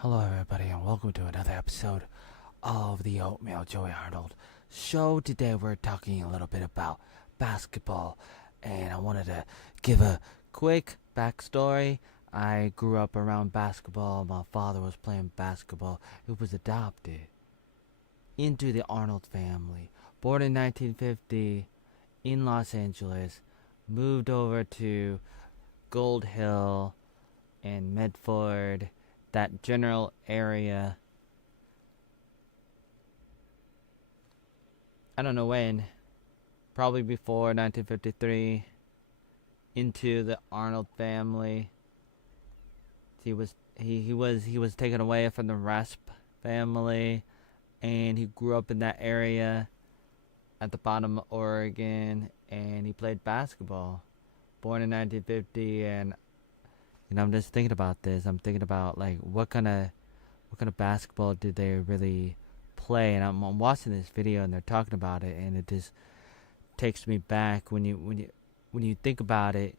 Hello, everybody, and welcome to another episode of the Oatmeal Joey Arnold show. Today, we're talking a little bit about basketball, and I wanted to give a quick backstory. I grew up around basketball. My father was playing basketball. He was adopted into the Arnold family. Born in 1950 in Los Angeles, moved over to Gold Hill and Medford, that general area. I don't know when, probably before 1953, into the Arnold family. He was taken away from the Rasp family, and he grew up in that area at the bottom of Oregon, and he played basketball. Born in 1950, and I'm just thinking about this. I'm thinking about like what kind of basketball did they really play? And I'm watching this video and they're talking about it, and it just takes me back when you think about it.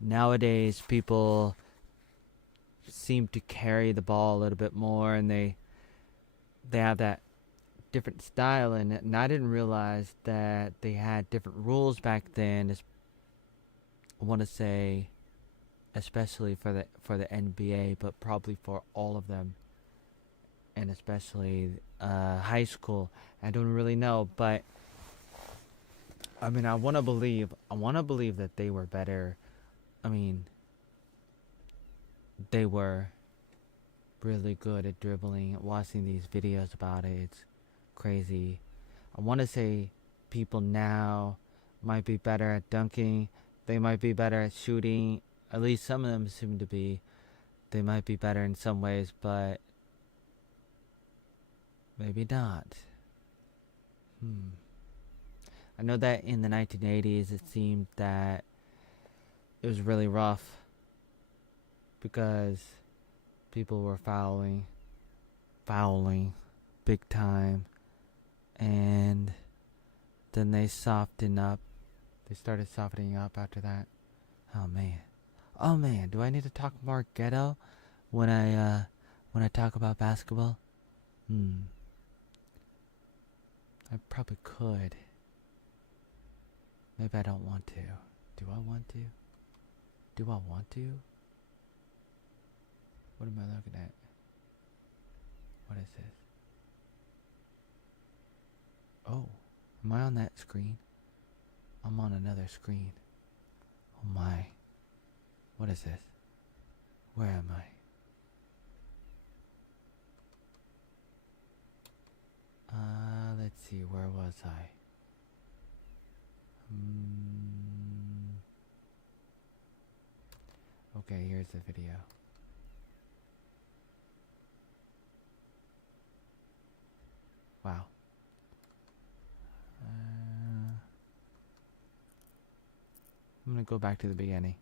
Nowadays, people seem to carry the ball a little bit more, and they have that different style in it. And I didn't realize that they had different rules back then. I want to say, especially for the NBA, but probably for all of them, and especially high school. I don't really know, but I mean, I want to believe that they were better. I mean, they were really good at dribbling. Watching these videos about it, it's crazy. I want to say people now might be better at dunking. They might be better at shooting. At least some of them seem to be. They might be better in some ways, but maybe not. I know that in the 1980s it seemed that it was really rough because people were fouling big time, and then they softened up. They started softening up after that. Oh man, do I need to talk more ghetto when I talk about basketball? I probably could. Maybe I don't want to. Do I want to? What am I looking at? What is this? Oh, am I on that screen? I'm on another screen. Oh my. What is this? Where am I? Let's see, where was I? Okay, here's the video. Wow. I'm gonna go back to the beginning.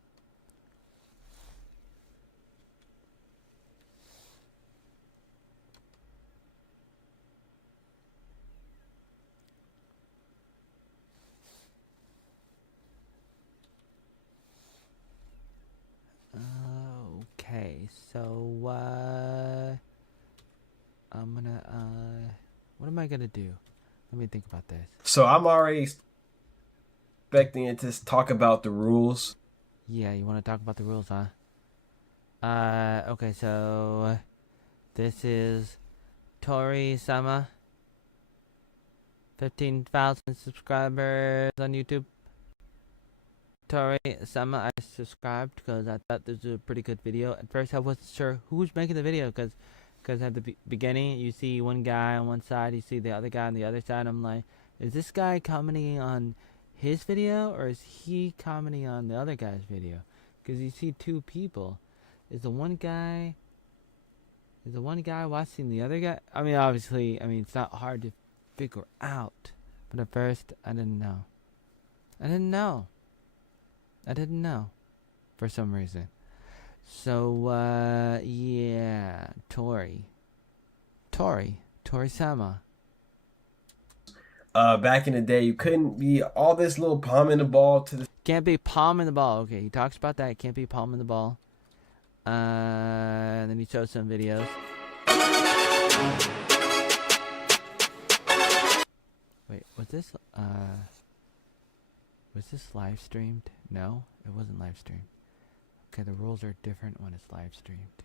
Okay, so I'm gonna what am I gonna do? Let me think about this. So I'm already expecting it to talk about the rules. Yeah, you want to talk about the rules, huh? Okay, so this is Tori Sama, 15,000 subscribers on YouTube. Tori Sama, I subscribed because I thought this was a pretty good video. At first, I wasn't sure who was making the video because at the beginning, you see one guy on one side, you see the other guy on the other side. I'm like, is this guy commenting on his video, or is he commenting on the other guy's video? Because you see two people. Is the one guy watching the other guy? I mean, obviously, it's not hard to figure out. But at first, I didn't know. For some reason. So, yeah, Tori Sama. Back in the day, you couldn't be all this little palm in the ball to the Can't be palming the ball. Okay, he talks about that. Can't be palming the ball. Then he showed some videos. Wait, was this live streamed? No, it wasn't live streamed. Okay, the rules are different when it's live streamed.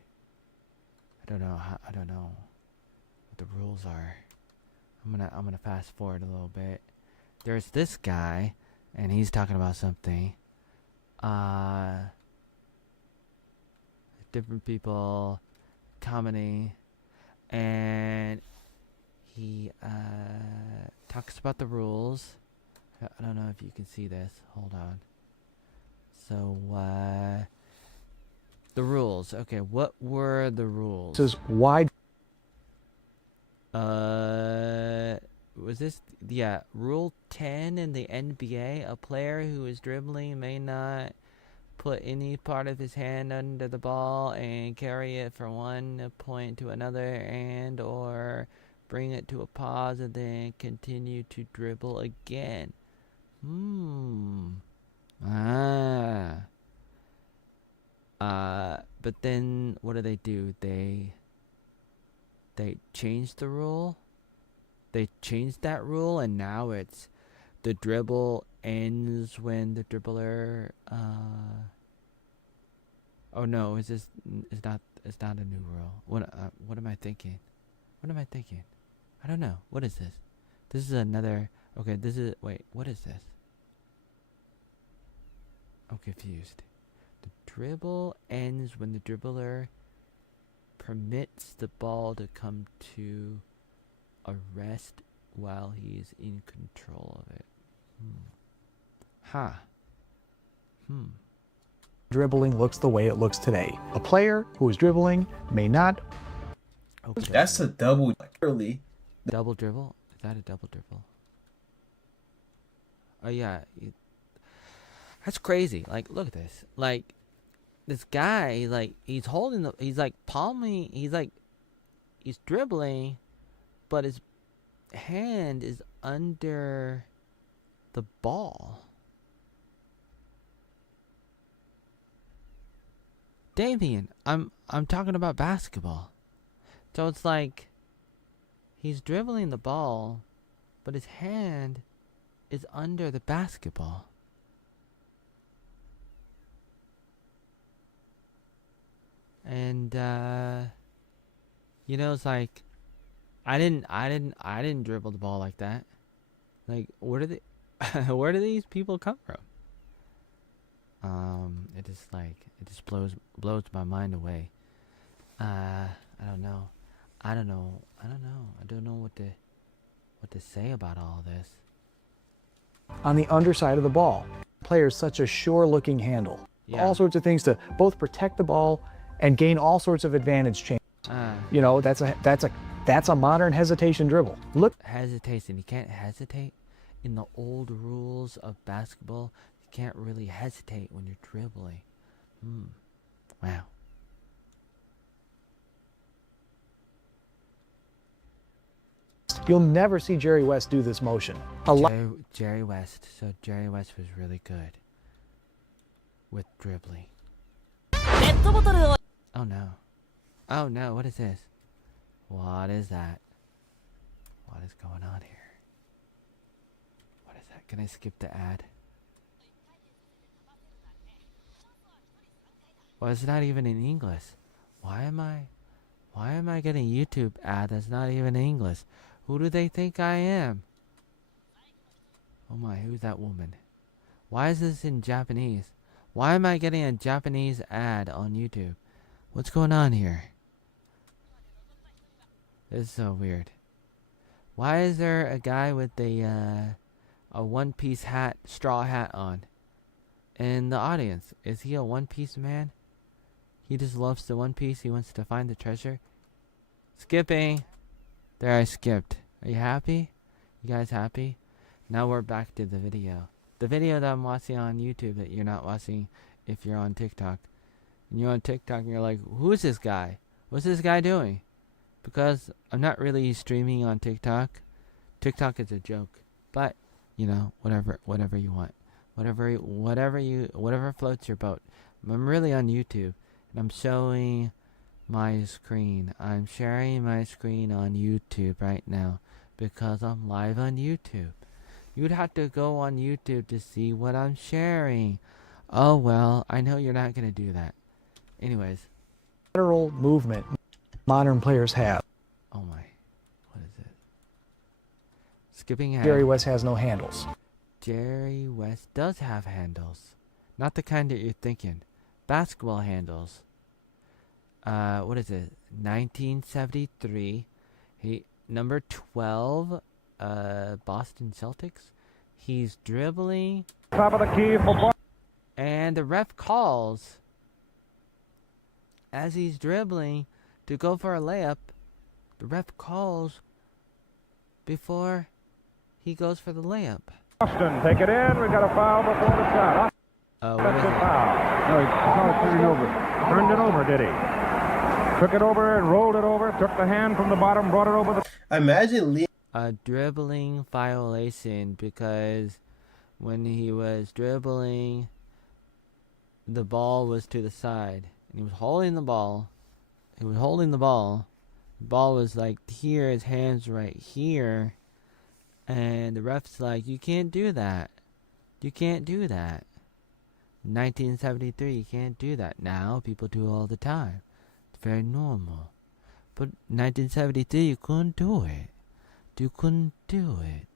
I don't know what the rules are. I'm gonna fast forward a little bit. There's this guy, and he's talking about something. Different people commenting, and he talks about the rules. I don't know if you can see this. Hold on. So the rules. Okay, what were the rules? This is why. Was this, yeah, Rule 10 in the NBA? A player who is dribbling may not put any part of his hand under the ball and carry it from one point to another, and or bring it to a pause and then continue to dribble again. But then what do? They changed the rule. They changed that rule, and now it's the dribble ends when the dribbler. Oh no! It's not a new rule. What am I thinking? What am I thinking? I don't know. What is this? This is another. Okay, this is. Wait, what is this? I'm confused. The dribble ends when the dribbler permits the ball to come to a rest while he is in control of it. Dribbling looks the way it looks today. A player who is dribbling may not. Okay. That's a double, early. Double dribble? Is that a double dribble? Oh yeah. That's crazy. Like, look at this. Like, this guy, like, he's holding the, he's like palming, he's dribbling, but his hand is under the ball. Damien, I'm talking about basketball. So it's like he's dribbling the ball, but his hand is under the basketball. And it's like I didn't dribble the ball like that. Like, where do these people come from? It just blows my mind away. I don't know. I don't know what to say about all this. On the underside of the ball, players such a sure-looking handle. Yeah. All sorts of things to both protect the ball and gain all sorts of advantage change. That's a modern hesitation dribble. Look. Hesitation. You can't hesitate. In the old rules of basketball, you can't really hesitate when you're dribbling. Wow. You'll never see Jerry West do this motion. Jerry West. So Jerry West was really good with dribbling. Oh no. Oh no, what is this? What is that? What is going on here? What is that? Can I skip the ad? Well, it's not even in English. Why am I getting a YouTube ad that's not even in English? Who do they think I am? Oh my, who's that woman? Why is this in Japanese? Why am I getting a Japanese ad on YouTube? What's going on here? This is so weird. Why is there a guy with a one-piece hat, straw hat on in the audience? Is he a one-piece man? He just loves the One Piece. He wants to find the treasure. Skipping. There, I skipped. Are you happy? You guys happy? Now we're back to the video. The video that I'm watching on YouTube that you're not watching if you're on TikTok. And you're on TikTok and you're like, who is this guy? What's this guy doing? Because I'm not really streaming on TikTok. TikTok is a joke. But, whatever you want. Whatever floats your boat. I'm really on YouTube. and I'm showing my screen. I'm sharing my screen on YouTube right now because I'm live on YouTube. You'd have to go on YouTube to see what I'm sharing. Oh well, I know you're not gonna do that. Anyways. Lateral movement modern players have. Oh my. What is it? Skipping ahead. Jerry West has no handles. Jerry West does have handles. Not the kind that you're thinking. Basketball handles. What is it? 1973. Number 12, Boston Celtics. He's dribbling. Top of the key for And the ref calls as he's dribbling to go for a layup. The ref calls before he goes for the layup. Boston. Take it in. We got a foul before the shot. What That's is a it? foul. No, he turned it over. Turned it over, did he? Took it over and rolled it over. Took the hand from the bottom, brought it over the. I imagine Liam. A dribbling violation because when he was dribbling, the ball was to the side. And he was holding the ball. The ball was like here, his hands right here. And the ref's like, you can't do that. You can't do that. 1973, you can't do that. Now, people do it all the time. It's very normal. But 1973, you couldn't do it. You couldn't do it.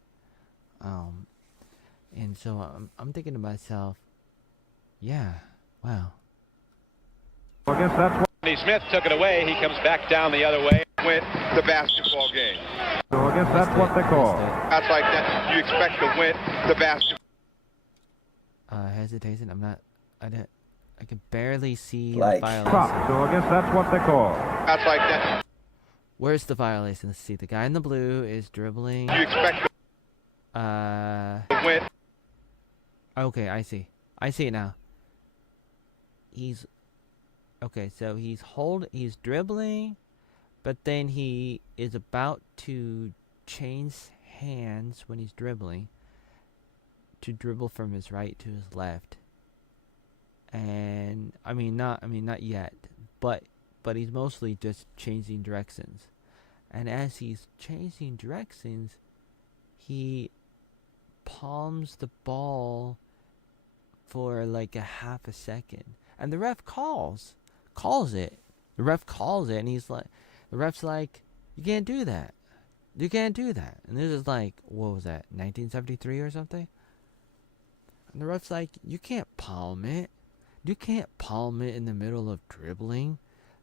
And so I'm thinking to myself, yeah, wow. I guess that's what. Anthony Smith took it away. He comes back down the other way. Win the basketball game. So I guess that's what they call. That's like that. You expect to win the basketball. Hesitation. I can barely see Like, the violation. Prop. So I guess that's what they call. That's like that. Where's the violation? Let's see. The guy in the blue is dribbling. You expect Uh. to win. Okay, I see. I see it now. Okay, so he's dribbling, but then he is about to change hands when he's dribbling to dribble from his right to his left. And not yet, but he's mostly just changing directions. And as he's changing directions, he palms the ball for like a half a second. And the ref calls it. The ref calls it, and the ref's like, you can't do that. You can't do that. And this is like, what was that, 1973 or something? And the ref's like, you can't palm it. You can't palm it in the middle of dribbling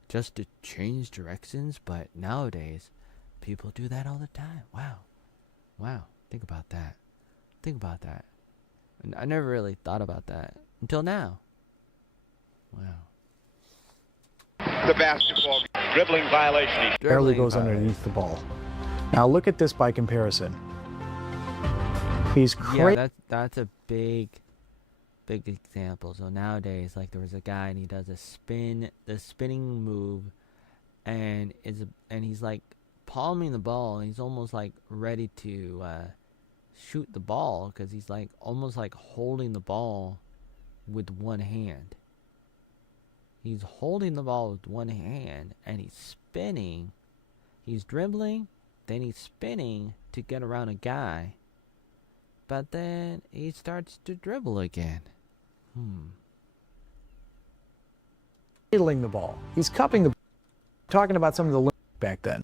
just to change directions. But nowadays, people do that all the time. Wow. Think about that. And I never really thought about that until now. Wow. The basketball dribbling violation. Barely Dribbling goes violation. underneath the ball. Now look at this by comparison. He's Yeah, crazy. that's a big example. So nowadays, like there was a guy and he does the spinning move, and he's like palming the ball, and he's almost like ready to shoot the ball because he's like almost like holding the ball with one hand. He's holding the ball with one hand, and he's spinning. He's dribbling, then he's spinning to get around a guy. But then he starts to dribble again. Handling the ball. He's cupping the. Talking about some of the back then.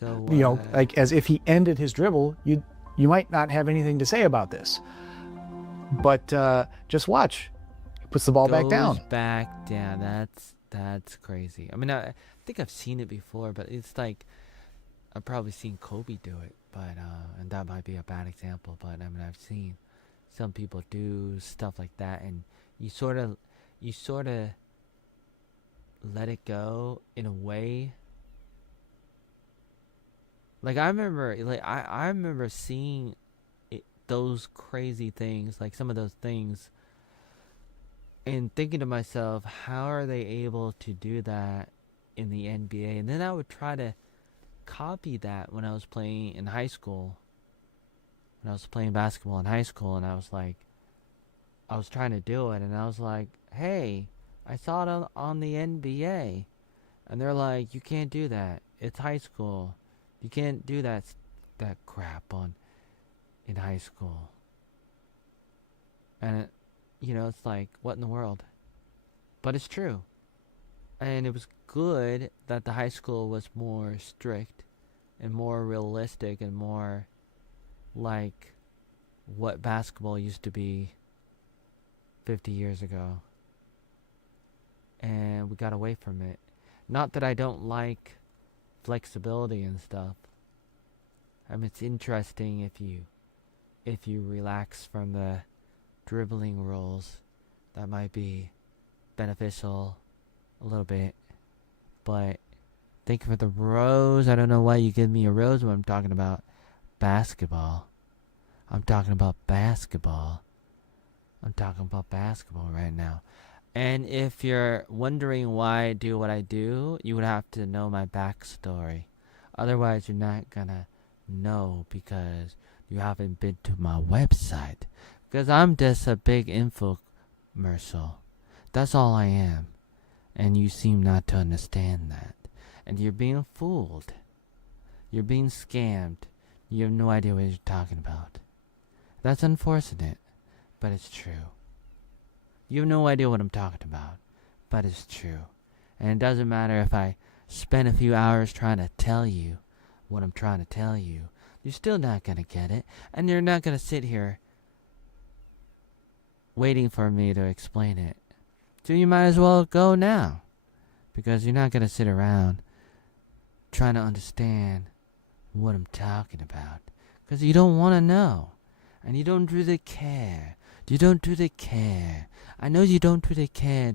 So Like as if he ended his dribble, you might not have anything to say about this. But just watch. He puts the ball back down. Back down. That's crazy. I mean, I think I've seen it before, but it's like I've probably seen Kobe do it, but and that might be a bad example. But I mean, I've seen some people do stuff like that, and you sort of let it go in a way. Like I remember seeing those crazy things, like some of those things, and thinking to myself, how are they able to do that in the NBA? And then I would try to copy that when I was playing in high school. When I was playing basketball in high school, and I was trying to do it, and I was like, hey, I saw it on the NBA, and they're like, you can't do that. It's high school. You can't do that crap in high school. And it's like, what in the world? But it's true. And it was good that the high school was more strict and more realistic and more like what basketball used to be 50 years ago. And we got away from it. Not that I don't like flexibility and stuff. I mean, it's interesting if you relax from the dribbling rules. That might be beneficial a little bit. But thank you for the rose. I don't know why you give me a rose when I'm talking about basketball. I'm talking about basketball. I'm talking about basketball right now. And if you're wondering why I do what I do, you would have to know my backstory. Otherwise, you're not gonna know because you haven't been to my website. Because I'm just a big infomercial. That's all I am. And you seem not to understand that. And you're being fooled. You're being scammed. You have no idea what you're talking about. That's unfortunate, but it's true. You have no idea what I'm talking about, but it's true. And it doesn't matter if I spend a few hours trying to tell you what I'm trying to tell you. You're still not going to get it, and you're not going to sit here waiting for me to explain it. So you might as well go now, because you're not going to sit around trying to understand what I'm talking about, because you don't want to know, and you don't really care. You don't really care. I know you don't really care.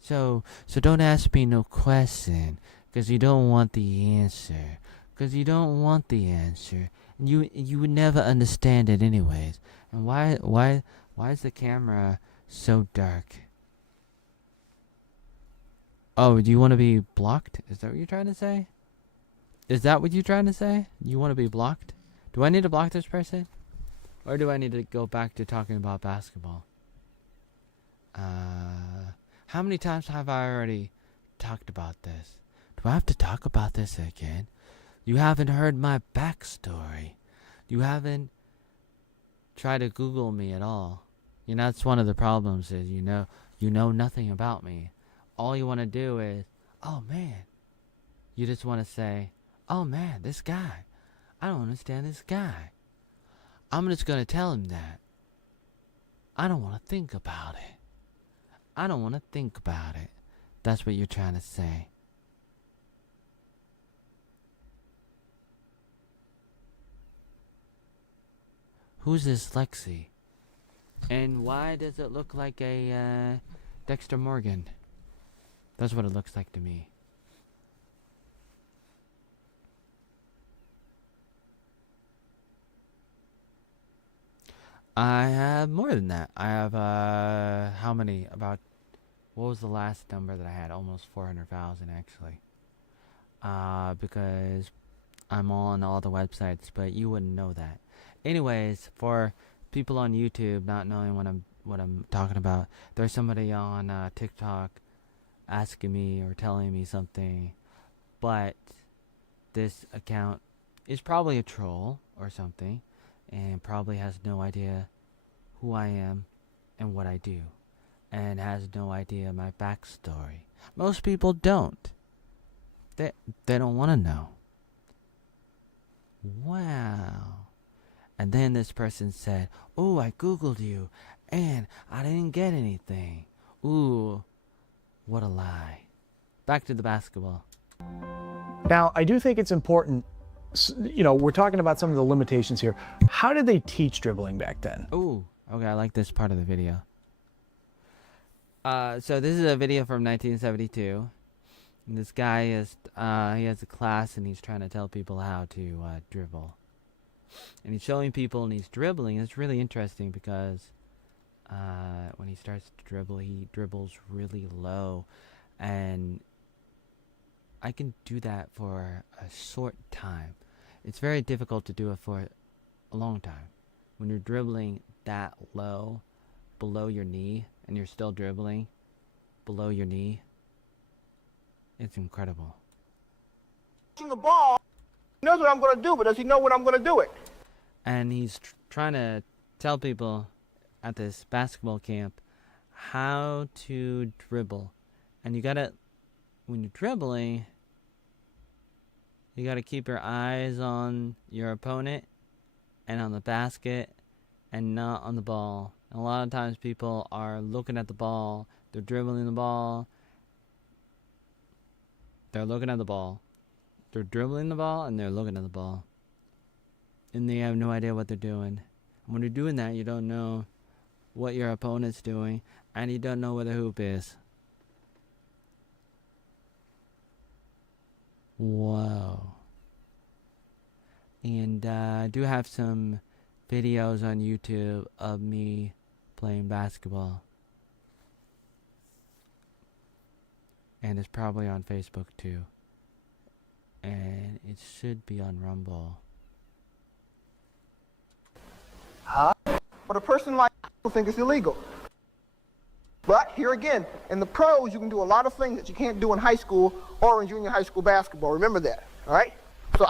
So don't ask me no question, because you don't want the answer. Because you don't want the answer. And you would never understand it anyways. And why is the camera so dark? Oh, do you want to be blocked? Is that what you're trying to say? Is that what you're trying to say? You want to be blocked? Do I need to block this person? Or do I need to go back to talking about basketball? How many times have I already talked about this? Do I have to talk about this again? You haven't heard my backstory. You haven't tried to Google me at all. That's one of the problems is you know nothing about me. All you want to do is, oh man. You just want to say, oh man, this guy. I don't understand this guy. I'm just going to tell him that. I don't want to think about it. I don't want to think about it. That's what you're trying to say. Who's this Lexi? And why does it look like a Dexter Morgan? That's what it looks like to me. I have more than that. I have, how many? What was the last number that I had? Almost 400,000 actually. Because I'm on all the websites, but you wouldn't know that. Anyways, for people on YouTube not knowing what I'm talking about, there's somebody on TikTok asking me or telling me something, but this account is probably a troll or something, and probably has no idea who I am and what I do, and has no idea my backstory. Most people don't. They don't want to know. Wow. And then this person said, "Oh, I Googled you, and I didn't get anything." Ooh, what a lie. Back to the basketball. Now, I do think it's important, we're talking about some of the limitations here. How did they teach dribbling back then? Ooh, okay, I like this part of the video. So this is a video from 1972. And this guy he has a class and he's trying to tell people how to dribble. And he's showing people and he's dribbling. It's really interesting because when he starts to dribble, he dribbles really low. And I can do that for a short time. It's very difficult to do it for a long time. When you're dribbling that low, below your knee, and you're still dribbling, below your knee. It's incredible. The ball, he knows what I'm going to do, but does he know when I'm going to do it? And he's trying to tell people at this basketball camp how to dribble. And you gotta, when you're dribbling, you gotta keep your eyes on your opponent and on the basket and not on the ball. And a lot of times people are looking at the ball, they're dribbling the ball, they're looking at the ball, they're dribbling the ball, and they're looking at the ball. And they have no idea what they're doing. And when you're doing that, you don't know what your opponent's doing, and you don't know where the hoop is. Whoa. And I do have some videos on YouTube of me playing basketball. And it's probably on Facebook too. And it should be on Rumble. But a person like you think it's illegal. But here again, in the pros, you can do a lot of things that you can't do in high school or in junior high school basketball. Remember that, all right? So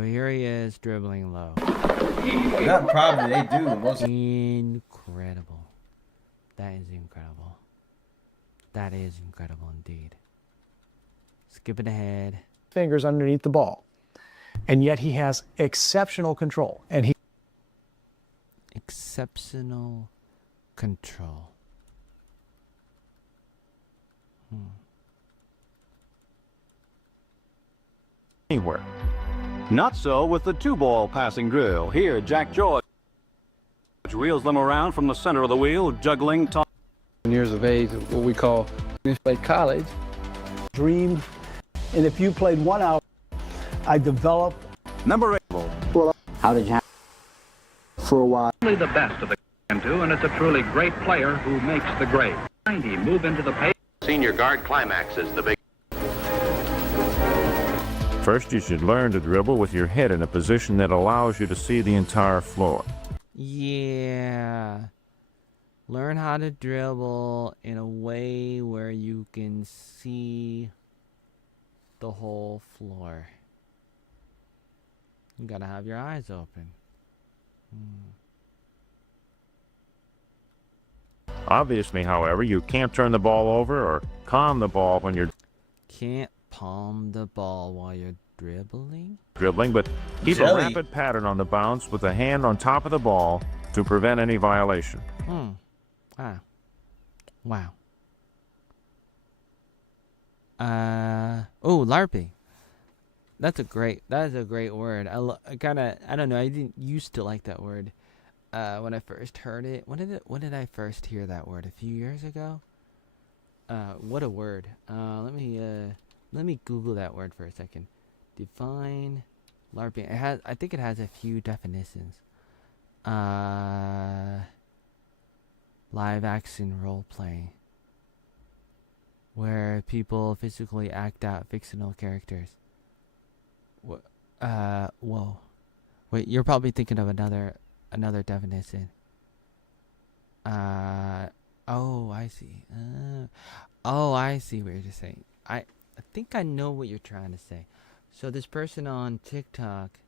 here he is dribbling low. Not probably, they do. Most Incredible. That is incredible. That is incredible indeed. Skipping ahead. Fingers underneath the ball. And yet he has exceptional control. And he Exceptional control. Anywhere. Not so with the two-ball passing drill. Here, Jack George wheels them around from the center of the wheel, juggling top. Years of age, what we call college. Dreamed, and if you played 1 hour, I developed. Number 8. How did you have for a while? Only the best of the can do, and it's a truly great player who makes the grade. 90, move into the pace. Senior guard climax is the big. First, you should learn to dribble with your head in a position that allows you to see the entire floor. Yeah. Learn how to dribble in a way where you can see the whole floor. You gotta have your eyes open. Obviously, however, you can't turn the ball over or calm the ball when you're Can't palm the ball while you're dribbling? dribbling, but keep a Jelly. rapid pattern on the bounce with the hand on top of the ball to prevent any violation. Ah. Wow. Oh, LARPing. That is a great word. I don't know, I didn't used to like that word when I first heard it. When did I first hear that word? A few years ago? What a word. Let me Google that word for a second. Define LARPing. I think it has a few definitions. Live action role playing, where people physically act out fictional characters. Whoa. Wait, you're probably thinking of another definition. Oh, I see. I see what you're just saying. I think I know what you're trying to say. So this person on TikTok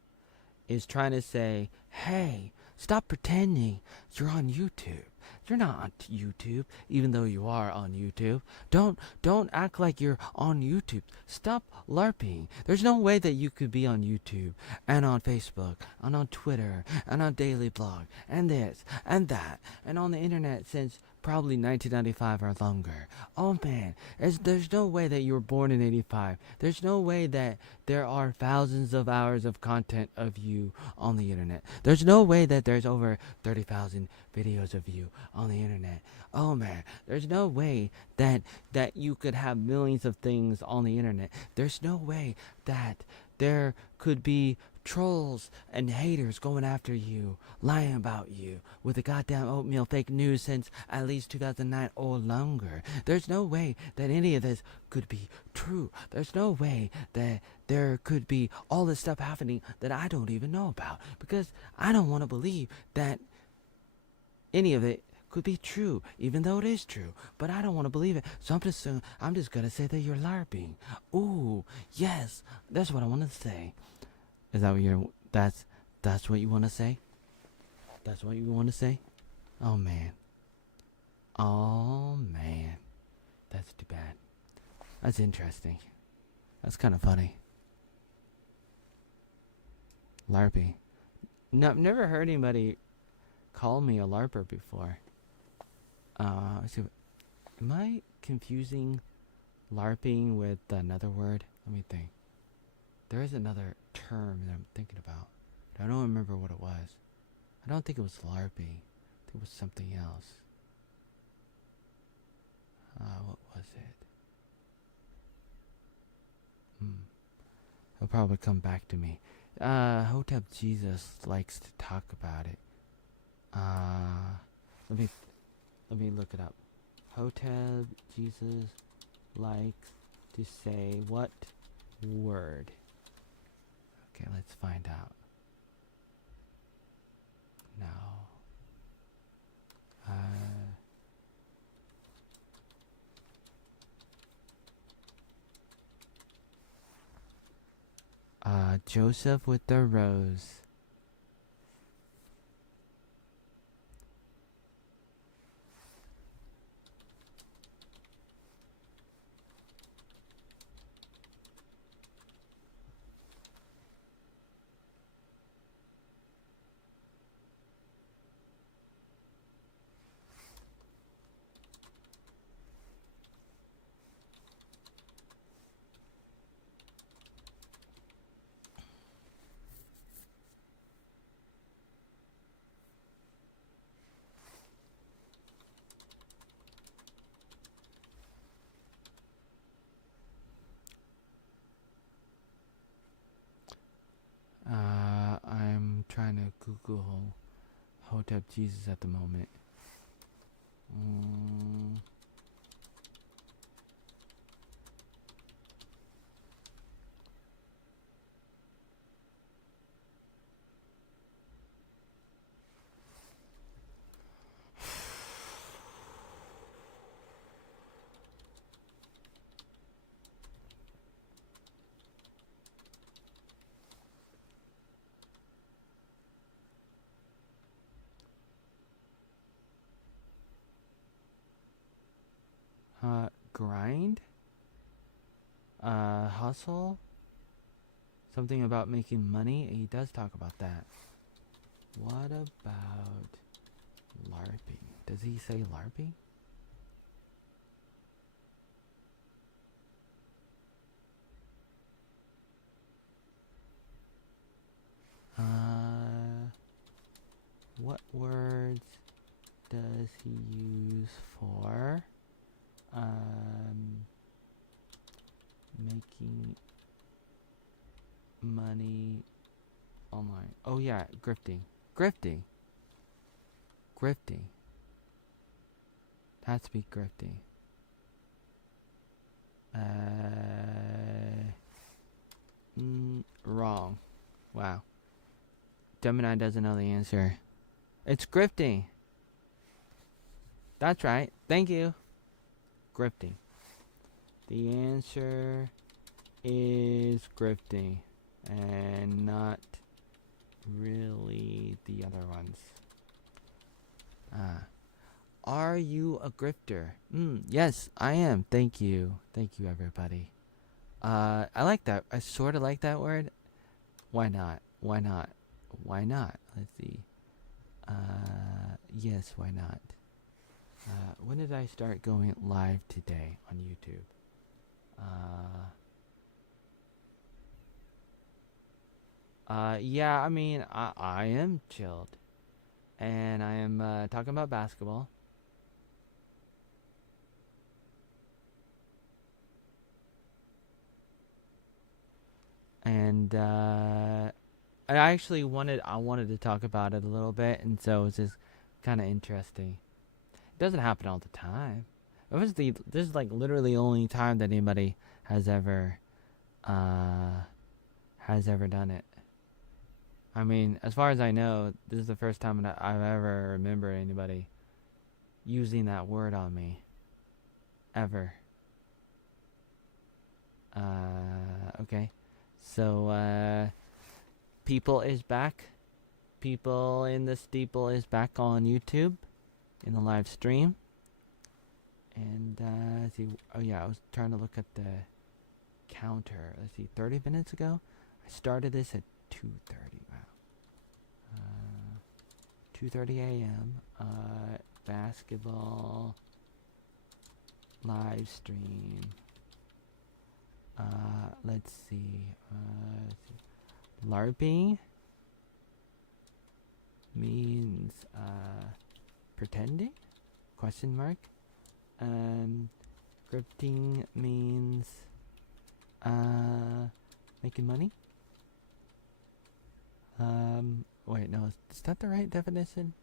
is trying to say, hey, stop pretending you're on YouTube. You're not on YouTube, even though you are on YouTube. Don't act like you're on YouTube. Stop LARPing. There's no way that you could be on YouTube and on Facebook and on Twitter and on Daily Blog and this and that and on the internet since probably 1995 or longer. Oh man, there's no way that you were born in 85. There's no way that there are thousands of hours of content of you on the internet. There's no way that there's over 30,000 videos of you on the internet. Oh man, there's no way that you could have millions of things on the internet. There's no way that there could be trolls and haters going after you, lying about you with the goddamn oatmeal fake news since at least 2009 or longer. There's no way that any of this could be true. There's no way that there could be all this stuff happening that I don't even know about, because I don't want to believe that any of it could be true, even though it is true. But I don't want to believe it, so I'm just gonna say that you're LARPing. Ooh, yes, that's what I want to say. Is that what you're? That's what you want to say? That's what you want to say? Oh man. Oh man. That's too bad. That's interesting. That's kind of funny. LARPing. No, I've never heard anybody call me a LARPer before. Let's see. Am I confusing LARPing with another word? Let me think. There is another term that I'm thinking about, but I don't remember what it was. I don't think it was LARPing. I think it was something else. What was it? It'll probably come back to me. Hotep Jesus likes to talk about it. Let me look it up. Hotep Jesus likes to say what word? Okay, let's find out. No. Joseph with the rose. I'm trying to Google Hotep Jesus at the moment. Grind? Hustle? Something about making money? He does talk about that. What about LARPing? Does he say LARPing? What words does he use for making money online? Oh yeah, grifting. Has to be grifting. Wrong. Wow. Gemini doesn't know the answer. It's grifting. That's right. Thank you. Grifting. The answer is grifting, and not really the other ones. Are you a grifter? Yes, I am. Thank you. Thank you, everybody. I like that. I sort of like that word. Why not? Let's see. Yes, why not? When did I start going live today on YouTube? Yeah, I mean, I am chilled. And I am talking about basketball. And I actually wanted to talk about it a little bit, and so it's just kind of interesting. It doesn't happen all the time. This is like literally the only time that anybody has ever done it. I mean, as far as I know, this is the first time that I've ever remembered anybody using that word on me. Ever. Okay. So, People is back. People in the Steeple is back on YouTube in the live stream. And, let's see. Oh, yeah, I was trying to look at the counter. Let's see, 30 minutes ago? I started this at 2:30. Wow. 2:30 a.m. Basketball live stream. Let's see. LARPing means pretending? Question mark. Scripting means making money. Wait, no, is that the right definition?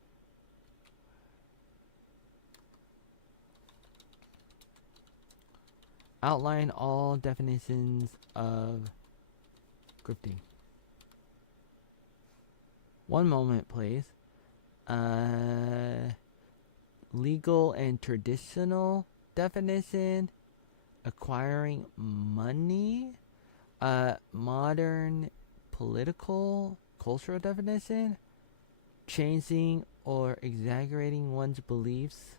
Outline all definitions of scripting. One moment, please. Legal and traditional definition. Acquiring money. Modern political, cultural definition. Changing or exaggerating one's beliefs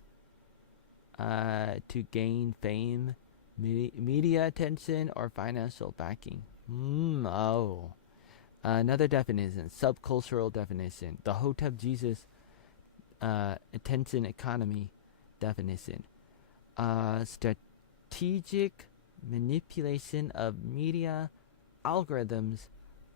to gain fame, media attention, or financial backing. Another definition, subcultural definition. The Hotep Jesus attention economy definition. Strategic manipulation of media algorithms,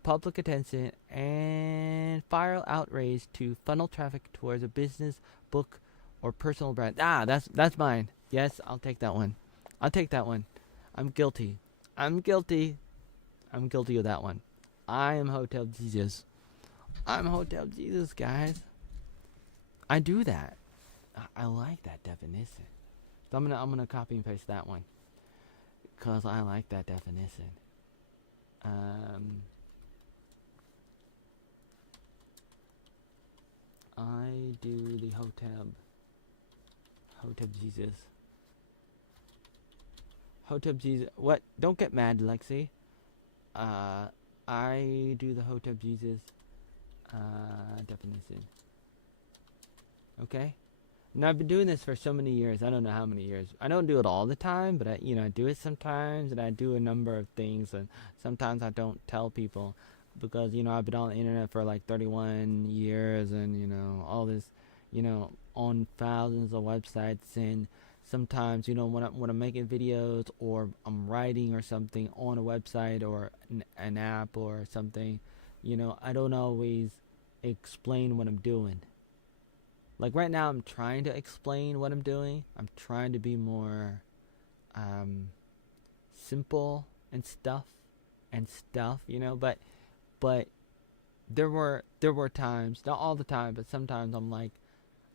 public attention, and viral outrage to funnel traffic towards a business, book, or personal brand. That's mine. Yes, I'll take that one. I'll take that one. I'm guilty. I'm guilty of that one. I am Hotep Jesus. I'm Hotep Jesus, guys. I do that. I like that definition. So I'm gonna copy and paste that one, cause I like that definition. I do the Hotep Jesus. Hotep Jesus. What? Don't get mad, Lexi. I do the Hotep Jesus definition. Okay? Now I've been doing this for so many years. I don't know how many years. I don't do it all the time, but I do it sometimes, and I do a number of things, and sometimes I don't tell people because I've been on the internet for like 31 years, and all this, on thousands of websites, and sometimes when I'm making videos or I'm writing or something on a website or an app or something, I don't always explain what I'm doing. Like right now, I'm trying to explain what I'm doing. I'm trying to be more simple and stuff, But there were times, not all the time, but sometimes I'm like,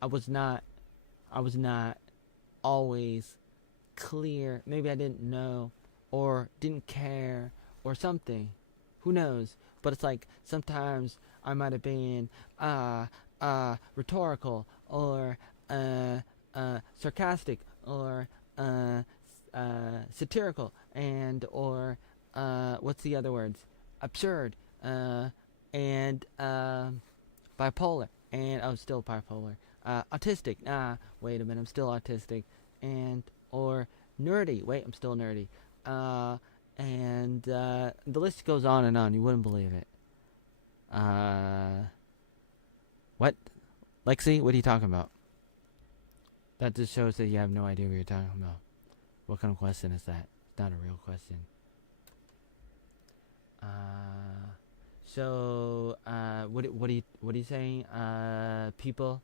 I was not always clear. Maybe I didn't know or didn't care or something. Who knows? But it's like sometimes I might have been rhetorical or sarcastic or satirical or what's the other words? Absurd and bipolar and still bipolar. Autistic. Wait a minute, I'm still autistic. And or nerdy. Wait, I'm still nerdy. And the list goes on and on. You wouldn't believe it. What? Lexi, what are you talking about? That just shows that you have no idea what you're talking about. What kind of question is that? It's not a real question. So what are you saying? People,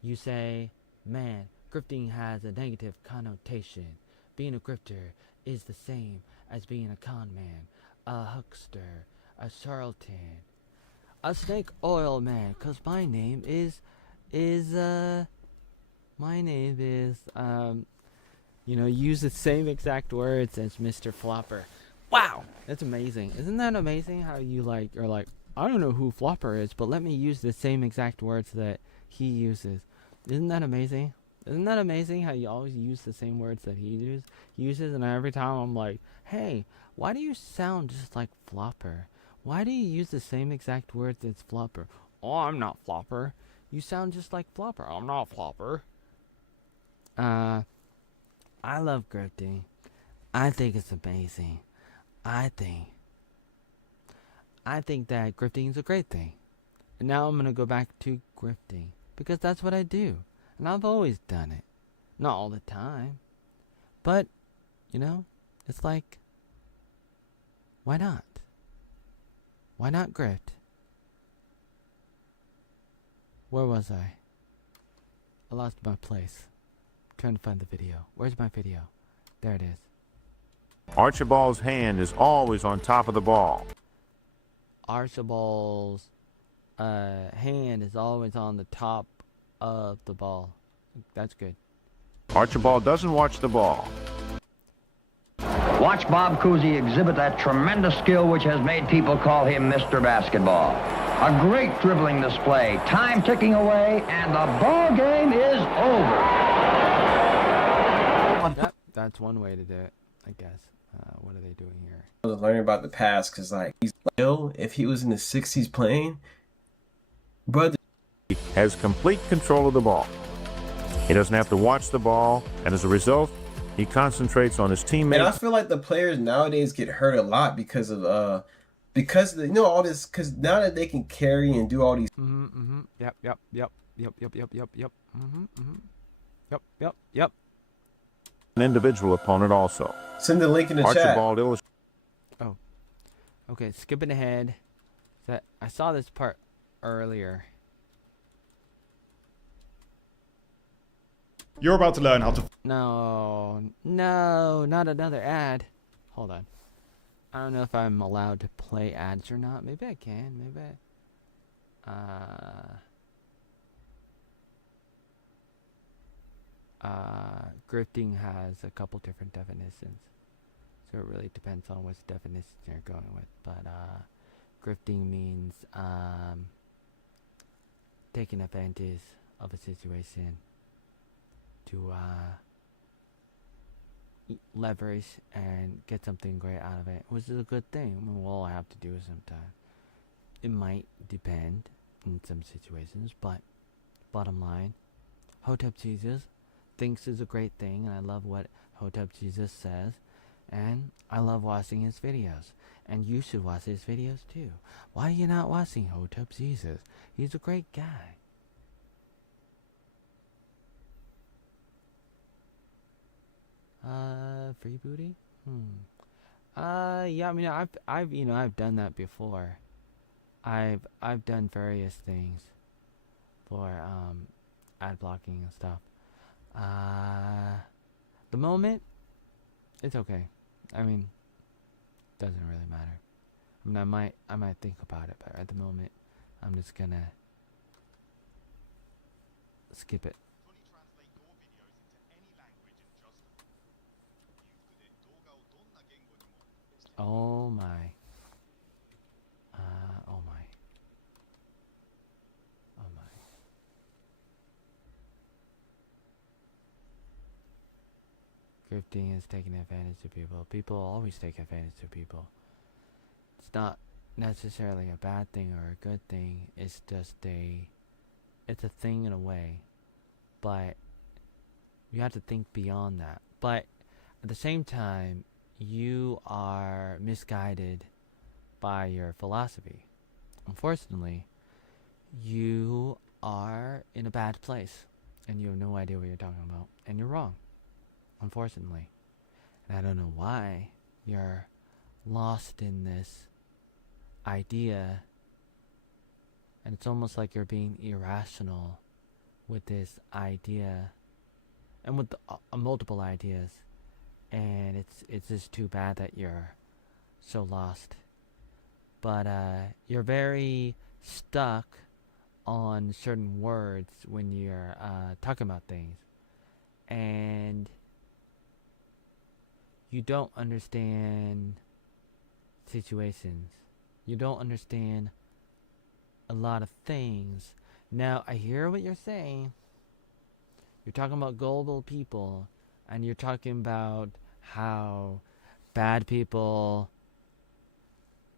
you say, man, grifting has a negative connotation. Being a grifter is the same as being a con man, a huckster, a charlatan, a snake oil man. 'Cause my name is use the same exact words as Mr. Flopper. Wow, that's amazing. Isn't that amazing how you are like, I don't know who Flopper is, but let me use the same exact words that he uses. Isn't that amazing? Isn't that amazing how you always use the same words that he uses, and every time I'm like, hey, why do you sound just like Flopper? Why do you use the same exact words as Flopper? Oh, I'm not Flopper. You sound just like Flopper. I'm not Flopper. I love grifting. I think it's amazing. I think that grifting is a great thing. And now I'm going to go back to grifting because that's what I do. And I've always done it. Not all the time. But, you know, it's like, why not? Why not grift? Where was I? I lost my place. Trying to find the video. Where's my video? There it is. Archibald's hand is always on top of the ball. Archibald's hand is always on the top of the ball. That's good. Archibald doesn't watch the ball. Watch Bob Cousy exhibit that tremendous skill which has made people call him Mr. Basketball. A great dribbling display, time ticking away, and the ball game is over. Yep, that's one way to do it, I guess. What are they doing here? I was learning about the past because, like, he's ill. If he was in the 60s playing, brother, He has complete control of the ball. He doesn't have to watch the ball, and as a result, he concentrates on his teammates. and I feel like the players nowadays get hurt a lot because of all this, because now that they can carry and do all these. Yep. Yep. An individual opponent also. Send the link in the chat. Archibald illustrates. Oh. Okay, skipping ahead. I saw this part earlier. You're about to learn how to... No, not another ad. Hold on. I don't know if I'm allowed to play ads or not. Maybe I can. Maybe grifting has a couple different definitions. So it really depends on which definition you're going with. But grifting means taking advantage of a situation to leverage and get something great out of it, which is a good thing. I mean, we'll all have to do it sometime. It might depend in some situations, but bottom line, Hotep Jesus thinks is a great thing, and I love what Hotep Jesus says, and I love watching his videos, and you should watch his videos too. Why are you not watching Hotep Jesus? He's a great guy. Free booty? Yeah, I mean, I've done that before. I've done various things for ad blocking and stuff. The moment, it's okay. I mean, doesn't really matter. I mean, I might think about it, but at the moment, I'm just gonna skip it. Oh my. Oh my. Oh my. Grifting is taking advantage of people. People always take advantage of people. It's not necessarily a bad thing or a good thing. It's just it's a thing in a way. But you have to think beyond that. But at the same time, you are misguided by your philosophy. Unfortunately, you are in a bad place and you have no idea what you're talking about, and you're wrong, unfortunately. And I don't know why you're lost in this idea, and it's almost like you're being irrational with this idea and with multiple ideas. And it's just too bad that you're so lost. But you're very stuck on certain words when you're talking about things. And you don't understand situations. You don't understand a lot of things. Now, I hear what you're saying. You're talking about gullible people, and you're talking about how bad people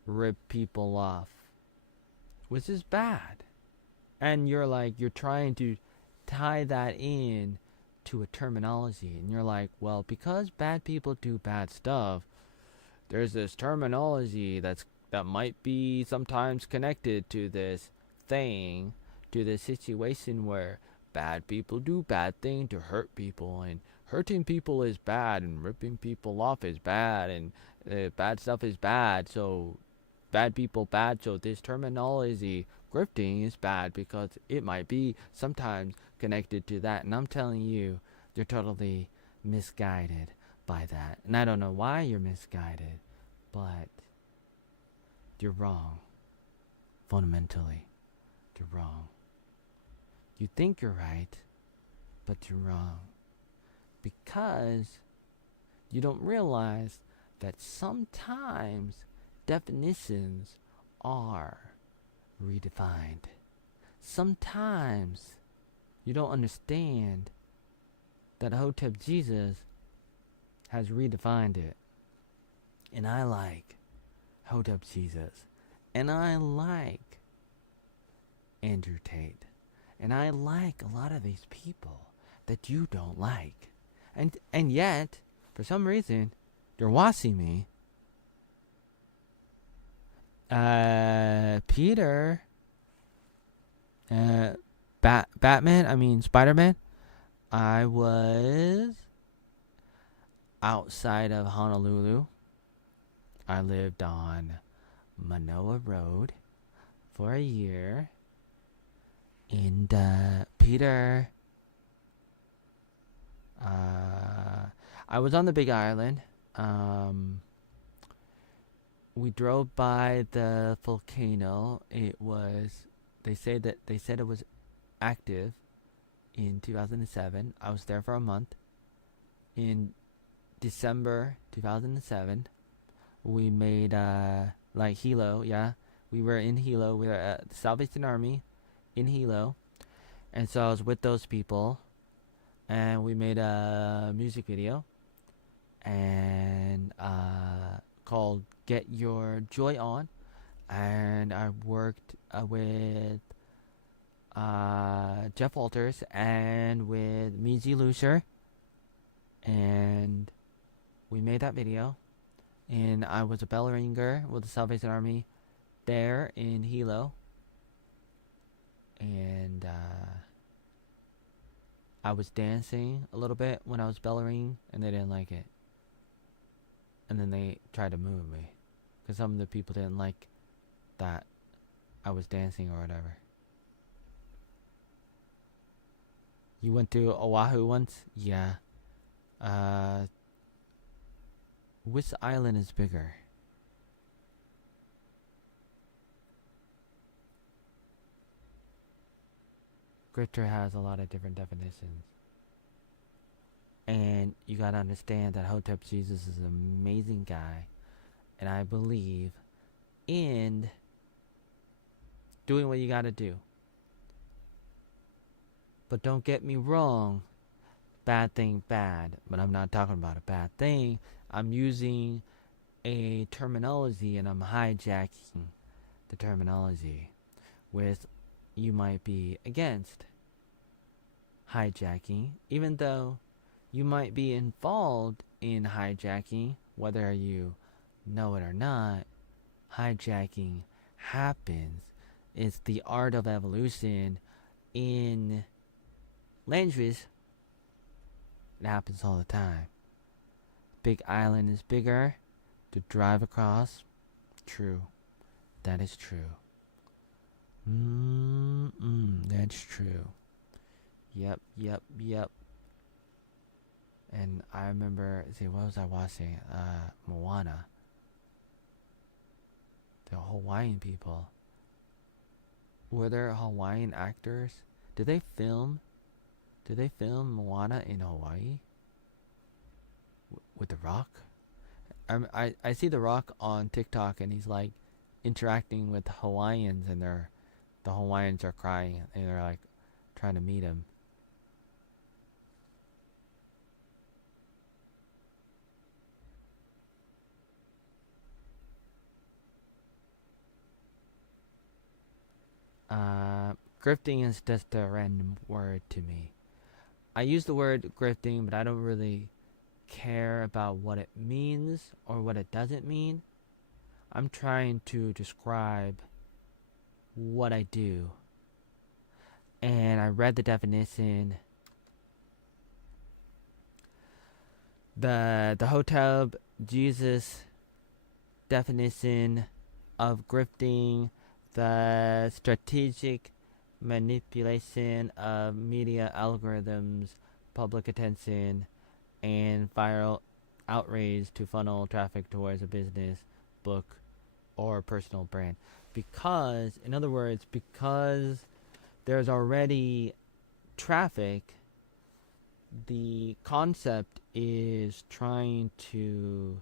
rip people off, which is bad. And you're trying to tie that in to a terminology, and you're like, well, because bad people do bad stuff, there's this terminology that might be sometimes connected to this thing, to this situation where bad people do bad thing to hurt people, and hurting people is bad, and ripping people off is bad, and bad stuff is bad, so bad people bad, so this terminology, grifting, is bad because it might be sometimes connected to that. And I'm telling you, you're totally misguided by that. And I don't know why you're misguided, but you're wrong. Fundamentally, you're wrong. You think you're right, but you're wrong. Because you don't realize that sometimes definitions are redefined. Sometimes you don't understand that Hotep Jesus has redefined it. And I like Hotep Jesus. And I like Andrew Tate. And I like a lot of these people that you don't like. And yet, for some reason, you're watching me. Peter, Spider-Man, I was outside of Honolulu. I lived on Manoa Road for a year. And, Peter, I was on the Big Island. We drove by the volcano. They said it was active in 2007. I was there for a month. In December 2007, we made, Hilo, yeah. We were in Hilo. We were at the Salvation Army in Hilo. And so I was with those people. And we made a music video. And, called Get Your Joy On. And I worked with Jeff Walters and with Miji Lucer. And we made that video. And I was a bell ringer with the Salvation Army there in Hilo. And I was dancing a little bit when I was bell ringing, and they didn't like it. And then they tried to move me, because some of the people didn't like that I was dancing or whatever. You went to Oahu once? Yeah. Which island is bigger? Grifter has a lot of different definitions. And you gotta understand that Hotep Jesus is an amazing guy. And I believe in doing what you gotta do. But don't get me wrong. Bad thing, bad. But I'm not talking about a bad thing. I'm using a terminology and I'm hijacking the terminology. With you might be against hijacking, even though you might be involved in hijacking, whether you know it or not. Hijacking happens. It's the art of evolution in language. It happens all the time. Big Island is bigger to drive across. True. That is true. That's true. Yep. And I remember, what was I watching? Moana. The Hawaiian people. Were there Hawaiian actors? Did they film Moana in Hawaii? With The Rock? I see The Rock on TikTok, and he's like interacting with Hawaiians, and the Hawaiians are crying, and they're like trying to meet him. grifting is just a random word to me. I use the word grifting, but I don't really care about what it means or what it doesn't mean. I'm trying to describe what I do. And I read the definition. The Hotub Jesus definition of grifting, the strategic manipulation of media algorithms, public attention, and viral outrage to funnel traffic towards a business, book, or personal brand. Because, in other words, because there's already traffic, the concept is trying to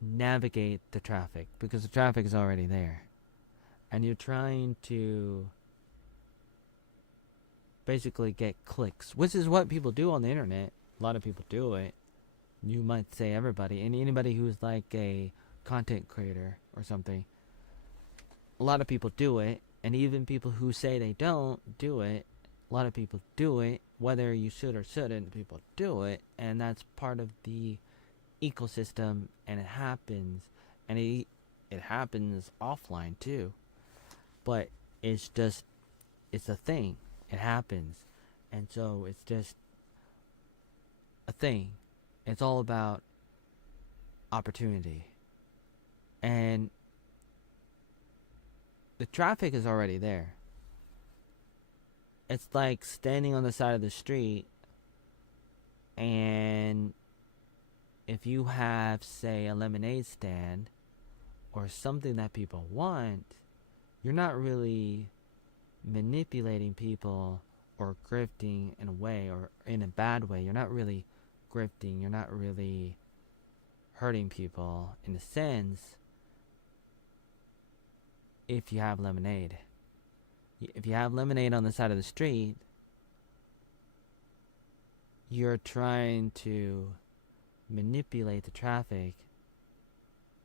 navigate the traffic because the traffic is already there. And you're trying to basically get clicks, which is what people do on the internet. A lot of people do it. You might say everybody, and anybody who's like a content creator or something. A lot of people do it, and even people who say they don't do it, a lot of people do it. Whether you should or shouldn't, people do it, and that's part of the ecosystem, and it happens, and it happens offline too. But it's a thing. It happens. And so it's just a thing. It's all about opportunity. And the traffic is already there. It's like standing on the side of the street, and if you have, say, a lemonade stand or something that people want, you're not really manipulating people or grifting in a way, or in a bad way. You're not really grifting. You're not really hurting people in a sense if you have lemonade. If you have lemonade on the side of the street, you're trying to manipulate the traffic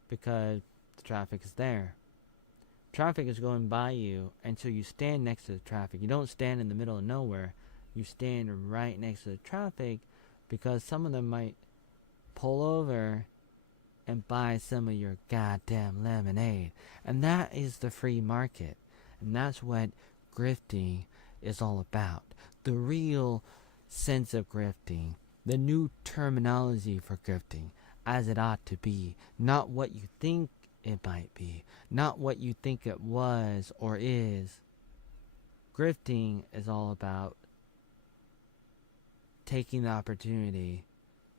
because the traffic is there. Traffic is going by you, and so you stand next to the traffic. You don't stand in the middle of nowhere. You stand right next to the traffic because some of them might pull over and buy some of your goddamn lemonade. And that is the free market. And that's what grifting is all about. The real sense of grifting. The new terminology for grifting, as it ought to be. Not what you think it might be. Not what you think it was or is. Grifting is all about taking the opportunity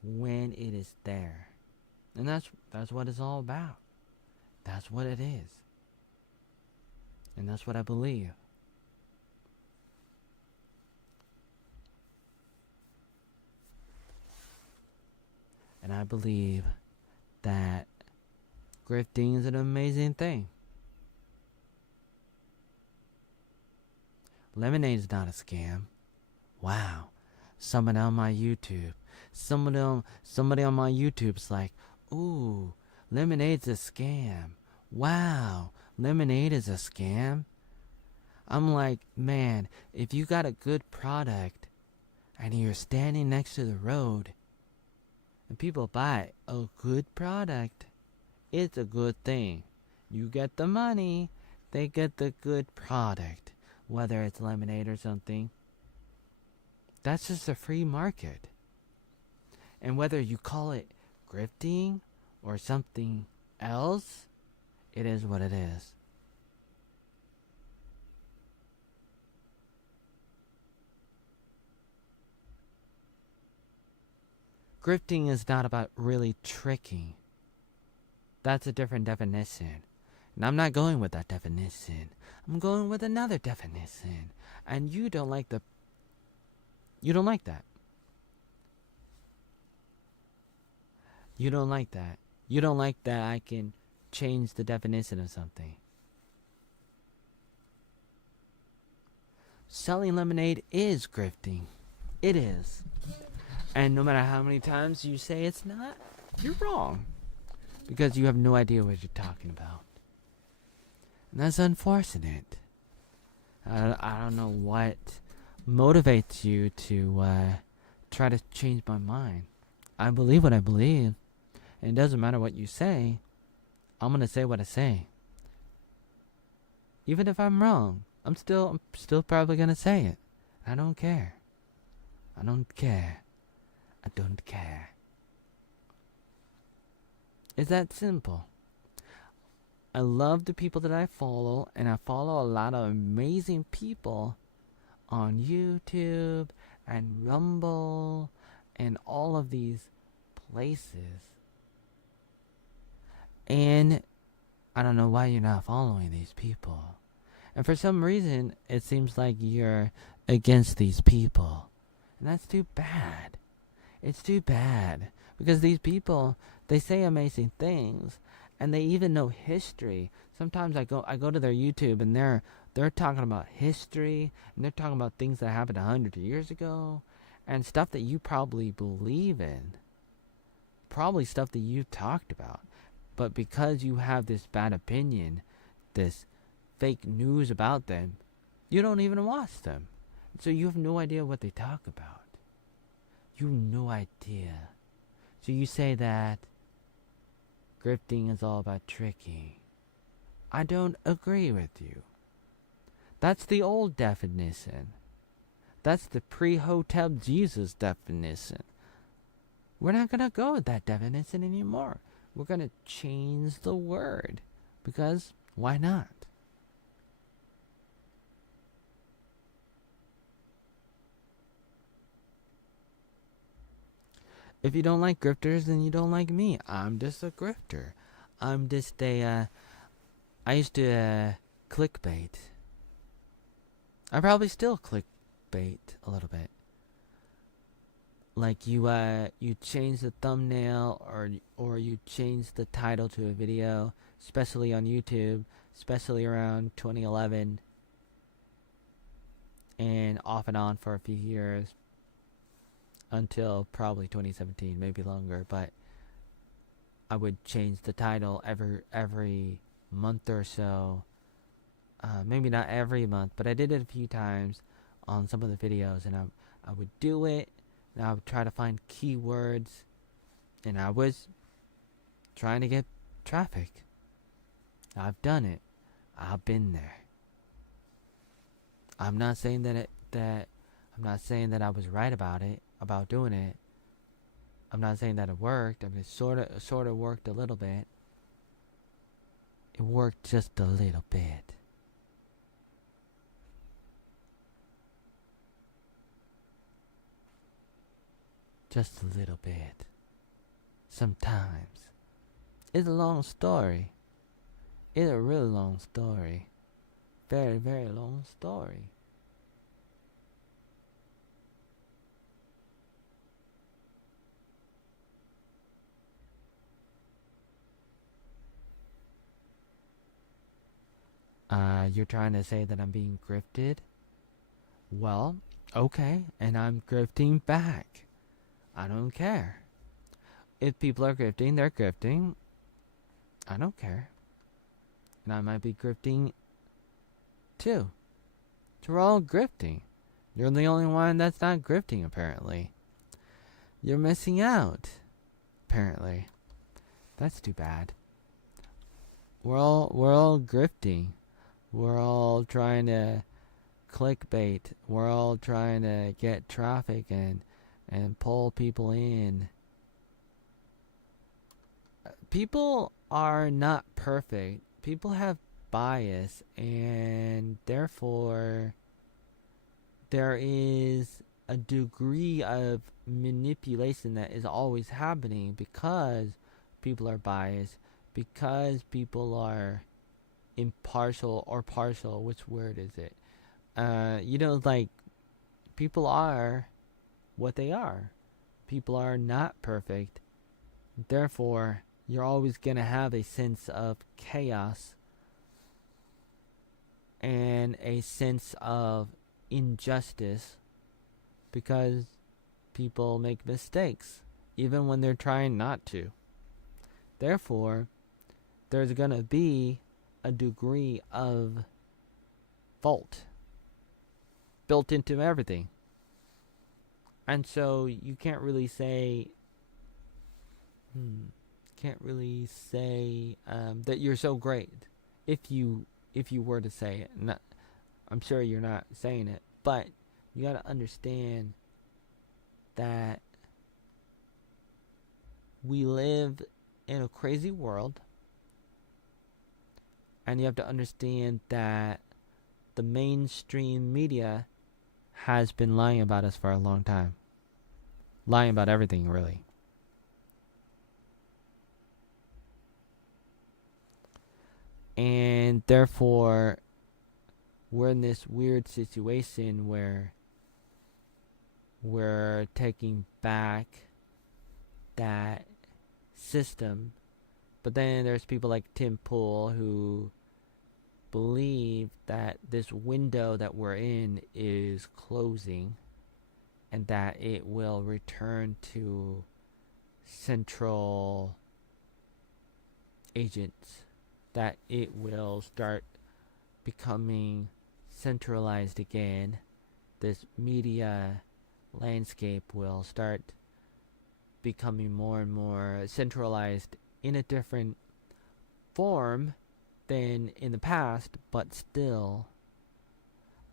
when it is there. And that's what it's all about. That's what it is. And that's what I believe. And I believe that grifting is an amazing thing. Lemonade is not a scam. Wow. Somebody on my YouTube. Somebody on my YouTube's like, ooh, lemonade's a scam. Wow, lemonade is a scam. I'm like, man, if you got a good product and you're standing next to the road and people buy a good product, it's a good thing. You get the money, they get the good product, whether it's lemonade or something. That's just a free market. And whether you call it grifting or something else, it is what it is. Grifting is not about really tricking. That's a different definition. And I'm not going with that definition. I'm going with another definition. And you don't like that. You don't like that. You don't like that I can change the definition of something. Selling lemonade is grifting. It is. And no matter how many times you say it's not, you're wrong. Because you have no idea what you're talking about. And that's unfortunate. I don't know what motivates you to try to change my mind. I believe what I believe. And it doesn't matter what you say. I'm going to say what I say. Even if I'm wrong, I'm still probably going to say it. I don't care. I don't care. I don't care. It's that simple. I love the people that I follow, and I follow a lot of amazing people on YouTube and Rumble and all of these places. And I don't know why you're not following these people. And for some reason, it seems like you're against these people. And that's too bad. It's too bad. Because these people, they say amazing things. And they even know history. Sometimes I go to their YouTube and they're talking about history. And they're talking about things that happened 100 years ago. And stuff that you probably believe in. Probably stuff that you talked about. But because you have this bad opinion, this fake news about them, you don't even watch them. So you have no idea what they talk about. You have no idea. So you say that grifting is all about tricking. I don't agree with you. That's the old definition. That's the pre-Hotep Jesus definition. We're not going to go with that definition anymore. We're going to change the word. Because why not? If you don't like grifters, then you don't like me. I'm just a grifter. I'm just a, I used to clickbait. I probably still clickbait a little bit. Like you change the thumbnail or you change the title to a video, especially on YouTube, especially around 2011, and off and on for a few years. Until probably 2017, maybe longer, but I would change the title every month or so. Maybe not every month, but I did it a few times on some of the videos, and I would do it, and I would try to find keywords, and I was trying to get traffic. I've done it. I've been there. I'm not saying I'm not saying that I was right about doing it. I'm not saying that it worked. I mean, it sort of worked a little bit. It worked just a little bit. Just a little bit. Sometimes. It's a long story. It's a really long story. Very, very long story. You're trying to say that I'm being grifted? Well, okay, and I'm grifting back. I don't care. If people are grifting, they're grifting. I don't care. And I might be grifting too. So we're all grifting. You're the only one that's not grifting, apparently. You're missing out, apparently. That's too bad. We're all grifting. We're all trying to clickbait. We're all trying to get traffic and pull people in. People are not perfect. People have bias, and therefore there is a degree of manipulation that is always happening because people are biased, because people are impartial or partial. Which word is it? Like, people are what they are. People are not perfect. Therefore, you're always going to have a sense of chaos and a sense of injustice because people make mistakes, even when they're trying not to. Therefore, there's going to be a degree of fault built into everything. And so you can't really say that you're so great if you were to say it. Not, I'm sure you're not saying it, but you got to understand that we live in a crazy world, and you have to understand that the mainstream media has been lying about us for a long time. Lying about everything, really. And therefore, we're in this weird situation where we're taking back that system. But then there's people like Tim Pool who believe that this window that we're in is closing, and that it will return to central agents, that it will start becoming centralized again. This media landscape will start becoming more and more centralized in a different form than in the past, but still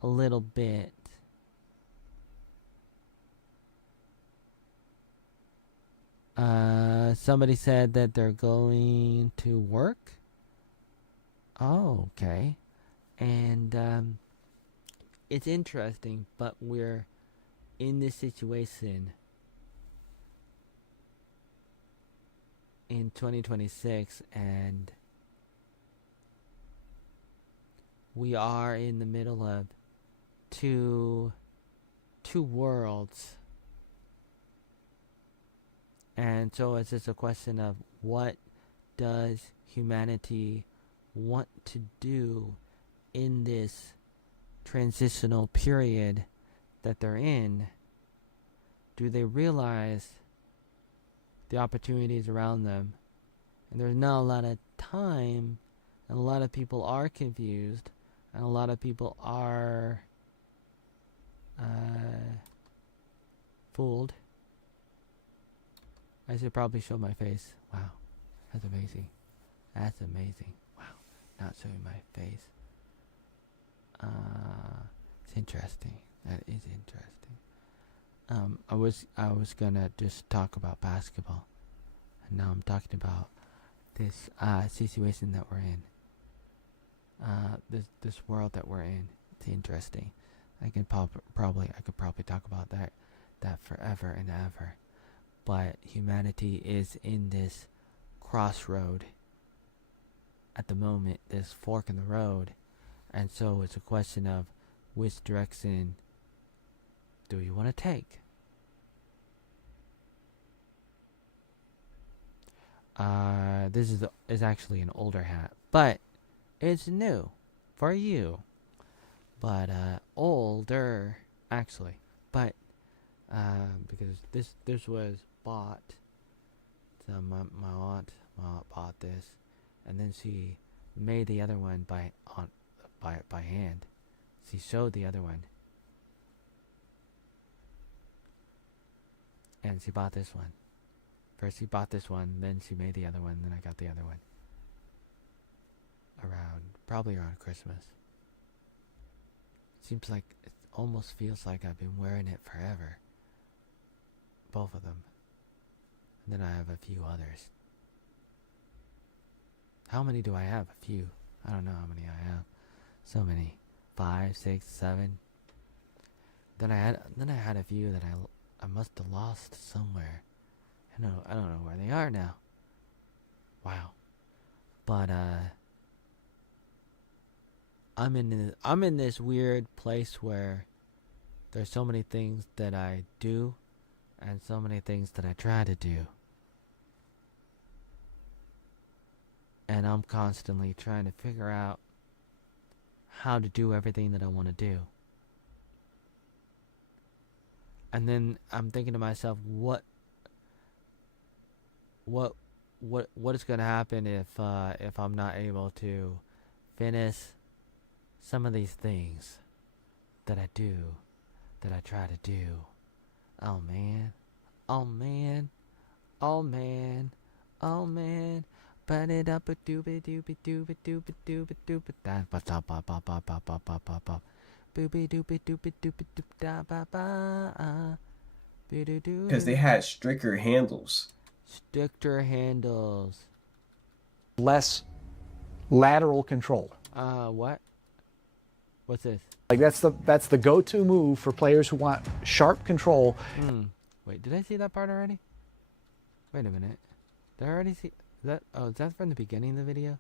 a little bit somebody said that they're going to work. Oh, okay. And it's interesting, but we're in this situation in 2026, and we are in the middle of two worlds. And so it's just a question of, what does humanity want to do in this transitional period that they're in? Do they realize the opportunities around them? And there's not a lot of time, and a lot of people are confused, and a lot of people are fooled. I should probably show my face. Wow, that's amazing. That's amazing. Wow, not showing my face. It's interesting. That is interesting. I was gonna just talk about basketball, and now I'm talking about this situation that we're in. This world that we're in. It's interesting. I could probably talk about that forever and ever. But humanity is in this crossroad at the moment, this fork in the road. And so it's a question of, which direction do you want to take? This is actually an older hat, but it's new for you. But older, actually. But because this was bought. So my aunt bought this, and then she made the other one by hand. She showed the other one, and she bought this one. First she bought this one, then she made the other one, then I got the other one. Probably around Christmas. Seems like, it almost feels like I've been wearing it forever. Both of them. And then I have a few others. How many do I have? A few. I don't know how many I have. So many. 5, 6, 7. Then I had a few that I must have lost somewhere. I don't know where they are now. Wow. But I'm in this weird place where there's so many things that I do, and so many things that I try to do. And I'm constantly trying to figure out how to do everything that I want to do. And then I'm thinking to myself, what is going to happen if I'm not able to finish some of these things that I do, that I try to do. Oh man, oh man, oh man, oh man. Burn it up a doobie doobie doobie doobie doobie doobie da ba da ba ba ba ba ba ba ba ba. Boobie doobie doobie doobie doobie da ba ba. Because they had stricter handles. Stricter handles. Less lateral control. What? What's this? Like that's the go-to move for players who want sharp control. Wait, did I see that part already? Wait a minute. Did I already see that? Oh, is that from the beginning of the video?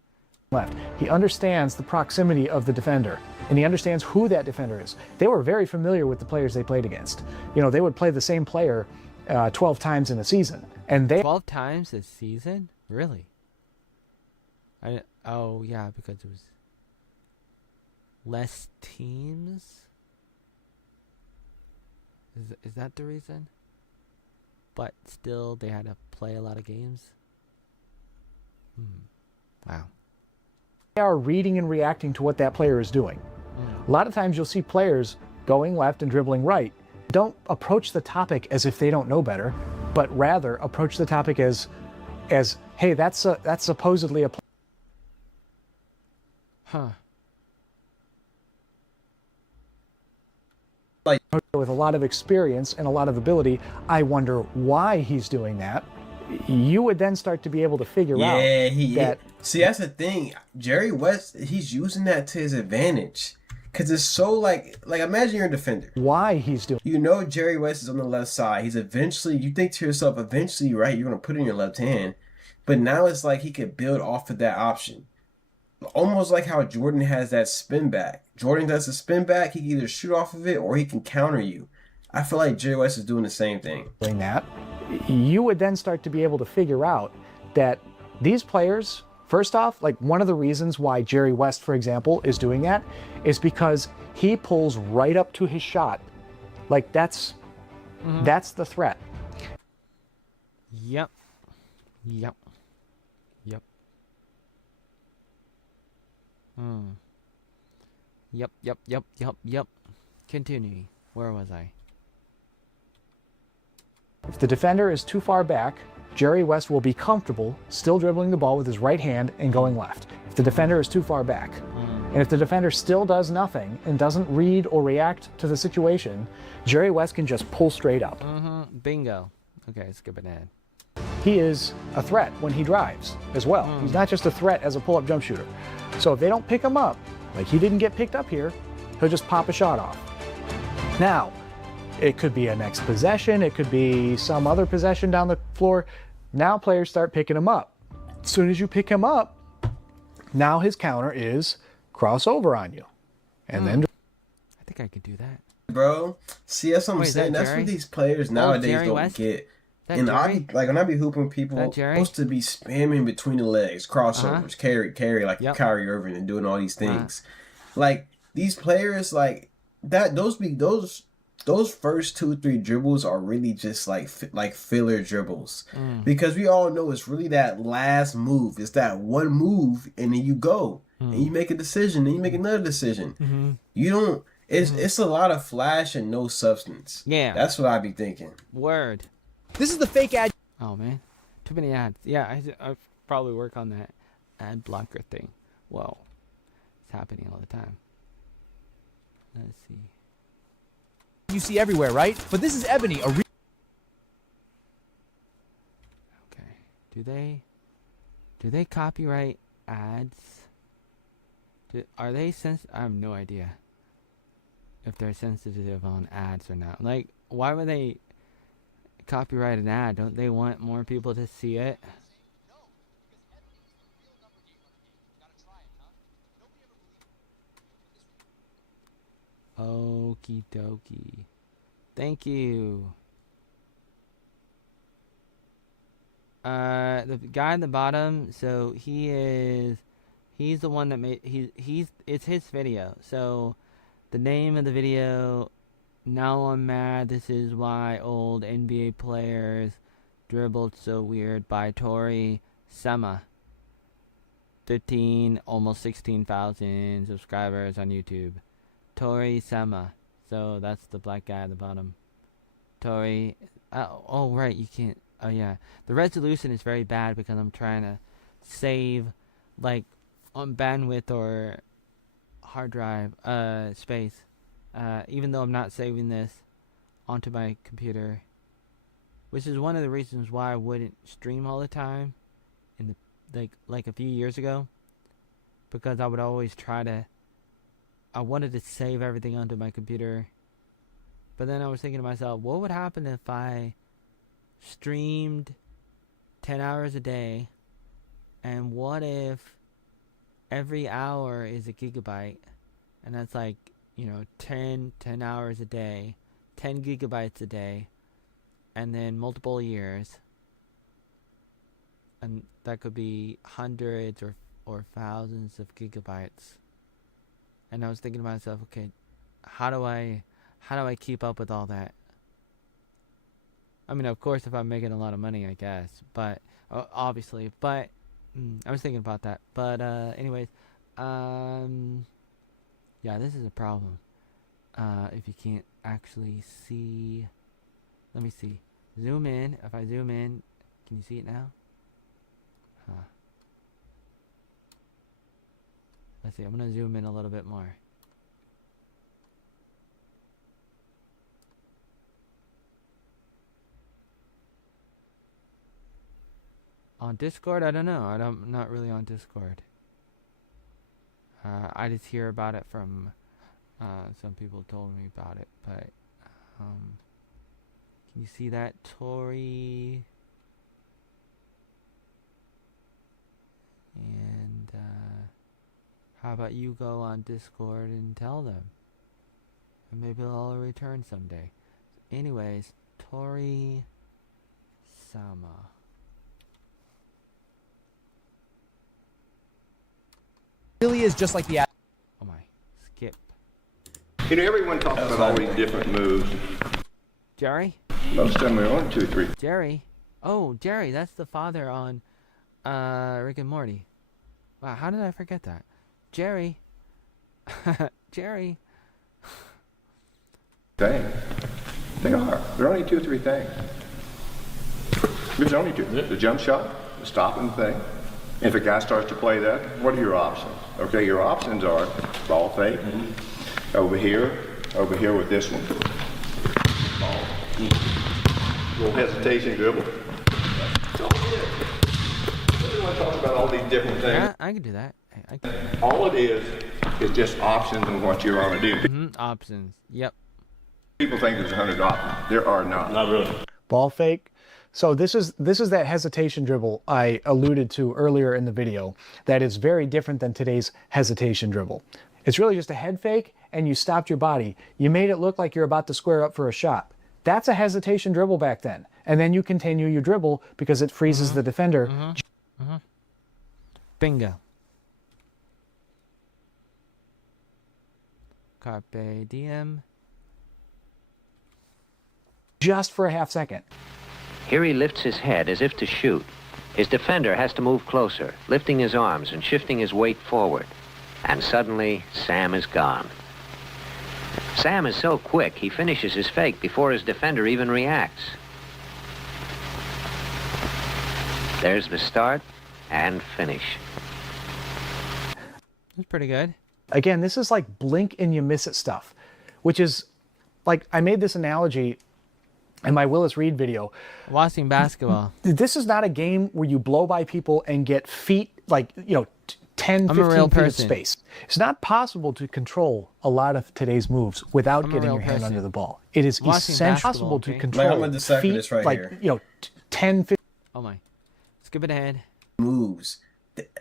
Left. He understands the proximity of the defender, and he understands who that defender is. They were very familiar with the players they played against. You know, they would play the same player 12 times in a season, and they 12 times a season? Really? Oh yeah, because it was less teams. Is that the reason? But still, they had to play a lot of games. Wow. They are reading and reacting to what that player is doing. A lot of times you'll see players going left and dribbling right. Don't approach the topic as if they don't know better, but rather approach the topic as hey, that's supposedly a like with a lot of experience and a lot of ability. I wonder why he's doing that. You would then start to be able to figure out that. See, that's the thing. Jerry West, he's using that to his advantage. Because it's so like imagine you're a defender. Why he's doing. You know Jerry West is on the left side. He's eventually, you think to yourself, eventually, right, you're going to put it in your left hand. But now it's like he could build off of that option. Almost like how Jordan has that spin back. Jordan does the spin back. He can either shoot off of it or he can counter you. I feel like Jerry West is doing the same thing. Doing that. You would then start to be able to figure out that these players, first off, like one of the reasons why Jerry West, for example, is doing that is because he pulls right up to his shot. Like that's the threat. Yep. Yep. Yep. Yep. Continuing. Where was I? If the defender is too far back, Jerry West will be comfortable still dribbling the ball with his right hand and going left. If the defender is too far back. And if the defender still does nothing and doesn't read or react to the situation, Jerry West can just pull straight up. Bingo. Okay, skip an ad. He is a threat when he drives as well. He's not just a threat as a pull-up jump shooter. So if they don't pick him up, like he didn't get picked up here, he'll just pop a shot off. Now, it could be a next possession, it could be some other possession down the floor. Now players start picking him up. As soon as you pick him up, now his counter is cross over on you. And then I think I could do that. Bro, see, that's what I'm saying. That's what these players nowadays don't West? get. And when I be hooping, people are supposed to be spamming between the legs, crossovers, carry, like Kyrie Irving and doing all these things. Like these players, like that. Those first 2-3 dribbles are really just like filler dribbles, because we all know it's really that last move. It's that one move, and then you go and you make a decision, then you make another decision. You don't. It's a lot of flash and no substance. Yeah, that's what I be thinking. Word. This is the fake ad. Oh man, too many ads. Yeah, I probably work on that ad blocker thing. Whoa, it's happening all the time. Let's see. You see everywhere, right? But this is Ebony, a Okay. Do they copyright ads? Are they I have no idea if they're sensitive on ads or not. Like, why would they copyright an ad? Don't they want more people to see it? Okie dokie. Thank you. The guy at the bottom, so he's the one that made, it's his video. So the name of the video, Now I'm Mad, This Is Why Old NBA Players Dribbled So Weird, by Tori Sama. 15, almost 16,000 subscribers on YouTube. Tori Sama. So that's the black guy at the bottom. Tori. Oh, right. You can't. Oh, yeah. The resolution is very bad because I'm trying to save, like, on bandwidth or hard drive space. Even though I'm not saving this onto my computer. Which is one of the reasons why I wouldn't stream all the time. In the like a few years ago, because I would always I wanted to save everything onto my computer, but then I was thinking to myself, what would happen if I streamed 10 hours a day, and what if every hour is a gigabyte, and that's like, 10 hours a day, 10 gigabytes a day, and then multiple years, and that could be hundreds or thousands of gigabytes. And I was thinking to myself, okay, how do I keep up with all that? I mean, of course, if I'm making a lot of money, I guess, but obviously, but I was thinking about that. But anyways, yeah, this is a problem. If you can't actually see, let me see. Zoom in. If I zoom in, can you see it now? Huh. Let's see, I'm going to zoom in a little bit more. On Discord? I don't know. I'm not really on Discord. I just hear about it from some people told me about it, but can you see that, Tori? And how about you go on Discord and tell them, and maybe they'll return someday. Anyways, Tori Sama. Really is just like the. Oh my, skip. Everyone talks about all these different moves. Jerry? Most of them are only 2 or 3. Jerry? Oh, Jerry, that's the father on Rick and Morty. Wow, how did I forget that? Jerry. Jerry. Things. They are. There are only 2 or 3 things. There's only 2. The jump shot, the stopping thing. And if a guy starts to play that, what are your options? Okay, your options are ball fake, over here with this one. Ball. Little hesitation dribble. Everyone talks about all these different things. Yeah, I can do that. All it is just options and what you want to do. Options. Yep. People think there's 100 options. There are not. Not really. Ball fake. So this is that hesitation dribble I alluded to earlier in the video that is very different than today's hesitation dribble. It's really just a head fake and you stopped your body. You made it look like you're about to square up for a shot. That's a hesitation dribble back then. And then you continue your dribble because it freezes the defender. Bingo. Carpe diem. Just for a half second. Here he lifts his head as if to shoot. His defender has to move closer, lifting his arms and shifting his weight forward. And suddenly, Sam is gone. Sam is so quick, he finishes his fake before his defender even reacts. There's the start and finish. That's pretty good. Again, this is like blink and you miss it stuff, which is like, I made this analogy in my Willis Reed video. Watching basketball. This is not a game where you blow by people and get feet, like, 10, 15 feet of space. It's not possible to control a lot of today's moves without getting your hand under the ball. It is essentially possible to control I'm gonna decipher this right here. 10, 15. Oh my. Skip it ahead. Moves.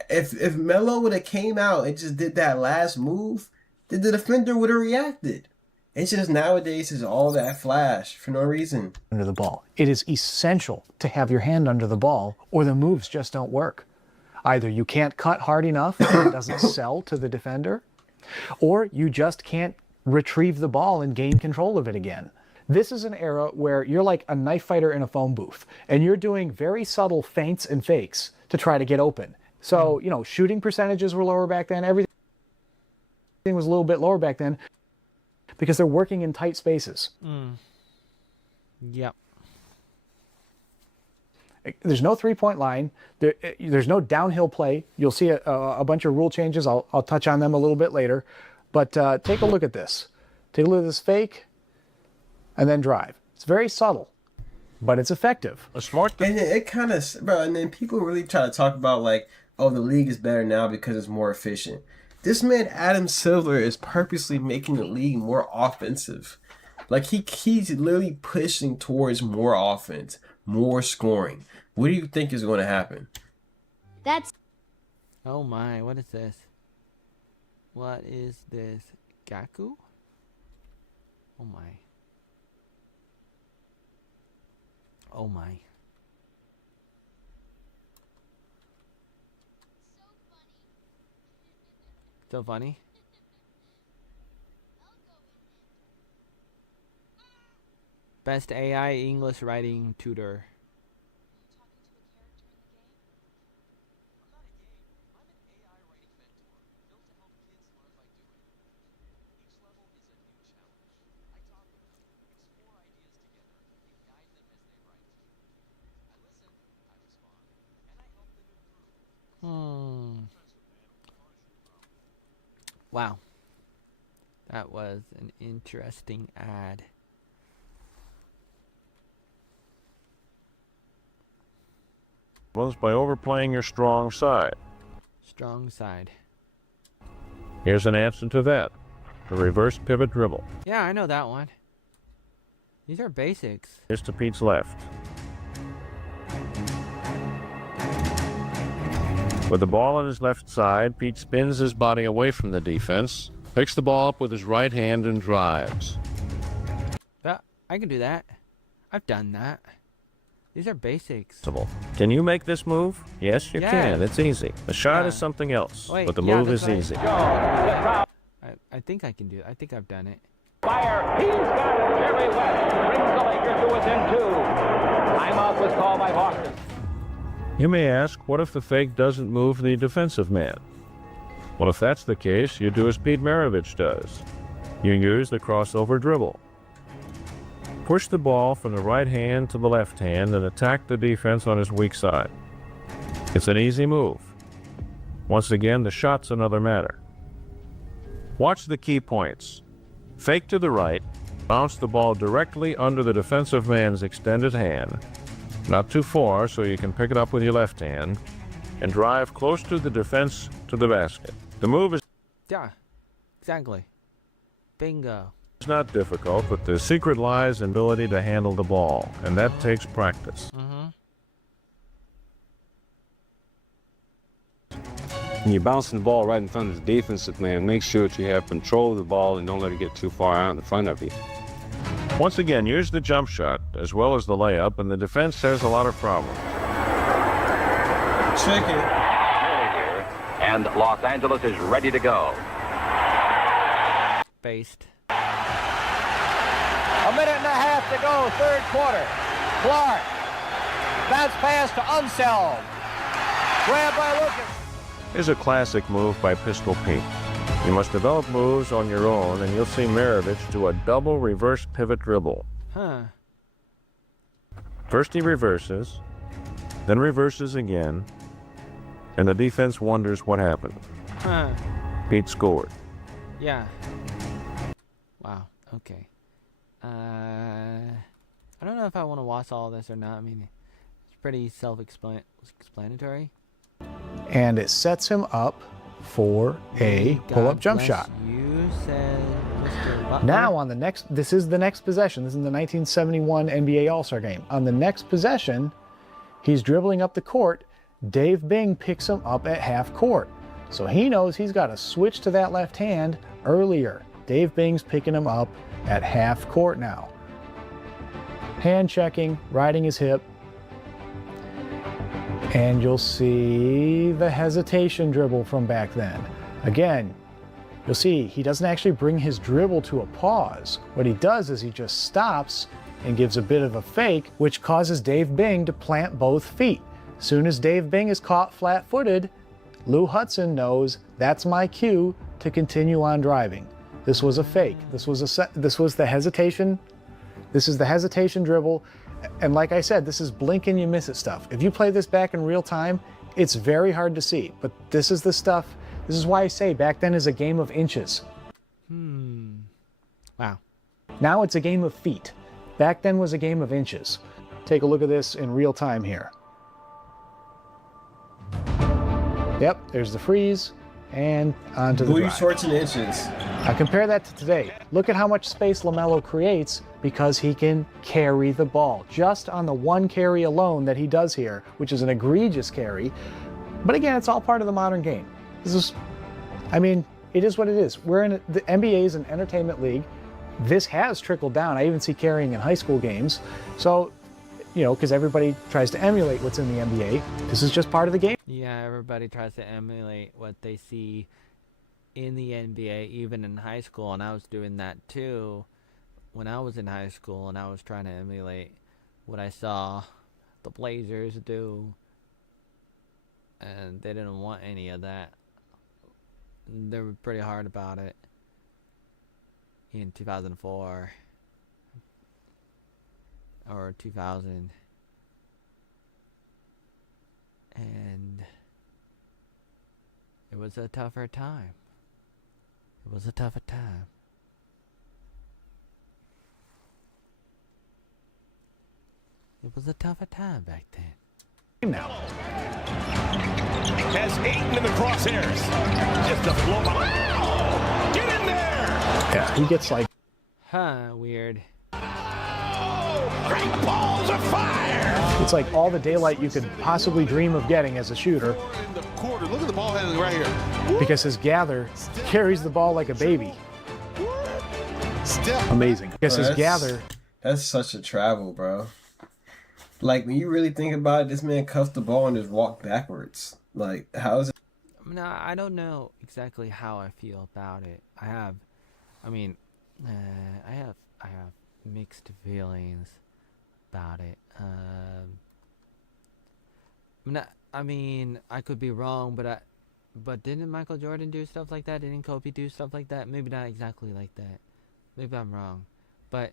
If Melo would have came out and just did that last move, the defender would have reacted. It's just nowadays is all that flash for no reason. Under the ball. It is essential to have your hand under the ball or the moves just don't work. Either you can't cut hard enough and it doesn't sell to the defender, or you just can't retrieve the ball and gain control of it again. This is an era where you're like a knife fighter in a phone booth and you're doing very subtle feints and fakes to try to get open. So, you know, shooting percentages were lower back then. Everything was a little bit lower back then because they're working in tight spaces. Yep. There's no three-point line. There's no downhill play. You'll see a bunch of rule changes. I'll touch on them a little bit later. But take a look at this. Take a look at this fake and then drive. It's very subtle, but it's effective. And it kind of, bro, and then people really try to talk about like, oh, the league is better now because it's more efficient. This man, Adam Silver, is purposely making the league more offensive. Like, he's literally pushing towards more offense, more scoring. What do you think is going to happen? Oh my, what is this? What is this? Gaku? Oh my. Oh my. So funny. Best AI English writing tutor. Wow. That was an interesting ad. By overplaying your strong side. Strong side. Here's an answer to that. The reverse pivot dribble. Yeah, I know that one. These are basics. Here's to Pete's left. With the ball on his left side, Pete spins his body away from the defense, picks the ball up with his right hand and drives. I can do that. I've done that. These are basics. Can you make this move? Yes, you can. It's easy. The shot is something else, but the move is easy. I think I can do it. I think I've done it. Fire. He's got it. Jerry West brings the Lakers to within 2. Timeout was called by Boston. You may ask, what if the fake doesn't move the defensive man? Well, if that's the case, you do as Pete Maravich does. You use the crossover dribble. Push the ball from the right hand to the left hand and attack the defense on his weak side. It's an easy move. Once again, the shot's another matter. Watch the key points. Fake to the right, bounce the ball directly under the defensive man's extended hand, not too far so you can pick it up with your left hand, and drive close to the defense to the basket. The move is... Yeah, exactly. Bingo. It's not difficult, but the secret lies in ability to handle the ball, and that takes practice. When you're bouncing the ball right in front of the defensive man, make sure that you have control of the ball and don't let it get too far out in front of you. Once again, use the jump shot as well as the layup, and the defense has a lot of problems. Check it. And Los Angeles is ready to go. Based. A minute and a half to go, third quarter. Clark. Bounce pass to Unseld. Grab by Lucas. Here's a classic move by Pistol Pete. You must develop moves on your own, and you'll see Maravich do a double reverse pivot dribble. First he reverses, then reverses again, and the defense wonders what happened. Pete scored. Yeah. Wow. Okay. I don't know if I want to watch all this or not. I mean, it's pretty self-explanatory. And it sets him up for a pull-up jump shot. You said, Mr. Butler. Now on the next, this is the next possession. This is the 1971 NBA All-Star Game. On the next possession, he's dribbling up the court. Dave Bing picks him up at half court. So he knows he's got to switch to that left hand earlier. Dave Bing's picking him up at half court now. Hand checking, riding his hip. And you'll see the hesitation dribble from back then. Again, you'll see he doesn't actually bring his dribble to a pause. What he does is he just stops and gives a bit of a fake, which causes Dave Bing to plant both feet. Soon as Dave Bing is caught flat-footed, Lou Hudson knows that's my cue to continue on driving. This was a fake. This was the hesitation. This is the hesitation dribble. And like I said, this is blink and you miss it stuff. If you play this back in real time, it's very hard to see. But this is the stuff. This is why I say back then is a game of inches. Wow. Now it's a game of feet. Back then was a game of inches. Take a look at this in real time here. Yep, there's the freeze and onto the Booty drive. shorts and inches. Now compare that to today. Look at how much space LaMelo creates because he can carry the ball. Just on the one carry alone that he does here, which is an egregious carry. But again, it's all part of the modern game. This is, I mean, it is what it is. The NBA is an entertainment league. This has trickled down. I even see carrying in high school games. So, you know, because everybody tries to emulate what's in the NBA. This is just part of the game. Yeah, everybody tries to emulate what they see in the NBA, even in high school, and I was doing that too when I was in high school, and I was trying to emulate what I saw the Blazers do, and they didn't want any of that. They were pretty hard about it in 2004 or 2000, and it was a tougher time. It was a tougher time. It was a tougher time back then. Now. Has Ayton in the crosshairs. Just a blow. Get in there! Yeah, he gets like... Weird. Great balls of fire! It's like all the daylight you could possibly dream of getting as a shooter. In the quarter. Look at the ball handling right here. Because his gather carries the ball like a baby. Amazing. Because his gather... That's such a travel, bro. Like, when you really think about it, this man cuffed the ball and just walked backwards. Like, how is it? No, I don't know exactly how I feel about it. I have mixed feelings about it. I could be wrong, but didn't Michael Jordan do stuff like that? Didn't Kobe do stuff like that? Maybe not exactly like that. Maybe I'm wrong, but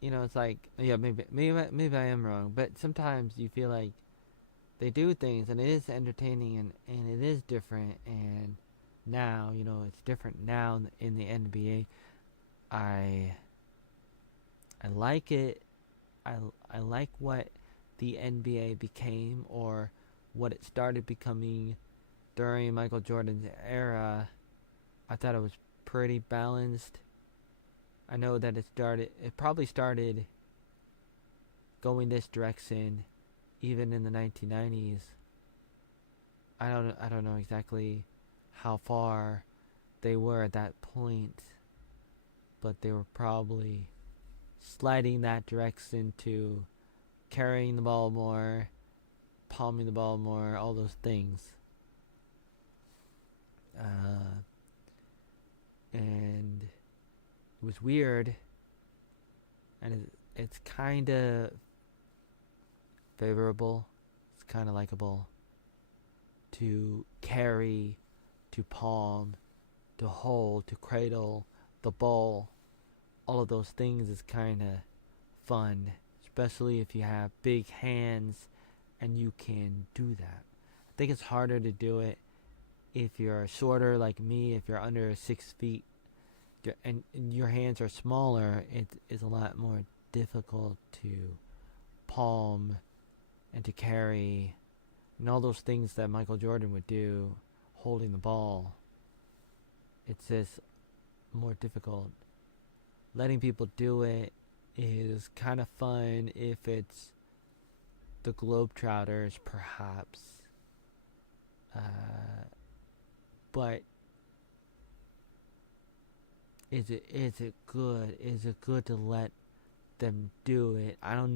you know, it's like, yeah, maybe I am wrong. But sometimes you feel like they do things, and it is entertaining, and it is different. And now, you know, it's different now in the NBA. I like it. I like what the NBA became, or what it started becoming during Michael Jordan's era. I thought it was pretty balanced. I know that it probably started going this direction even in the 1990s. I don't know exactly how far they were at that point, but they were probably sliding that direction to carrying the ball more, palming the ball more, all those things. And it was weird, and it's kind of favorable, it's kind of likable to carry, to palm, to hold, to cradle the ball. All of those things is kind of fun, especially if you have big hands and you can do that. I think it's harder to do it if you're shorter like me, if you're under 6 feet. And your hands are smaller, it is a lot more difficult to palm and to carry and all those things that Michael Jordan would do holding the ball. It's just more difficult. Letting people do it is kind of fun if it's the Globetrotters, perhaps. But is it good? Is it good to let them do it? I don't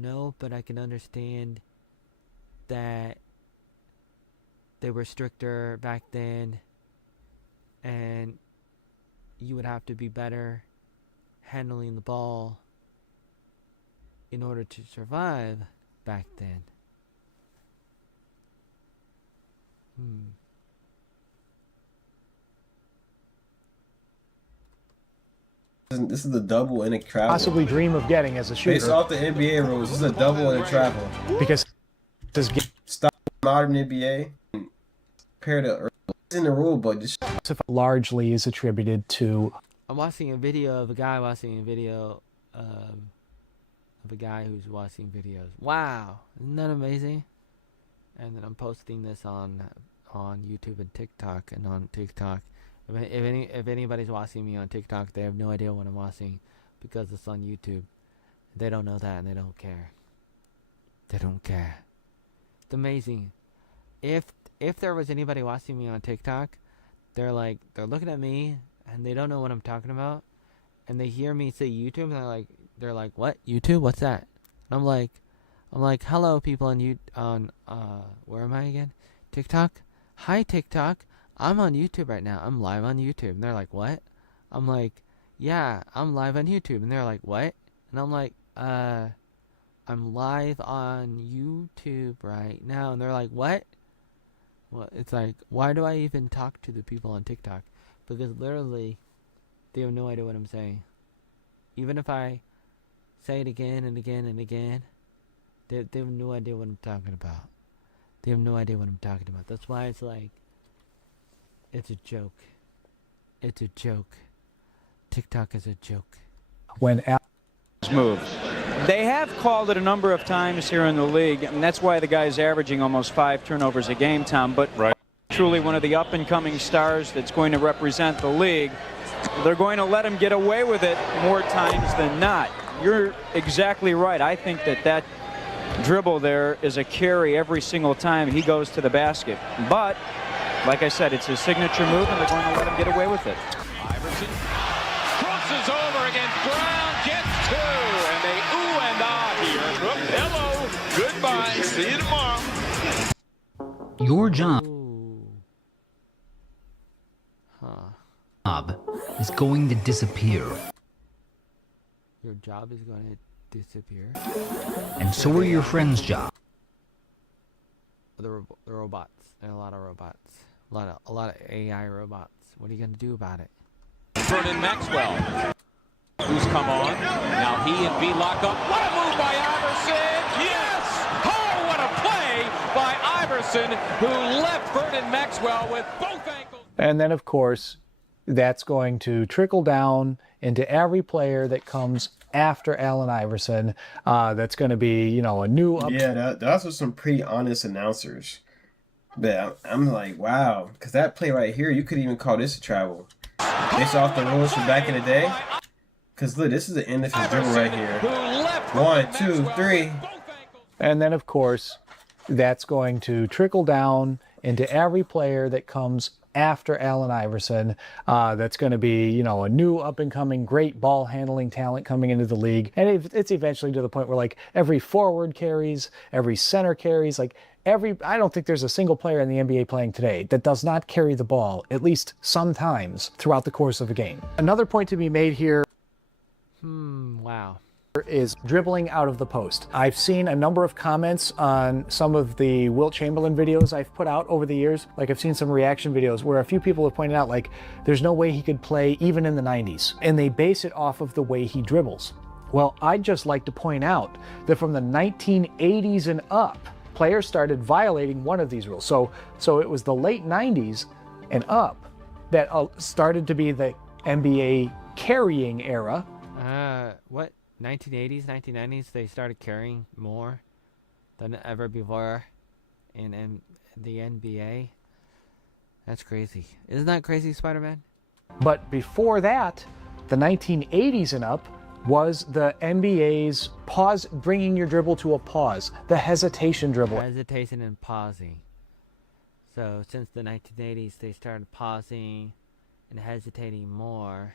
know, but I can understand that they were stricter back then, and you would have to be better handling the ball in order to survive back then. This is the double and a travel. Possibly dream of getting as a shooter. Based off the NBA rules, this is a double and a travel. Because this stop modern NBA compared to it's in the rule book. Just largely is attributed to. I'm watching a video of a guy watching a video of a guy who's watching videos. Wow, isn't that amazing? And then I'm posting this on YouTube and TikTok. And on TikTok, if anybody's watching me on TikTok, they have no idea what I'm watching because it's on YouTube. They don't know that, and they don't care. They don't care. It's amazing. If there was anybody watching me on TikTok, they're looking at me and they don't know what I'm talking about, and they hear me say YouTube and they're like, what? YouTube? What's that? And I'm like, hello people on where am I again? TikTok? Hi TikTok. I'm on YouTube right now. I'm live on YouTube. And they're like, what? I'm like, yeah, I'm live on YouTube. And they're like, what? And I'm like, I'm live on YouTube right now. And they're like, what? Well, it's like, why do I even talk to the people on TikTok? Because literally, they have no idea what I'm saying. Even if I say it again and again and again, they have no idea what I'm talking about. They have no idea what I'm talking about. That's why it's like, it's a joke. It's a joke. TikTok is a joke. When moves. They have called it a number of times here in the league, and that's why the guy's averaging almost 5 turnovers a game, Tom. But truly one of the up-and-coming stars that's going to represent the league. They're going to let him get away with it more times than not. You're exactly right. I think that dribble there is a carry every single time he goes to the basket. But, like I said, it's his signature move, and they're going to let him get away with it. Iverson crosses over against Brown, gets 2, and they ooh and ah here. Hello, goodbye, see you tomorrow. Your job is going to disappear. Your job is going to disappear. And so are your friends' jobs. The robots. And a lot of robots. A lot of AI robots. What are you going to do about it? Vernon Maxwell, who's come on. Now he and B lock up. What a move by Iverson! Yes! Oh, what a play by Iverson, who left Vernon Maxwell with both ankles. And then, of course, that's going to trickle down into every player that comes after Allen Iverson. That's going to be, a new... Yeah, those were some pretty honest announcers. But I'm like, wow, because that play right here, you could even call this a travel. Based off the rules from back in the day. Because look, this is the end of his dribble right here. 1, 2, 3. And then, of course, that's going to trickle down into every player that comes after Allen Iverson. That's going to be, a new up-and-coming great ball handling talent coming into the league. And it's eventually to the point where, every forward carries, every center carries, I don't think there's a single player in the NBA playing today that does not carry the ball at least sometimes throughout the course of a game. Another point to be made here wow. is dribbling out of the post. I've seen a number of comments on some of the Wilt Chamberlain videos I've put out over the years. I've seen some reaction videos where a few people have pointed out there's no way he could play even in the 90s. And they base it off of the way he dribbles. Well, I'd just like to point out that from the 1980s and up, players started violating one of these rules. So it was the late 90s and up that started to be the NBA carrying era. What? 1980s, 1990s, they started carrying more than ever before in the NBA. That's crazy. Isn't that crazy, Spider-Man? But before that, the 1980s and up, was the NBA's pause, bringing your dribble to a pause, the hesitation dribble. Hesitation and pausing. So since the 1980s, they started pausing and hesitating more,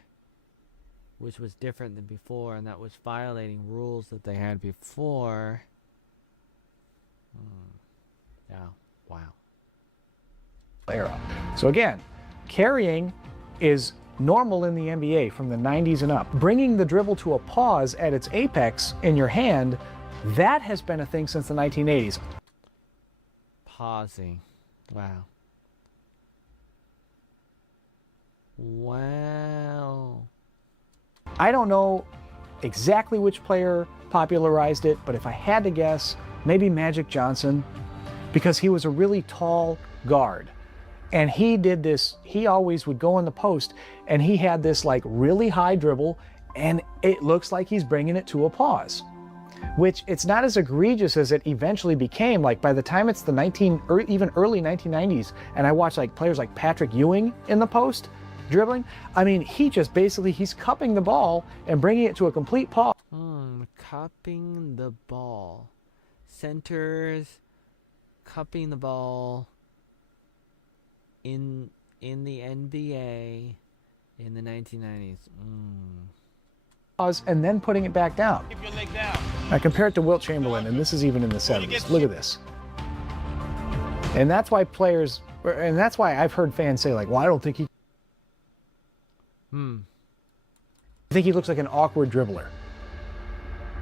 which was different than before, and that was violating rules that they had before. Yeah, wow. Era. So again, carrying is normal in the NBA from the 90s and up. Bringing the dribble to a pause at its apex in your hand, that has been a thing since the 1980s. Pausing. Wow. Wow. I don't know exactly which player popularized it, but if I had to guess, maybe Magic Johnson, because he was a really tall guard. And he did this, he always would go in the post, and he had this like really high dribble, and it looks like he's bringing it to a pause. Which it's not as egregious as it eventually became. Like by the time it's the even early 1990s, and I watch like players like Patrick Ewing in the post dribbling, I mean, he just basically, he's cupping the ball and bringing it to a complete pause. Cupping the ball. Centers cupping the ball in the NBA in the 1990s. And then putting it back down. Keep your leg down. I compare it to Wilt Chamberlain, and this is even in the 70s. Look at this. And that's why players, and that's why I've heard fans say like, well, I don't think he, I think he looks like an awkward dribbler.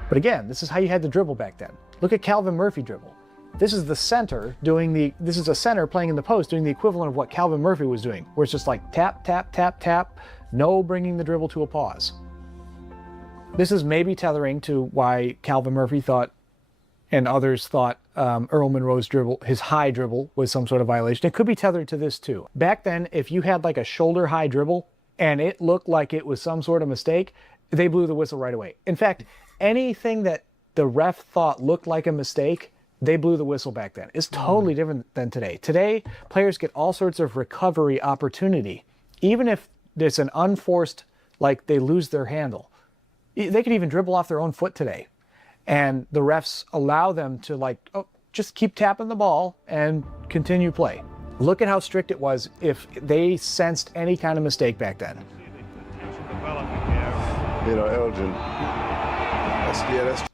But again, this is how you had to dribble back then. Look at Calvin Murphy dribble. This is the center this is a center playing in the post doing the equivalent of what Calvin Murphy was doing, where it's just like tap, tap, tap, tap, no bringing the dribble to a pause. This is maybe tethering to why Calvin Murphy thought, and others thought, Earl Monroe's dribble, his high dribble, was some sort of violation. It could be tethered to this too. Back then, if you had like a shoulder high dribble and it looked like it was some sort of mistake, they blew the whistle right away. In fact, anything that the ref thought looked like a mistake, they blew the whistle back then. It's totally different than today. Today, players get all sorts of recovery opportunity. Even if there's an unforced, like they lose their handle. They could even dribble off their own foot today. And the refs allow them to like, oh, just keep tapping the ball and continue play. Look at how strict it was if they sensed any kind of mistake back then. You know, Elgin, that's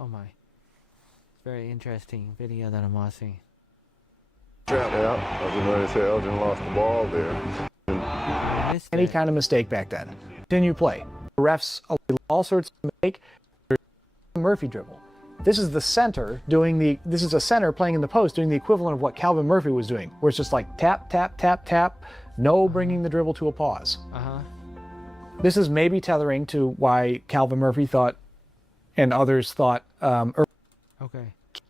Oh my. Very interesting video that I'm watching. Yeah, I was going to say Elgin lost the ball there. Any kind of mistake back then. Continue play. The refs allow all sorts of mistake. Murphy dribble. This is the center this is a center playing in the post doing the equivalent of what Calvin Murphy was doing, where it's just like tap, tap, tap, tap, no bringing the dribble to a pause. This is maybe tethering to why Calvin Murphy thought, and others thought,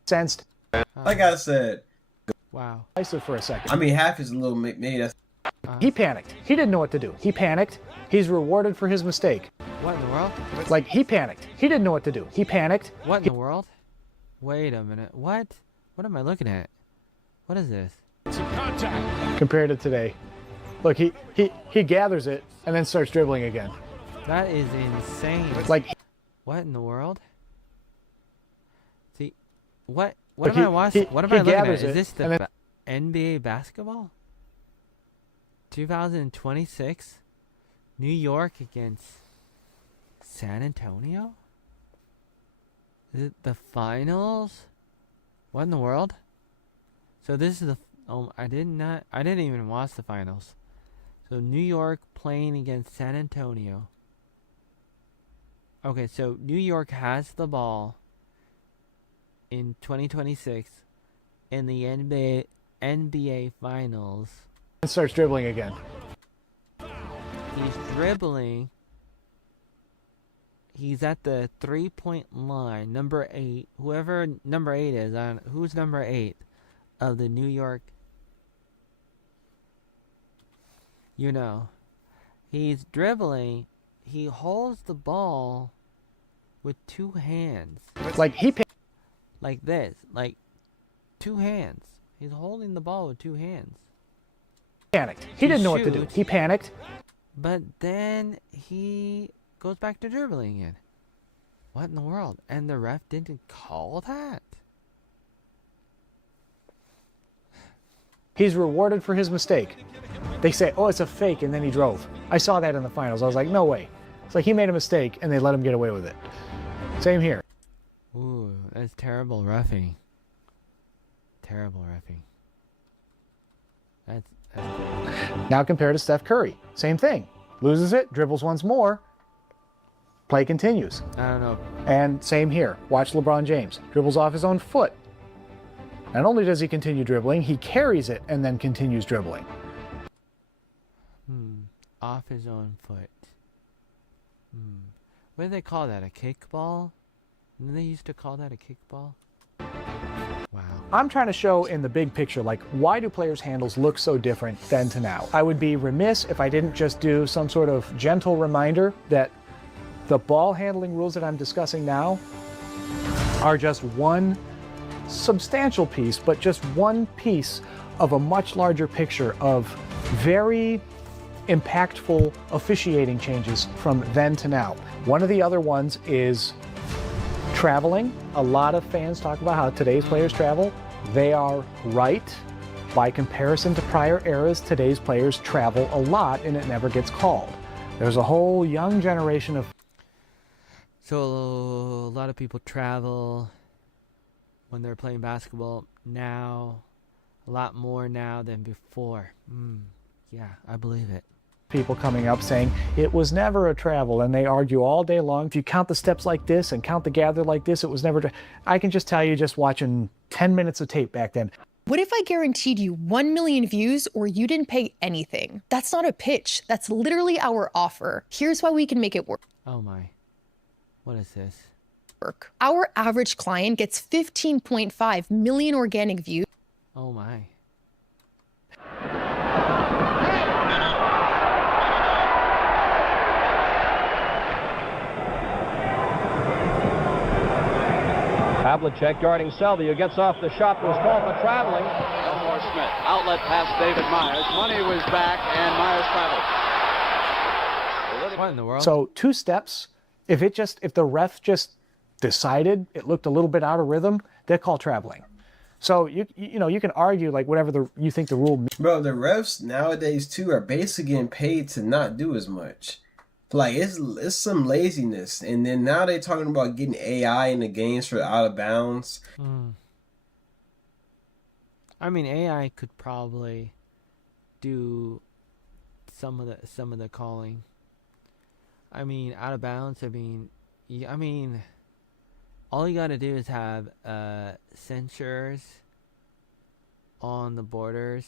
sensed. Like I said, wow. For a second. I mean, half is a little maybe that's. He panicked. He didn't know what to do. He panicked. He's rewarded for his mistake. What in the world? Like, he panicked. He didn't know what to do. He panicked. What in the world? Wait a minute. What? What am I looking at? What is this? Some contact. Compared to today. Look, he gathers it and then starts dribbling again. That is insane. Like, what in the world? See, what am I watching? What am I looking at? Is this the NBA basketball? 2026? New York against San Antonio? Is it the finals? What in the world? So this is the I didn't even watch the finals. So New York playing against San Antonio. Okay, so New York has the ball in 2026 in the NBA finals. And starts dribbling again. He's dribbling. He's at the 3-point line. Number 8. Whoever number 8 is, who's number 8 of the New York? You know. He's dribbling. He holds the ball with 2 hands. Like this. Like 2 hands. He's holding the ball with 2 hands. Panicked. He didn't know what to do. He panicked. But then he goes back to dribbling again. What in the world? And the ref didn't call that? He's rewarded for his mistake. They say, oh, it's a fake, and then he drove. I saw that in the finals. I was like, no way. It's like he made a mistake, and they let him get away with it. Same here. Ooh, that's terrible reffing. Terrible reffing. That's now compare to Steph Curry. Same thing. Loses it, dribbles once more. Play continues. I don't know. And same here. Watch LeBron James. Dribbles off his own foot. Not only does he continue dribbling, he carries it and then continues dribbling. Off his own foot. What do they call that? A kickball? Didn't they used to call that a kickball? Wow. I'm trying to show in the big picture, like, why do players' handles look so different then to now? I would be remiss if I didn't just do some sort of gentle reminder that the ball handling rules that I'm discussing now are just one substantial piece, but just one piece of a much larger picture of very impactful officiating changes from then to now. One of the other ones is traveling. A lot of fans talk about how today's players travel. They are right. By comparison to prior eras, today's players travel a lot and it never gets called. There's a whole young generation of... So a lot of people travel when they're playing basketball now, a lot more now than before. Yeah, I believe it. People coming up saying it was never a travel, and they argue all day long. If you count the steps like this and count the gather like this, it was never. I can just tell you, just watching 10 minutes of tape back then. What if I guaranteed you 1 million views or you didn't pay anything? That's not a pitch. That's literally our offer. Here's why we can make it work. Oh my. What is this? Our average client gets 15.5 million organic views. Oh my. Havlicek guarding Selby, who gets off the shot, was called for traveling. Elmore Smith, outlet past David Myers. Money was back, and Myers traveled. What in the world? So 2 steps. If the ref just decided it looked a little bit out of rhythm, they call traveling. So you can argue like whatever you think the rule means. Bro, the refs nowadays too are basically getting paid to not do as much. Like it's some laziness, and then now they're talking about getting AI in the games for out of bounds. I mean, AI could probably do some of the calling. I mean, out of bounds. I mean, all you gotta do is have sensors on the borders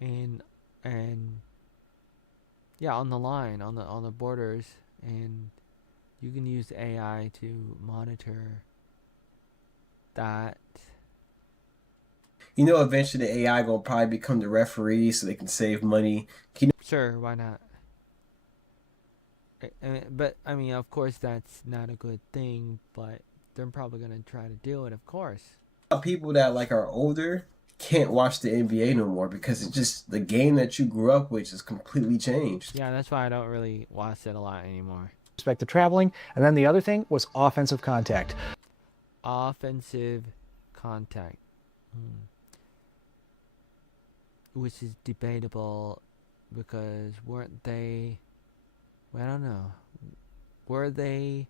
and yeah, on the line, on the borders, and you can use AI to monitor that. You know, eventually the AI gonna probably become the referee so they can save money. Sure, why not? But I mean, of course, that's not a good thing. But they're probably gonna try to do it, of course. People that like are older can't watch the NBA no more because it's just the game that you grew up with is completely changed. Yeah, that's why I don't really watch it a lot anymore. Respect to traveling, and then the other thing was offensive contact. Offensive contact, which is debatable because weren't they? Well, I don't know. Were they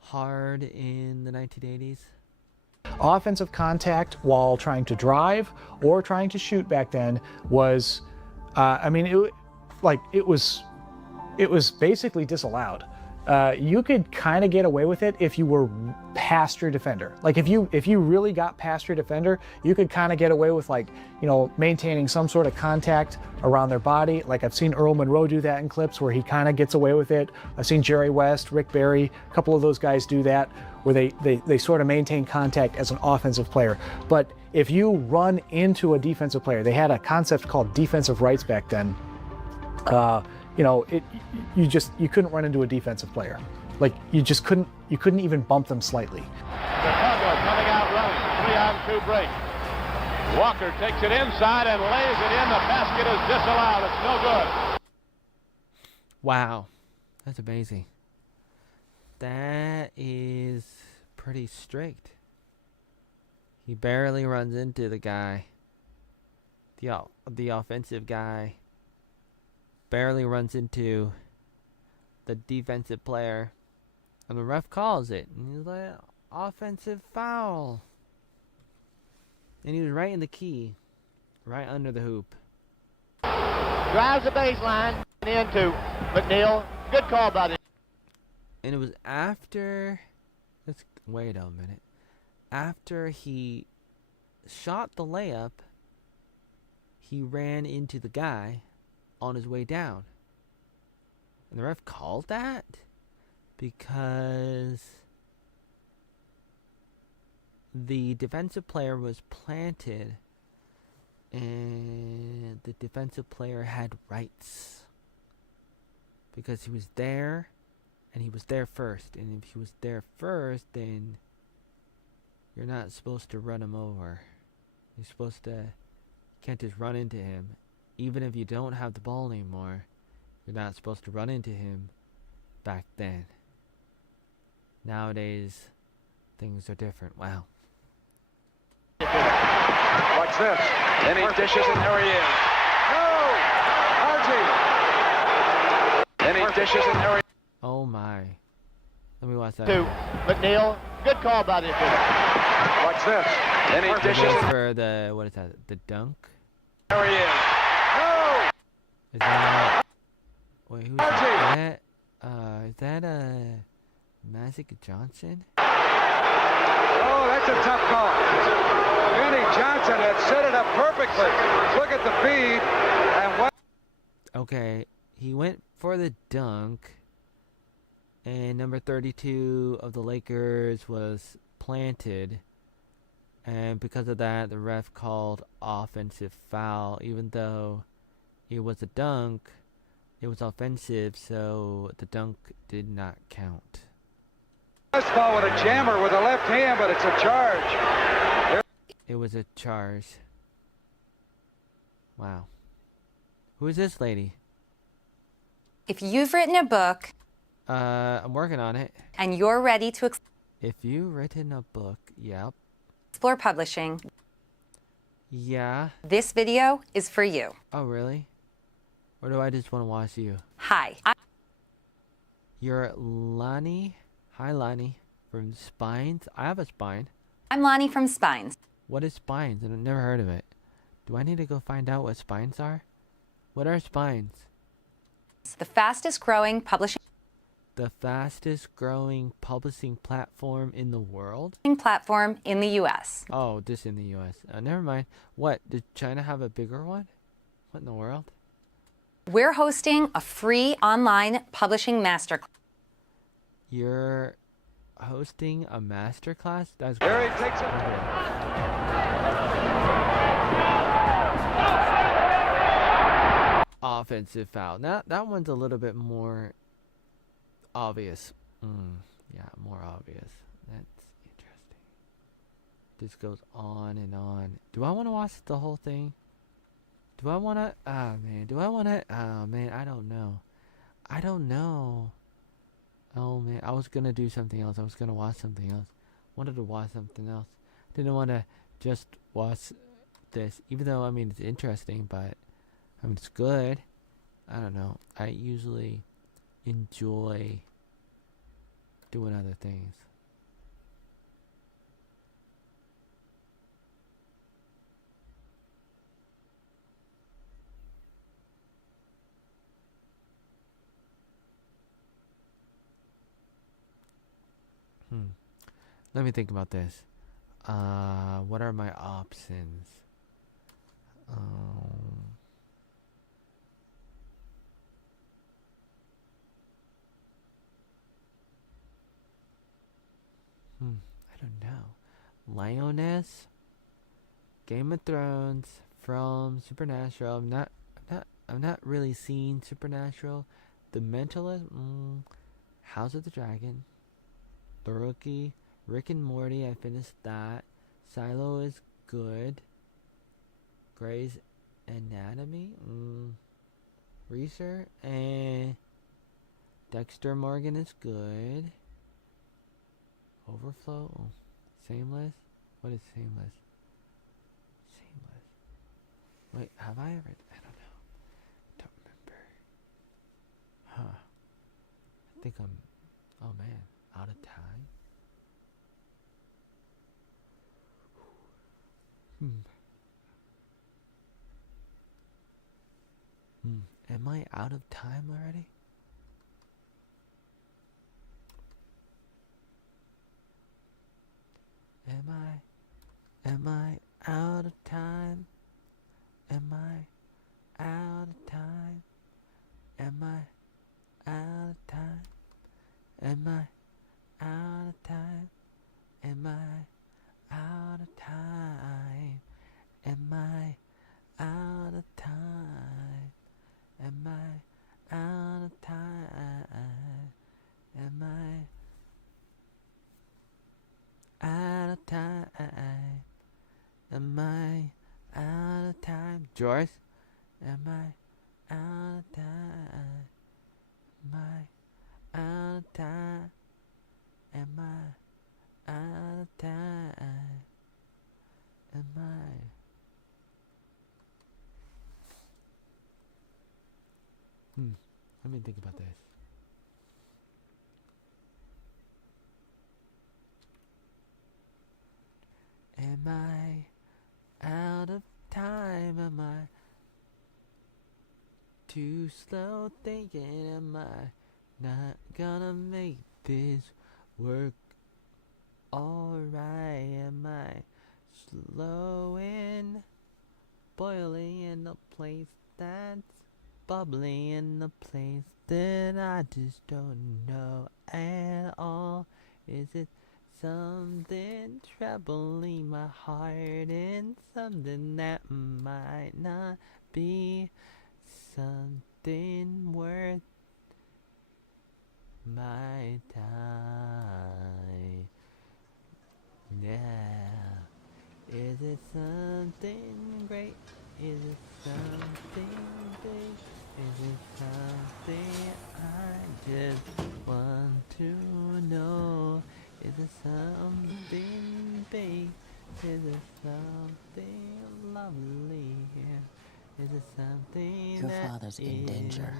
hard in the 1980s? Offensive contact while trying to drive or trying to shoot back then was, it was basically disallowed. You could kind of get away with it if you were past your defender. Like if you really got past your defender, you could kind of get away with maintaining some sort of contact around their body. Like I've seen Earl Monroe do that in clips where he kind of gets away with it. I've seen Jerry West, Rick Barry, a couple of those guys do that where they sort of maintain contact as an offensive player. But if you run into a defensive player, they had a concept called defensive rights back then. You couldn't run into a defensive player. Like you couldn't even bump them slightly. Chicago coming out running, 3-on-2 break. Walker takes it inside and lays it in. The basket is disallowed. It's no good. Wow, that's amazing. That is pretty strict. He barely runs into the guy. The offensive guy barely runs into the defensive player, and the ref calls it, and he's like, offensive foul. And he was right in the key, right under the hoop. Drives the baseline into McNeil. Good call by the... And it was after... Let's wait a minute. After he shot the layup, he ran into the guy on his way down. And the ref called that because the defensive player was planted and the defensive player had rights because he was there and he was there first. And if he was there first, then you're not supposed to run him over. You're supposed to... You can't just run into him. Even if you don't have the ball anymore, you're not supposed to run into him back then. Nowadays, things are different. Wow. Watch this. Then he dishes and there he is. No! Archie! Then he dishes and there he is. Oh my. Let me watch that. To McNeil. Good call by the official. Watch this. Then he dishes for the, what is that? The dunk? There he is. No! Is that... Wait, who's that? Is that, Magic Johnson? Oh, that's a tough call. Vinnie Johnson had set it up perfectly. Look at the feed and what... Okay, he went for the dunk, and number 32 of the Lakers was planted, and because of that, the ref called offensive foul, even though it was a dunk. It was offensive, so the dunk did not count. Baseball with a jammer with a left hand, but it's a charge. It was a charge. Wow. Who is this lady? If you've written a book... I'm working on it. And you're ready to... If you've written a book, yep. Explore publishing. Yeah. This video is for you. Oh, really? Or do I just want to watch you? Hi. You're Lonnie. Hi, Lonnie. From Spines. I have a spine. I'm Lonnie from Spines. What is Spines? I've never heard of it. Do I need to go find out what spines are? What are spines? It's the fastest growing publishing... The fastest growing publishing platform in the world? Platform in the U.S. Oh, just in the U.S. Never mind. What? Did China have a bigger one? What in the world? We're hosting a free online publishing masterclass. You're hosting a masterclass? That's great. There he takes it. Offensive foul. Now that one's a little bit more obvious. Yeah, more obvious. That's interesting. This goes on and on. Do I want to watch the whole thing? Do I want to... Ah, man. Do I want to... Oh, man. I don't know. I don't know. Oh, man. I was going to do something else. I was going to watch something else. Wanted to watch something else. Didn't want to just watch this. Even though, I mean, it's interesting, but... I mean, it's good. I don't know. I usually enjoy doing other things. Let me think about this. What are my options? I don't know. Lioness, Game of Thrones, from Supernatural. I'm not really seeing Supernatural. The Mentalist, House of the Dragon, The Rookie, Rick and Morty. I finished that. Silo is good. Grey's Anatomy, Research, and Dexter Morgan is good. Overflow, Shameless. What is Shameless? Shameless. Wait, have I ever? I don't know. Don't remember. Huh. I think I'm. Oh man, out of time. Am I out of time already? Am I out of time? Am I out of time? Am I out of time? Am I out of time? Am I out of time? Am I out of time? Am I out of time? Am I out of time? Am I out of time? Joyce? Am I out of time? Am I out of time? Am I out of time? Am I? Let me think about this. Am I out of time? Am I too slow thinking? Am I not gonna make this work alright? Am I slow and boiling in a place that's bubbly, in a place that I just don't know at all? Is it something troubling my heart, and something that might not be something worth my time? Yeah. Is it something great? Is it something big? Is it something I just want to know? Is it something big? Is it something lovely? Is it something Your that father's in danger.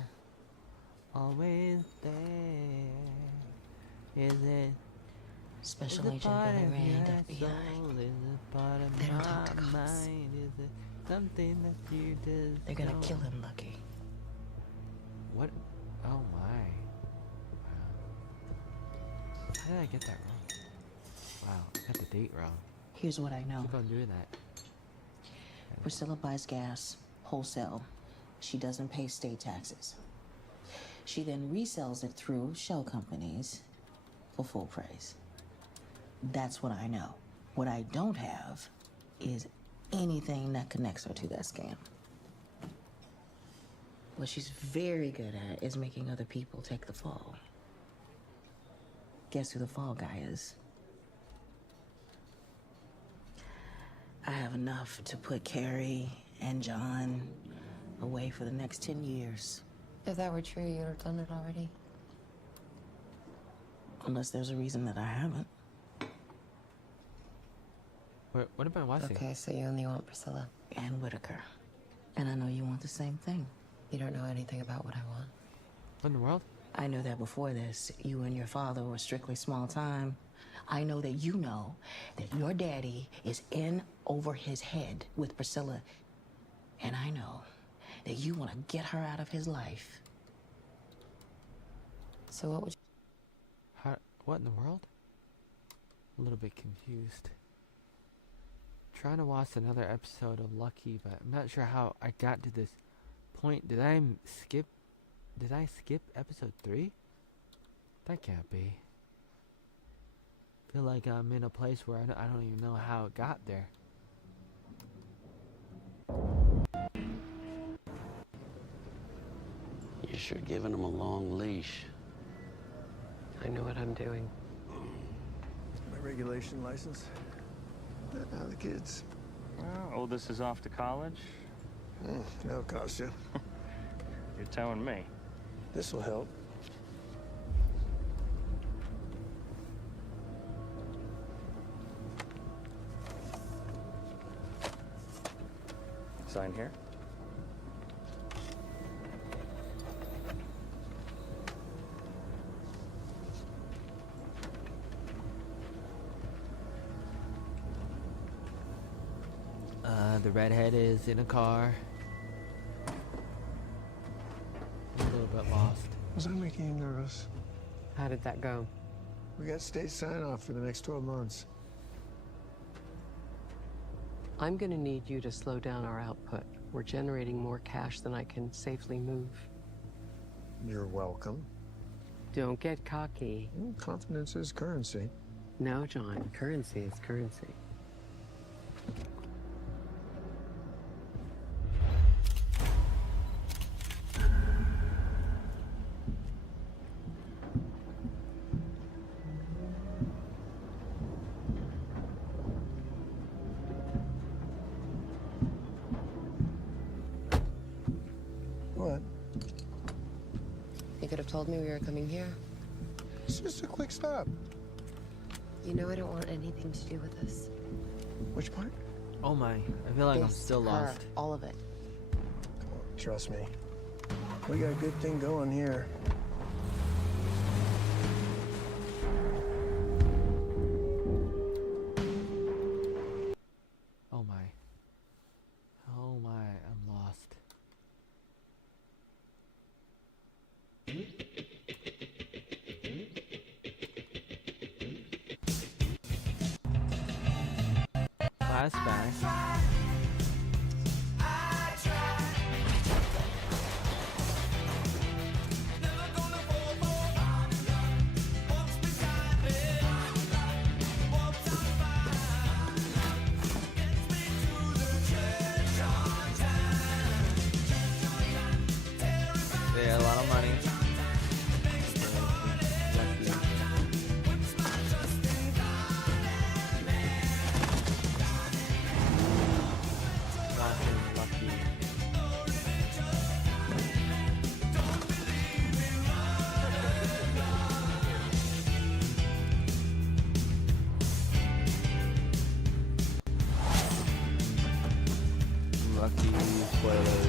Always there? Is it Special is it Agent part Billy of Ray and your FBI. soul? Is it part of They don't talk to my cops. mind? Is it something that you just They're gonna don't- kill him, Lucky. What? Oh my. Wow. How did I get that wrong? Wow, I got the date wrong. Here's what I know. Keep on doing that. Priscilla buys gas wholesale. She doesn't pay state taxes. She then resells it through shell companies for full price. That's what I know. What I don't have is anything that connects her to that scam. What she's very good at is making other people take the fall. Guess who the fall guy is? I have enough to put Carrie and John away for the next 10 years. If that were true, you would have done it already. Unless there's a reason that I haven't. What about Wesley? Okay, so you only want Priscilla. And Whitaker. And I know you want the same thing. You don't know anything about what I want. What in the world? I know that before this, you and your father were strictly small time. I know that you know that your daddy is in over his head with Priscilla. And I know that you want to get her out of his life. So what would you... What in the world? A little bit confused. Trying to watch another episode of Lucky, but I'm not sure how I got to this point. Did I skip episode 3? That can't be. Feel like I'm in a place where I don't even know how it got there. You're sure giving him a long leash. I know what I'm doing. My regulation license. How are the kids? Well, oldest is off to college. That'll cost you. You're telling me. This will help. Sign here. The redhead is in a car. bit lost. Was I making you nervous? How did that go? We got state sign-off for the next 12 months. I'm going to need you to slow down our output. We're generating more cash than I can safely move. You're welcome. Don't get cocky. Confidence is currency. No, John. Currency is currency. What? You could have told me we were coming here. It's just a quick stop. You know I don't want anything to do with this. Which part? Oh my, I feel like I'm still lost. All of it. Come on, trust me. We got a good thing going here. Oh my. Oh my, I'm lost. Flashback. Yeah, a lot of money. Lucky spoilers.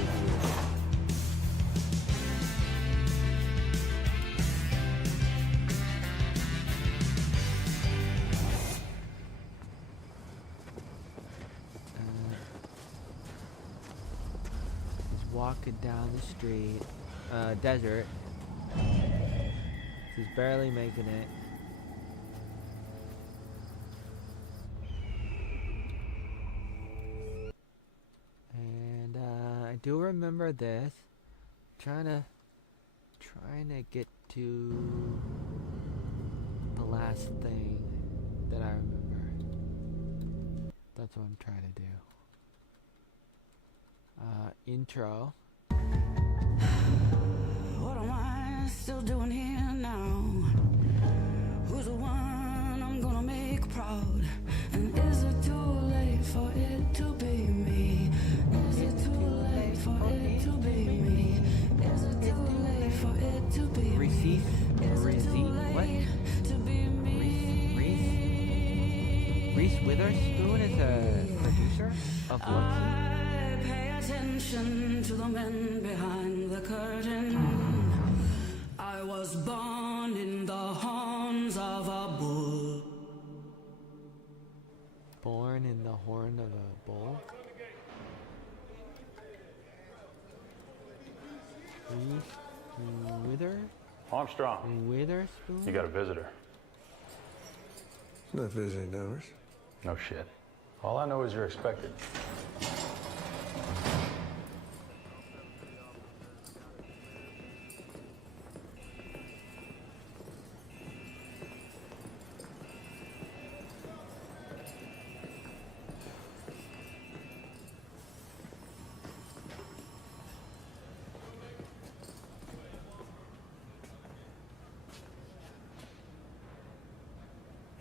Walking down the street, desert. He's barely making it. And I do remember this. Trying to get to the last thing that I remember. That's what I'm trying to do. Intro. What am I still doing here now? Who's the one I'm gonna make proud? And is it too late for it to be me? Is it too late for it to be me? Is it too late for it to be me? Is it too late to be me? Reese Witherspoon is a producer of Lucky. Pay attention to the men behind the curtain. I was born in the horns of a bull. Born in the horn of a bull? Reese Witherspoon? You got a visitor. It's not visiting hours. No shit. All I know is you're expected.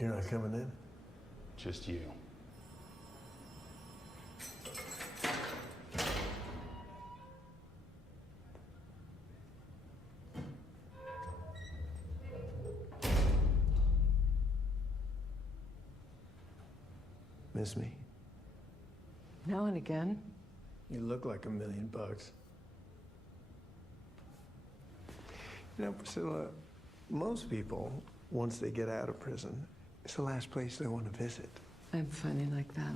You're not coming in? Just you. Miss me? Now and again. You look like $1 million. You know, Priscilla, most people, once they get out of prison, it's the last place they want to visit. I'm funny like that.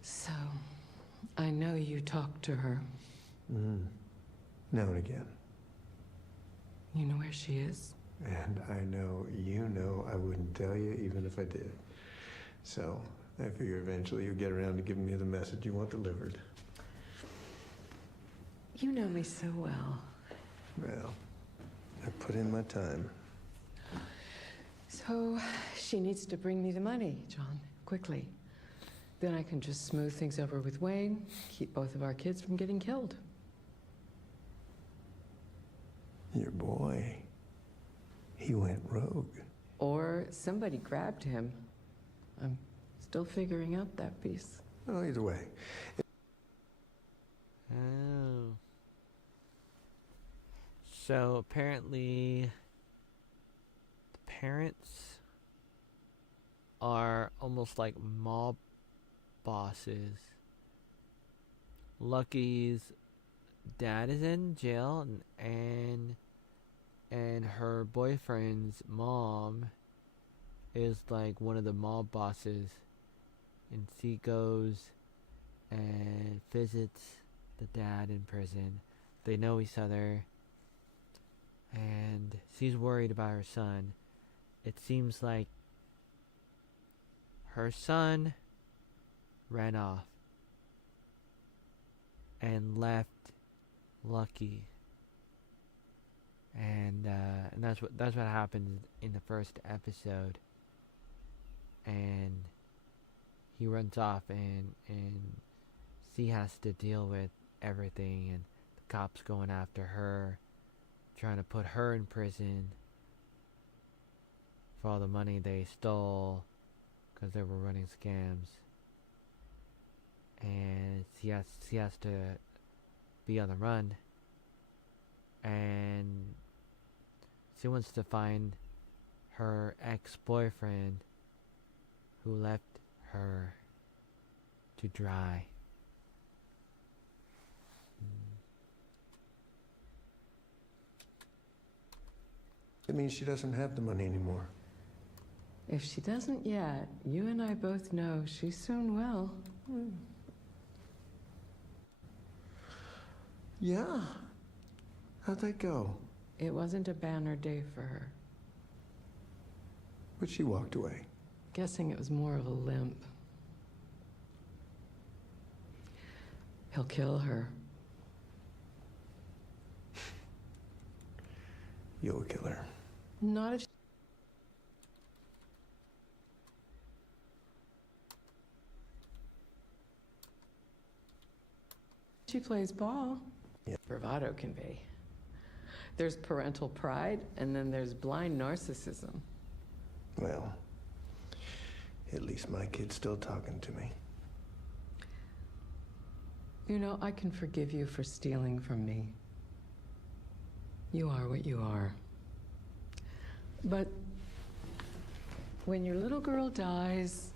So, I know you talked to her. Mm. Now and again. You know where she is? And I know you know I wouldn't tell you even if I did. So I figure eventually you'll get around to giving me the message you want delivered. You know me so well. Well, I put in my time. So she needs to bring me the money, John, quickly. Then I can just smooth things over with Wayne, keep both of our kids from getting killed. Your boy, he went rogue. Or somebody grabbed him. I'm still figuring out that piece. Oh, either way. Oh. So apparently the parents are almost like mob bosses. Lucky's dad is in jail, and her boyfriend's mom is like one of the mob bosses, and she goes and visits the dad in prison. They know each other, and she's worried about her son. It seems like her son ran off and left Lucky, and that's what happened in the first episode. And he runs off, and she has to deal with everything, and the cops going after her, trying to put her in prison for all the money they stole because they were running scams. And she has to be on the run, and she wants to find her ex-boyfriend who left her to dry. It means she doesn't have the money anymore. If she doesn't yet, you and I both know she soon will. Yeah. How'd that go? It wasn't a banner day for her. But she walked away. Guessing it was more of a limp. He'll kill her. You'll kill her. Not if she plays ball. Yeah. Bravado can be. There's parental pride, and then there's blind narcissism. Well, at least my kid's still talking to me. You know, I can forgive you for stealing from me. You are what you are. But when your little girl dies,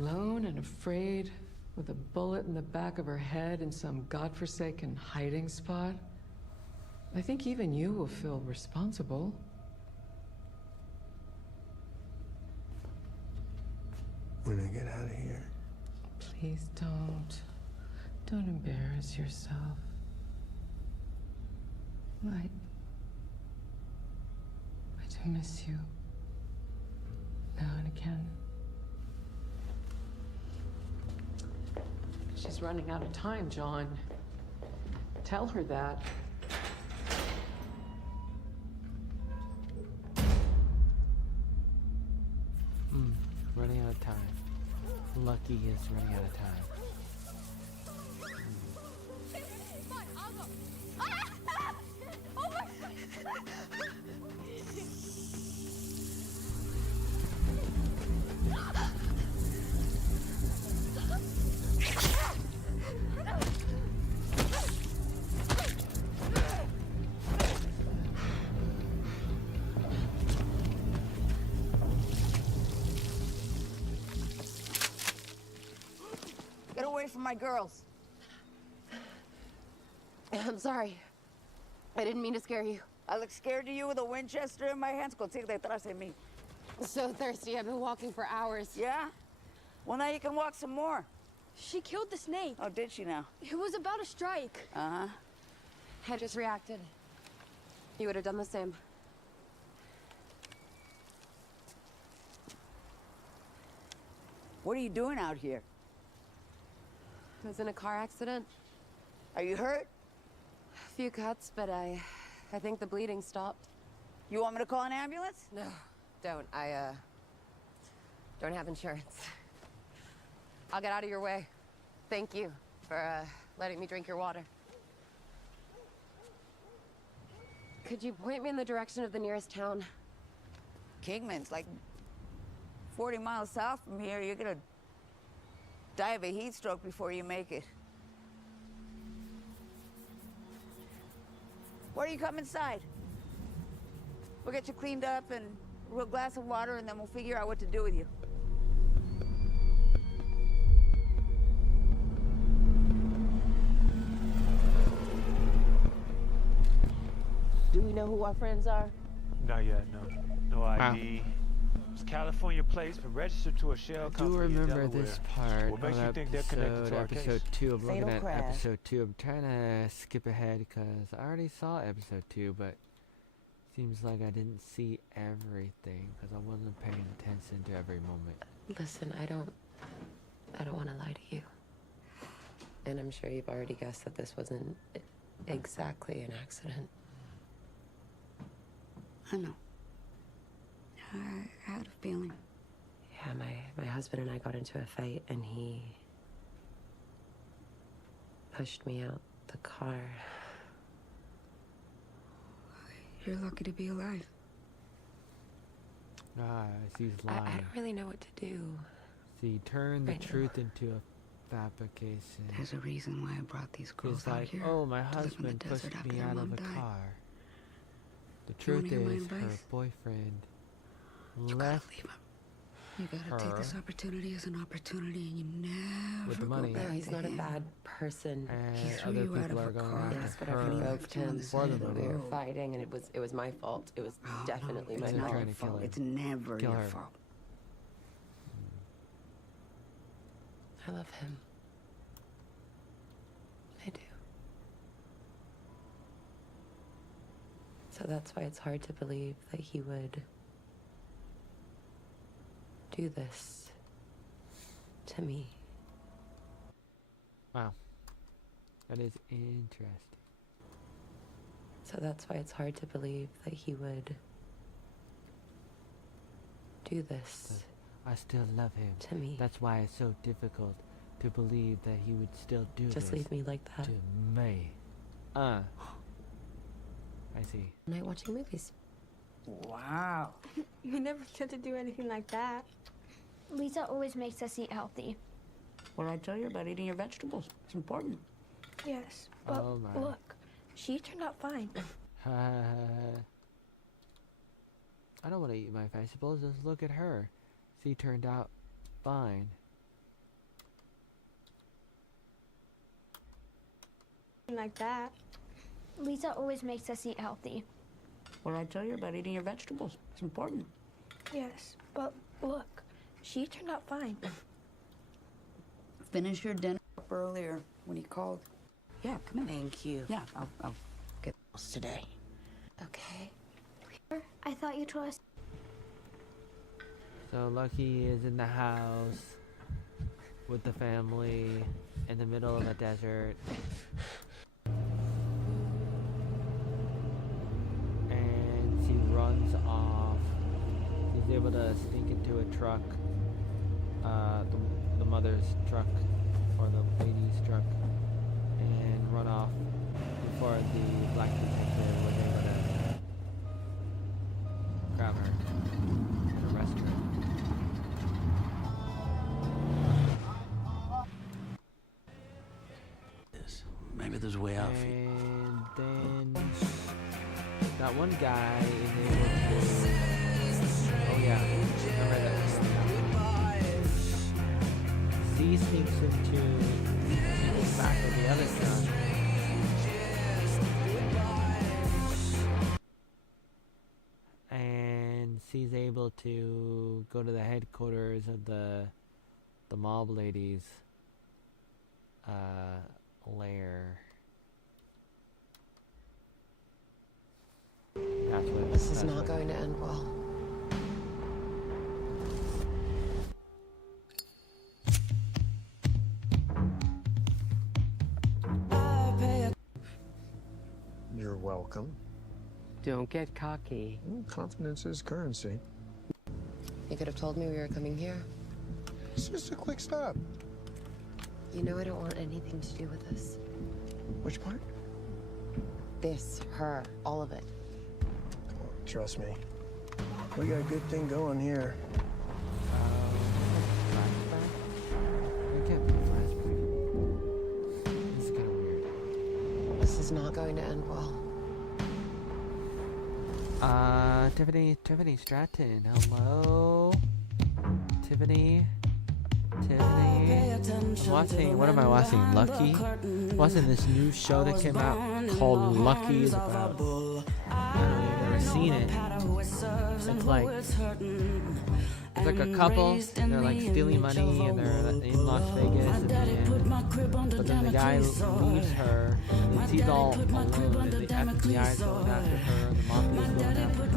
alone and afraid, with a bullet in the back of her head in some godforsaken hiding spot, I think even you will feel responsible. When I get out of here. Please don't. Don't embarrass yourself. I do miss you. Now and again. She's running out of time, John. Tell her that. Running out of time. Lucky is running out of time. Get away from my girls. I'm sorry. I didn't mean to scare you. I look scared to you with a Winchester in my hands. Consigue detrás de mí. So thirsty. I've been walking for hours. Yeah? Well, now you can walk some more. She killed the snake. Oh, did she now? It was about to strike. Uh-huh. I just reacted. You would have done the same. What are you doing out here? I was in a car accident. Are you hurt? A few cuts, but I think the bleeding stopped. You want me to call an ambulance? No, don't. I don't have insurance. I'll get out of your way. Thank you for letting me drink your water. Could you point me in the direction of the nearest town? Kingman's like 40 miles south from here. You're gonna die of a heat stroke before you make it. Why don't you come inside? We'll get you cleaned up and a real glass of water, and then we'll figure out what to do with you. Do we know who our friends are? Not yet, no. No ID. It's California plates, but registered to a shell company. I do remember in this Delaware. part What makes of you think they're connected to our episode case? 2. I'm looking Fatal at crash. episode 2. I'm trying to skip ahead because I already saw episode 2, but seems like I didn't see everything because I wasn't paying attention to every moment. Listen, I don't want to lie to you. And I'm sure you've already guessed that this wasn't exactly an accident. I know. I had a feeling. Yeah, my husband and I got into a fight, and he pushed me out the car. You're lucky to be alive. Ah, she's I lying. don't really know what to do. See, turn the Right now. truth into a fabrication. There's a reason why I brought these girls It's out like, here. oh, my to live in the husband pushed desert after me their out mom of the died. car. The You wanna truth hear my is, her advice? boyfriend You gotta left leave him. You gotta take this her opportunity as an opportunity, and you never with the go money. back No, he's to not a him. bad person. He and threw other you out people of are a going car. after Yes, but I her provoked on him. the for side the of the money. We were road. fighting, and it was my fault. It was Oh, definitely no, my it's they're not fault. trying your to kill fault. her. It's never Kill your her. fault. I love him. I do. So that's why it's hard to believe that he would do this to me. Wow. That is interesting. So that's why it's hard to believe that he would do this I still love him. to me. That's why it's so difficult to believe that he would still do Just this leave me like that. to me. I see. Night watching movies. Wow. We never get to do anything like that. Lisa always makes us eat healthy. What did I tell you about eating your vegetables? It's important. Yes, but Oh, my. look, she turned out fine. I don't want to eat my vegetables. Just look at her. She turned out fine. Like that. Lisa always makes us eat healthy. What did I tell you about eating your vegetables? It's important. Yes, but look, she turned out fine. Finish your dinner up earlier when he called. Yeah, come in. Thank you. Yeah, I'll get those today. Okay. I thought you told us. So Lucky is in the house with the family in the middle of a desert. And she runs off. She's able to sneak into a truck, the mother's truck, or the lady's truck, and run off before the black detective was able to grab her and arrest her. Maybe there's a way out for you. And then that one guy is able to. Oh yeah, remember that. Z sneaks into the back of the other truck. And she's able to go to the headquarters of the mob ladies lair. This is not going to end well. You're welcome. Don't get cocky. Confidence is currency. You could have told me we were coming here. It's just a quick stop. You know I don't want anything to do with this. Which part? This, her, all of it. Trust me. We got a good thing going here. This is not going to end well. Tiffany Stratton, hello? Tiffany? I'm watching, what am I watching? Lucky? I'm watching this new show that came out called Lucky. It's about, I've never seen it. It's like a couple, they're like stealing money and they're in Las Vegas, but then the guy leaves her and she's all alone and the FBI's going after her and the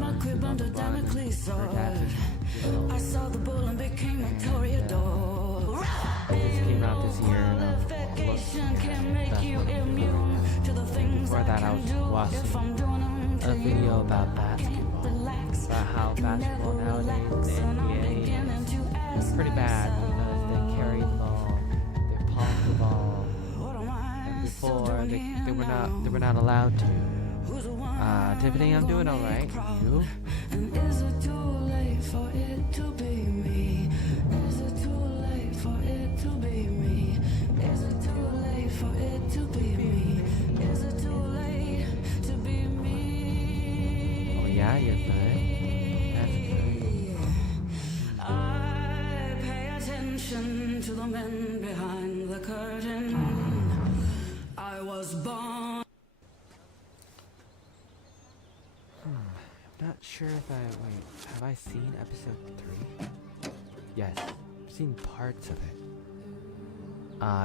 mafia's going after her. Her dad just this came out this year and before that I was watching a video about basketball, about how basketball nowadays in the NBA is pretty bad because they carry the ball, they pass the ball, and before they were not allowed to. Tiffany, I'm doing all right. You? And is it too late for it to be me? Is it too late for it to be me? Is it too late for it to be me? Is it too late to be me? Oh yeah, you're good. That's good. I pay attention to the men behind the curtain. I was born. I'm not sure if have I seen episode 3? Yes, I've seen parts of it.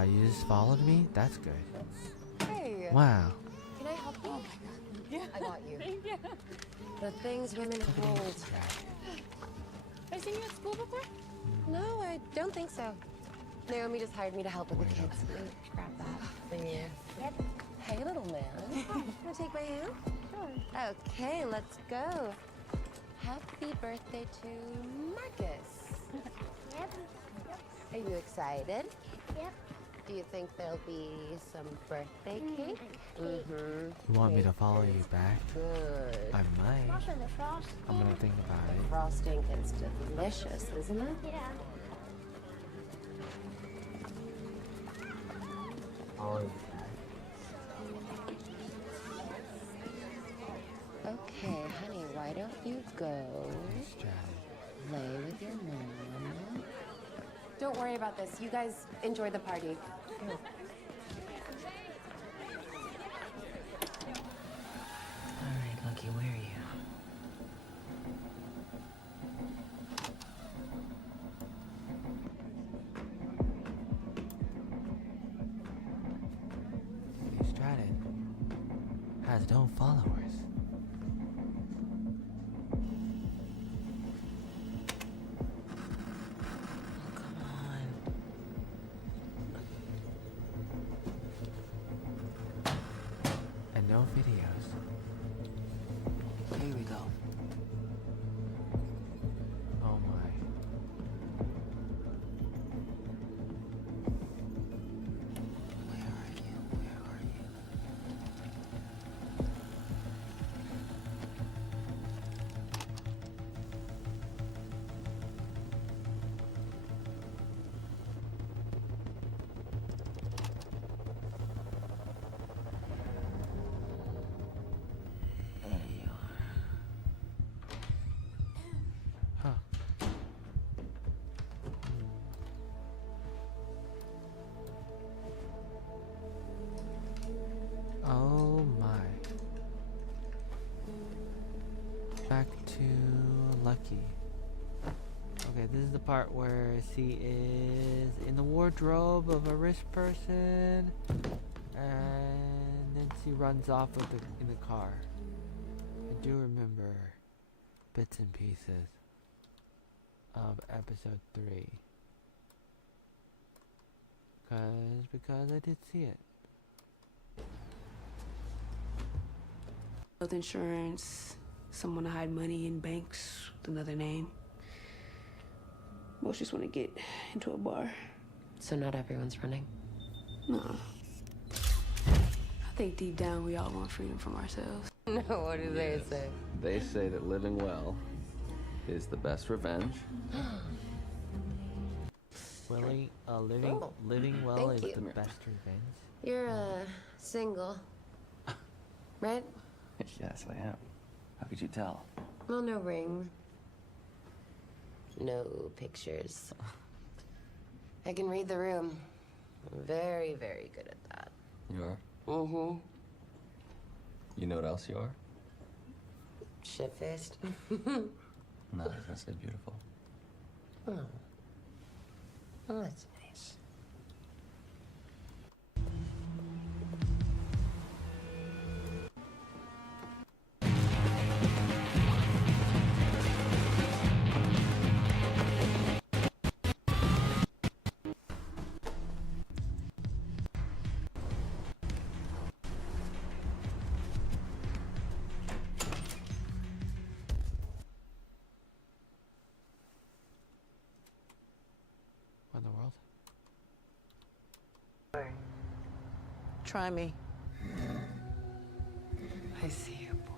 You just followed me? That's good. Hey. Wow. Can I help you? Oh my god. Yeah. I got you. Thank you. The things women hold. Have I seen you at school before? No, I don't think so. Naomi just hired me to help with the kids. Grab that. There. Yep. Hey, little man. Wanna take my hand? Sure. Okay, let's go. Happy birthday to Marcus. Yep. Are you excited? Yep. Do you think there'll be some birthday cake? You want me to follow you back? Good. I might. Also the frosting. I'm gonna think about The it. frosting is delicious, isn't it? Yeah. Okay, honey, why don't you go lay with your mom? Don't worry about this. You guys enjoy the party. Go. Alright, Lucky, where are you? Stratton has no followers. And no videos. Here we go. Oh my. Huh. Oh my. Back to Lucky. Okay, Okay, this is the part where she is in the wardrobe of a rich person, and then she runs off with in the car. I do remember bits and pieces of episode 3. Because I did see it. Health insurance, someone to hide money in banks with another name. Most just want to get into a bar. So not everyone's running? No. I think deep down we all want freedom from ourselves. No, what do they say? They say that living well is the best revenge. Living well thank is you. the best revenge. You're single, right? Yes, I am. How could you tell? Well, no ring, no pictures. I can read the room. I'm very, very good at that. You are? Mm-hmm. You know what else you are? Shit-faced. No, I was gonna say beautiful. Oh. Oh, that's nice. What in the world? Try me. I see you, boy.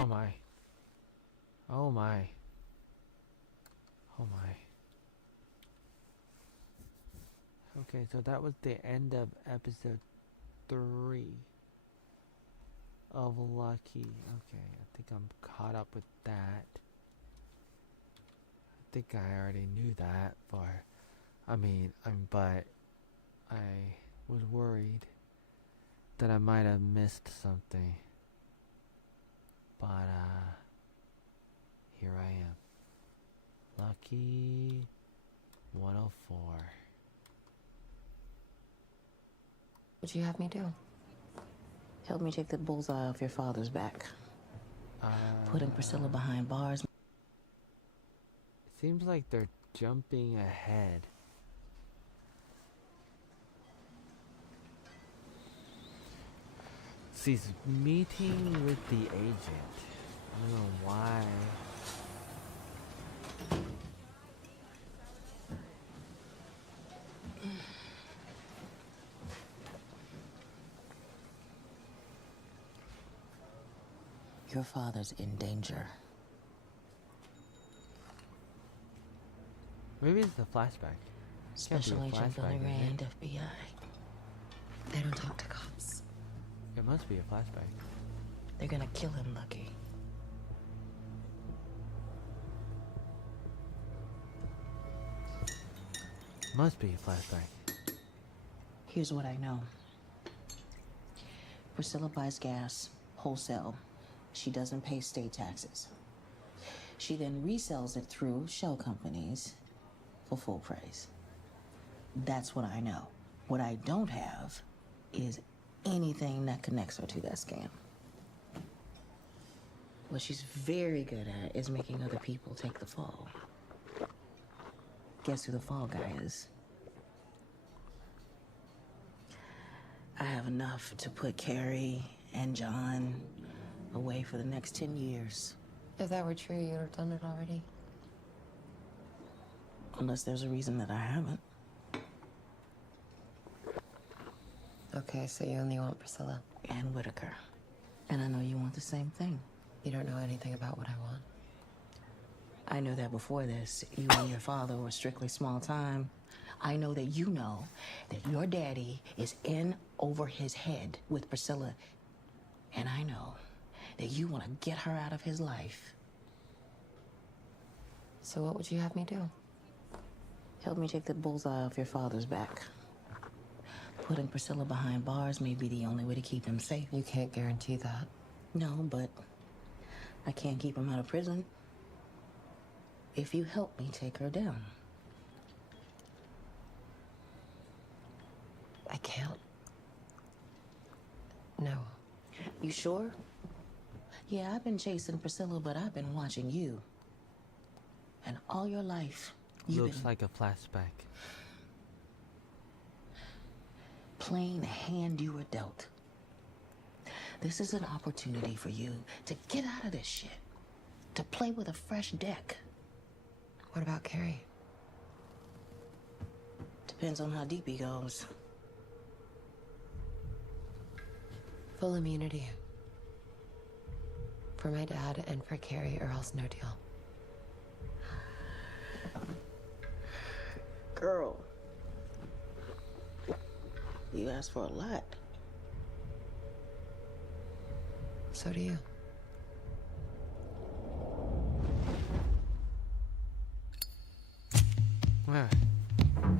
Oh my. Oh my. Oh my. Okay, so that was the end of episode 3 of Lucky. Okay, I think I'm caught up with that. I think I already knew that, but but I was worried that I might have missed something. But here I am. Lucky 104. What'd you have me do? Help me take the bullseye off your father's back. Putting Priscilla behind bars. Seems like they're jumping ahead. She's meeting with the agent. I don't know why. Your father's in danger. Maybe it's a flashback. Special Agent Billy Rand, FBI. They don't talk to cops. It must be a flashback. They're gonna kill him, Lucky. Must be a flashback. Here's what I know. Priscilla buys gas, wholesale. She doesn't pay state taxes. She then resells it through shell companies for full price. That's what I know. What I don't have is anything that connects her to that scam. What she's very good at is making other people take the fall. guess who the fall guy is? I have enough to put Carrie and John away for the next 10 years. If that were true, you would have done it already. Unless there's a reason that I haven't. Okay, so you only want Priscilla. And Whitaker. And I know you want the same thing. You don't know anything about what I want. I know that before this, you and your father were strictly small time. I know that you know that your daddy is in over his head with Priscilla. And I know that you want to get her out of his life. So what would you have me do? Help me take the bullseye off your father's back. Putting Priscilla behind bars may be the only way to keep him safe. You can't guarantee that. No, but I can't keep him out of prison. If you help me take her down. I can't. No. You sure? Yeah, I've been chasing Priscilla, but I've been watching you. And all your life, you've Looks been like a flashback. playing the hand you were dealt. This is an opportunity for you to get out of this shit. To play with a fresh deck. What about Carrie? Depends on how deep he goes. Full immunity. For my dad and for Carrie, or else no deal. Girl. You asked for a lot. So do you.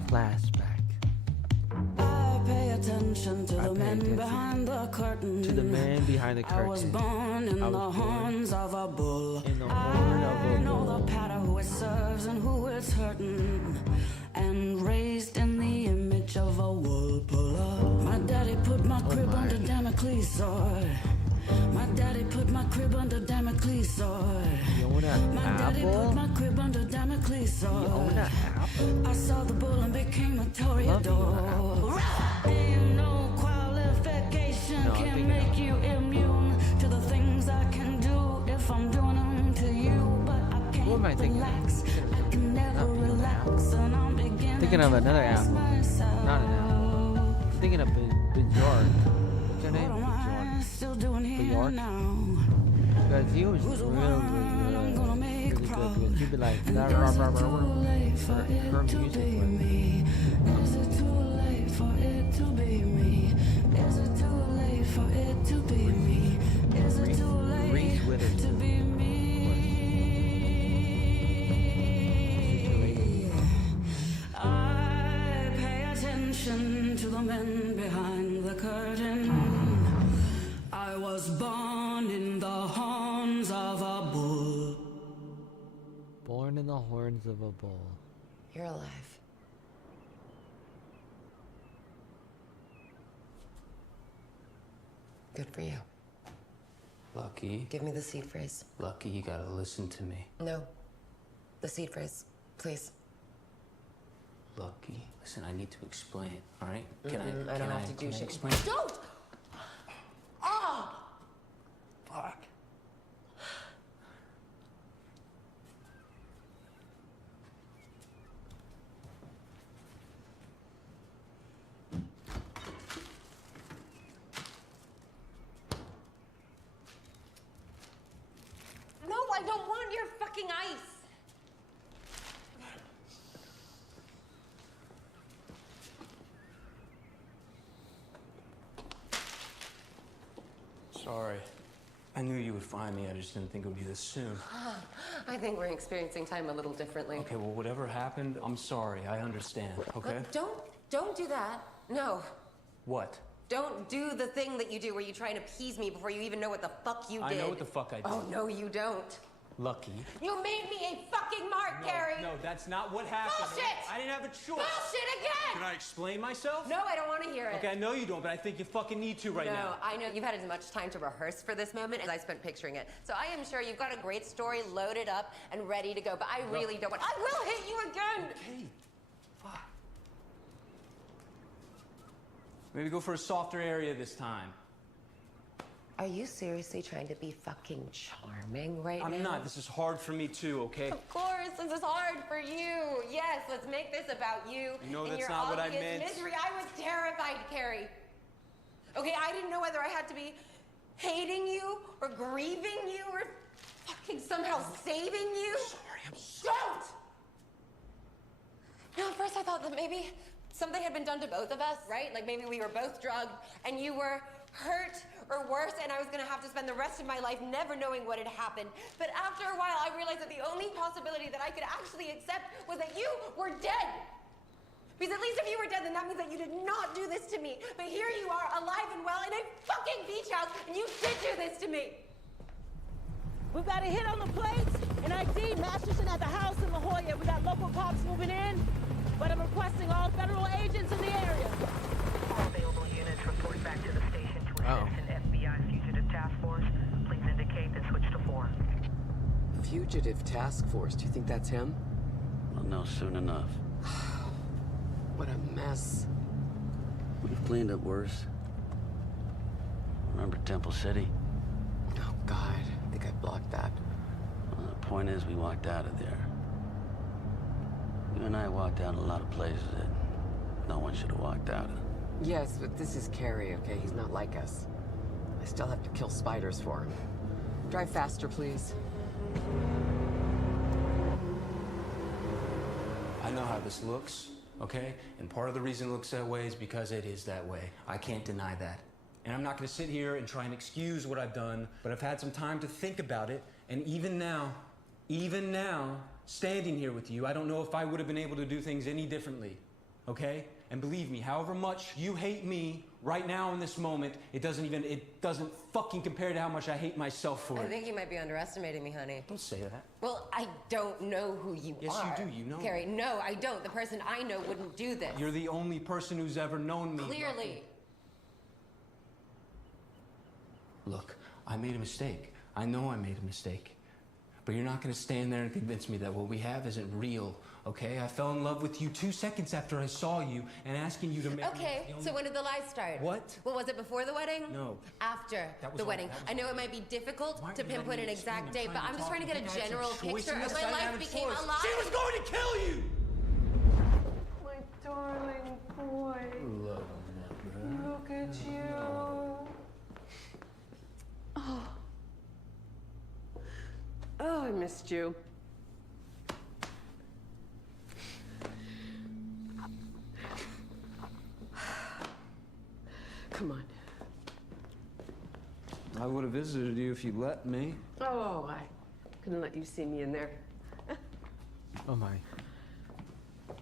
Flashback. I pay attention to the men behind the curtain. To the man behind the curtain. I was born in the horns of a bull. In the horn of a I know bull. the pattern who it serves and who it's hurting. And raised in the image of a wool puller. My daddy put my crib under Damocles' sword. My daddy put my crib under Damocles' sword. You own an My daddy put apple? my crib under Damocles' sword. You own an apple? I saw the bull and became a toreador. Ain't no qualification No, can make you immune to the things I can do if I'm doing them to you. But I can't What am I thinking? relax. I can never relax, and I'm beginning Thinking of to another ask apple. myself, Not an apple. Thinking of Bjork. What's her name? what am I still doing here Bjork? now? Because he was Who's the really, one I'm gonna make really good. proud? Because he'd be like, And rah, is rah, it rah, rah, too rah. late for Her it to music be was. me? Is it too late for it to be me? Is it too late for it to be me? Is it too late Reese Witherspoon. to be me? I pay attention to the men behind the curtain. I was born in the horns of a bull. Born in the horns of a bull. You're alive. Good for you. Lucky. Give me the seed phrase. Lucky, you gotta listen to me. No. The seed phrase, please. Lucky. Listen, I need to explain it, all right? I don't have to do shit. Explain? Don't! Ah! Fuck. No, I don't want your fucking ice! Sorry. I knew you would find me. I just didn't think it would be this soon. I think we're experiencing time a little differently. Okay, well, whatever happened, I'm sorry. I understand, okay? Look, don't do that. No. What? Don't do the thing that you do where you try and appease me before you even know what the fuck you I did. know what the fuck I did. Oh, no, you don't. Lucky. You made me a fucking mark, Gary! No, that's not what happened. Bullshit! I didn't have a choice. Bullshit again! Can I explain myself? No, I don't want to hear it. Okay, I know you don't, but I think you fucking need to right no, now. I know you've had as much time to rehearse for this moment as I spent picturing it. So I am sure you've got a great story loaded up and ready to go, but I really don't want. I will hit you again! Okay, Maybe go for a softer area this time. Are you seriously trying to be fucking charming right now? I'm not. This is hard for me too, okay? Of course, this is hard for you. Yes, let's make this about you. You know and that's your not what I obvious meant. Misery. I was terrified, Carrie. Okay, I didn't know whether I had to be hating you or grieving you or fucking somehow saving you. Sorry, I'm Don't! No, at first I thought that maybe something had been done to both of us, right? Like maybe we were both drugged and you were hurt or worse, and I was gonna have to spend the rest of my life never knowing what had happened. But after a while, I realized that the only possibility that I could actually accept was that you were dead. Because at least if you were dead, then that means that you did not do this to me. But here you are, alive and well, in a fucking beach house, and you did do this to me. We've got a hit on the plates, and ID Masterson at the house in La Jolla. We got local cops moving in, but I'm requesting all federal agents in the area. All available units report back to the station to assist an FBI fugitive task force. Please indicate and switch to 4. Fugitive task force? Do you think that's him? We'll know soon enough. What a mess. We've cleaned up worse. Remember Temple City? Oh, God. I think I blocked that. Well, the point is, we walked out of there. You and I walked out a lot of places that no one should have walked out of. Yes, but this is Carrie, okay? He's not like us. I still have to kill spiders for him. Drive faster, please. I know how this looks, okay? And part of the reason it looks that way is because it is that way. I can't deny that. And I'm not gonna sit here and try and excuse what I've done, but I've had some time to think about it, and even now, standing here with you, I don't know if I would have been able to do things any differently, okay? And believe me, however much you hate me right now in this moment, it doesn't fucking compare to how much I hate myself for I it. think you might be underestimating me, honey. Don't say that. Well, I don't know who you are. Yes, you do. You know. Carrie, no, I don't. The person I know wouldn't do this. You're the only person who's ever known me. Clearly. Look, I made a mistake. I know I made a mistake. But you're not gonna stand there and convince me that what we have isn't real, okay? I fell in love with you 2 seconds after I saw you and asking you to make Okay, so when did the lies start? What? Well, was it before the wedding? No. After That was the all- wedding. that was I know all- it might be difficult Why to aren't you pinpoint an letting me exact explain? date, but I'm just trying to get a talk. You had general some choice picture in of this when life dynamic became force. alive. She was going to kill you! My darling boy. Look at you. Oh, I missed you. Come on. I would have visited you if you'd let me. Oh, I couldn't let you see me in there. Oh my.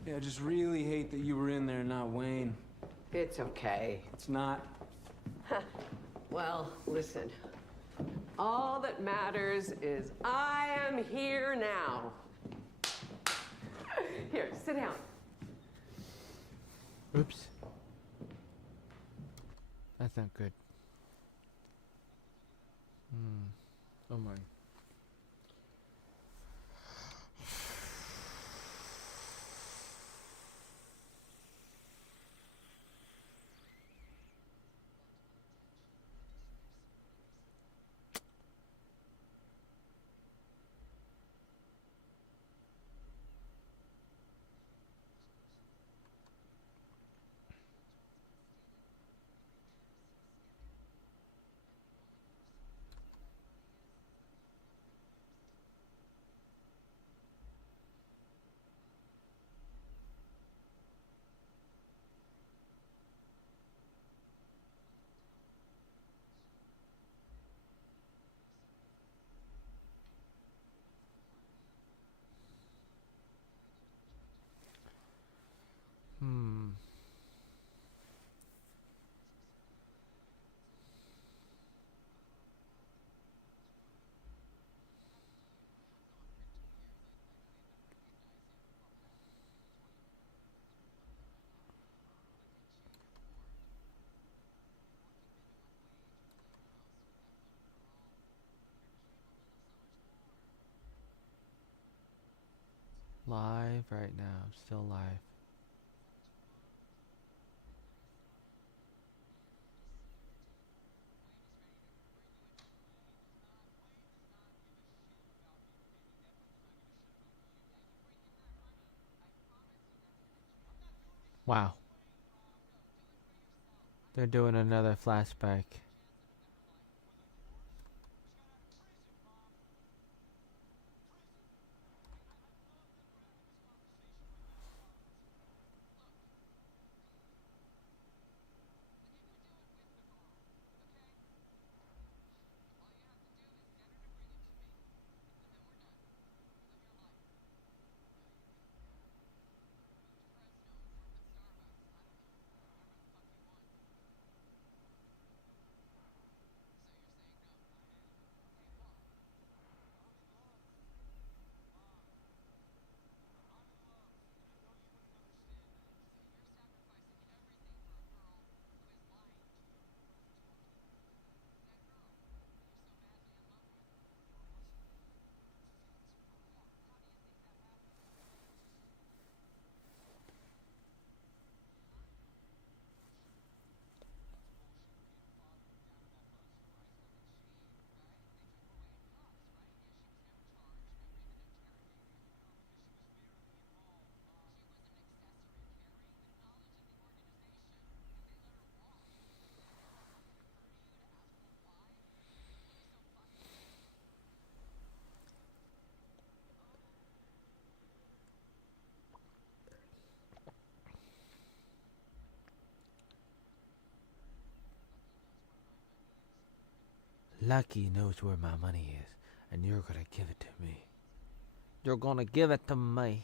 Yeah, I just really hate that you were in there, not Wayne. It's okay. It's not. Well, listen. All that matters is I am here now. Here, sit down. Oops. That's not good. Oh my. Live right now, still live. Wow. They're doing another flashback. Lucky knows where my money is, and you're gonna give it to me. You're gonna give it to me.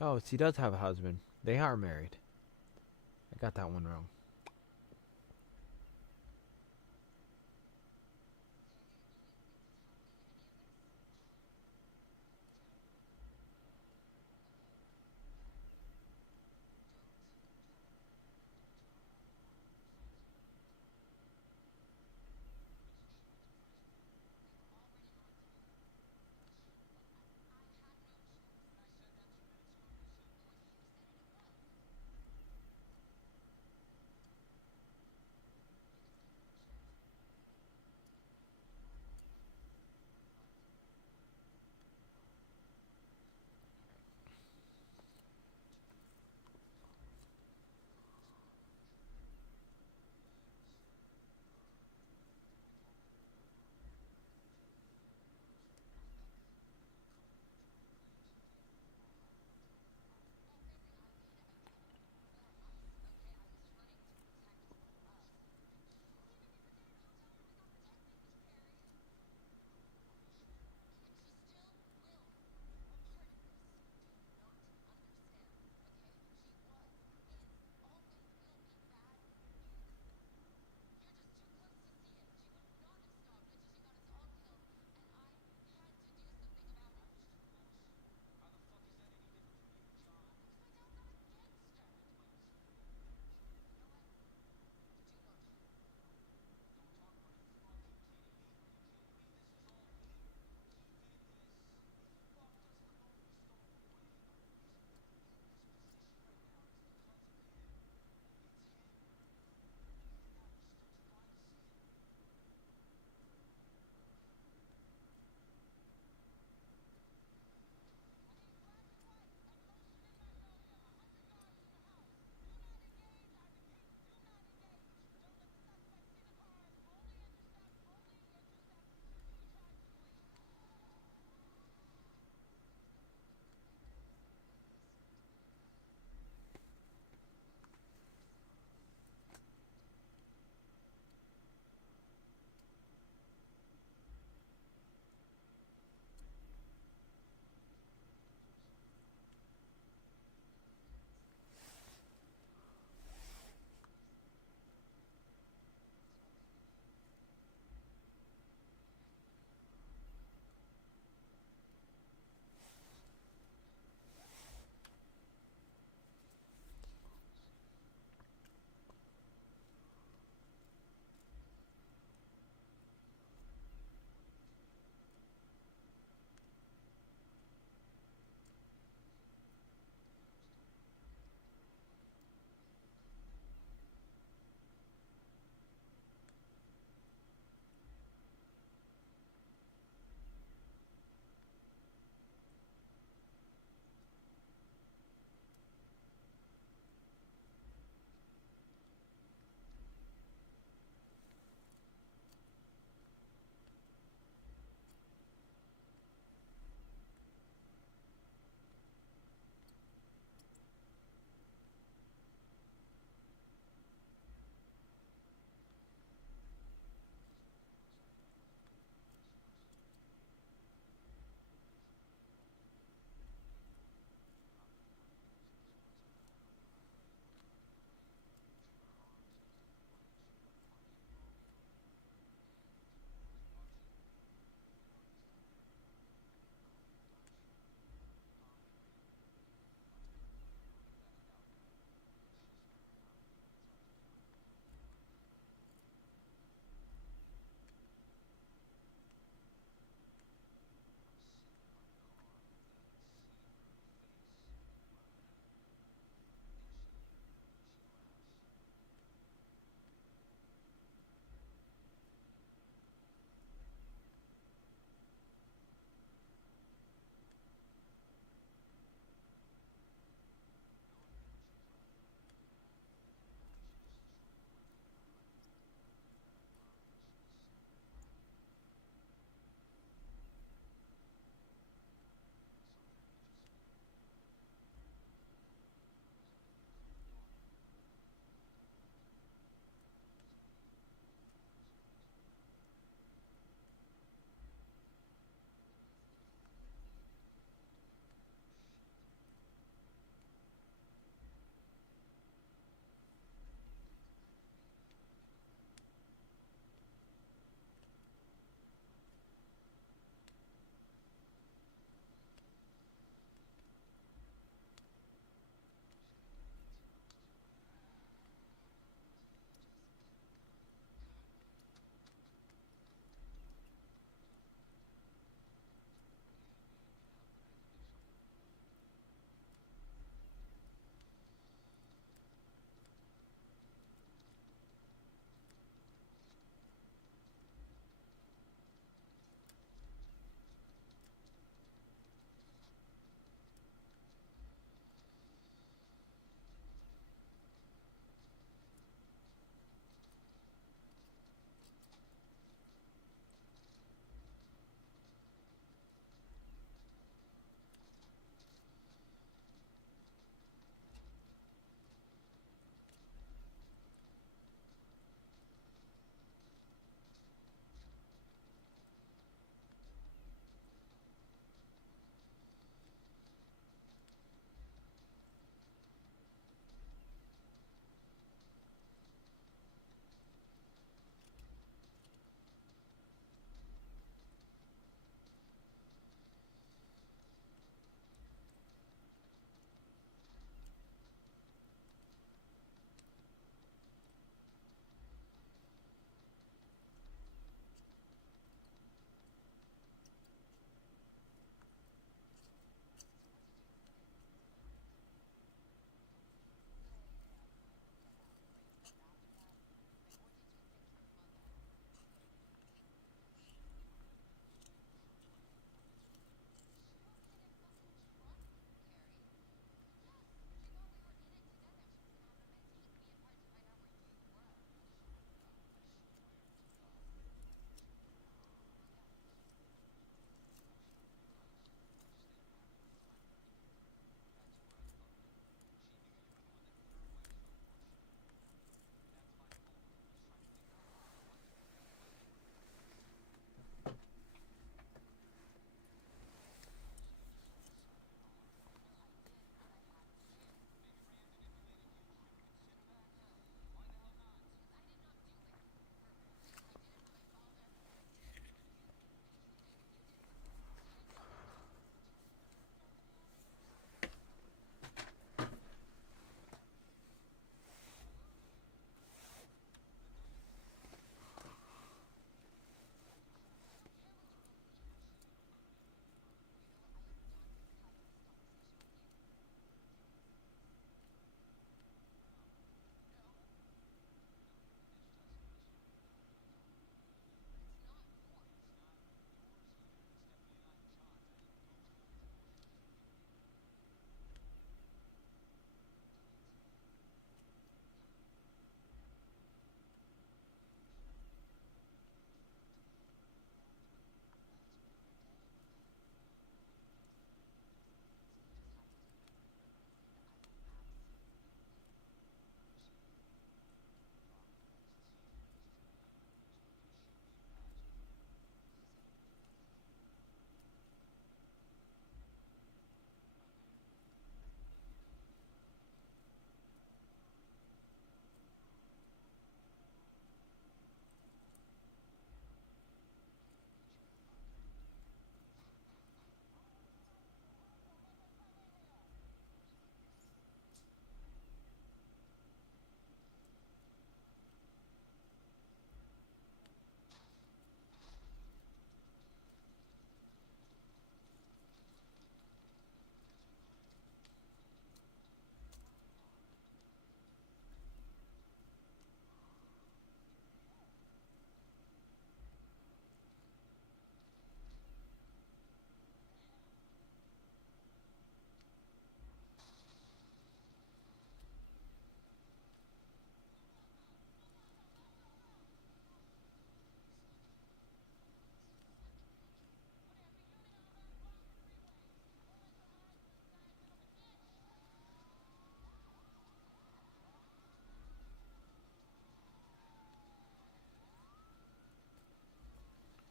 Oh, she does have a husband. They are married. I got that one wrong.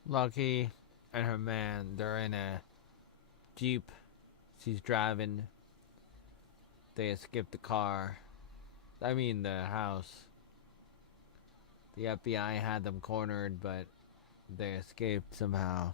Lucky and her man, they're in a Jeep. She's driving. They escaped the car. I mean, the house. The FBI had them cornered, but they escaped somehow.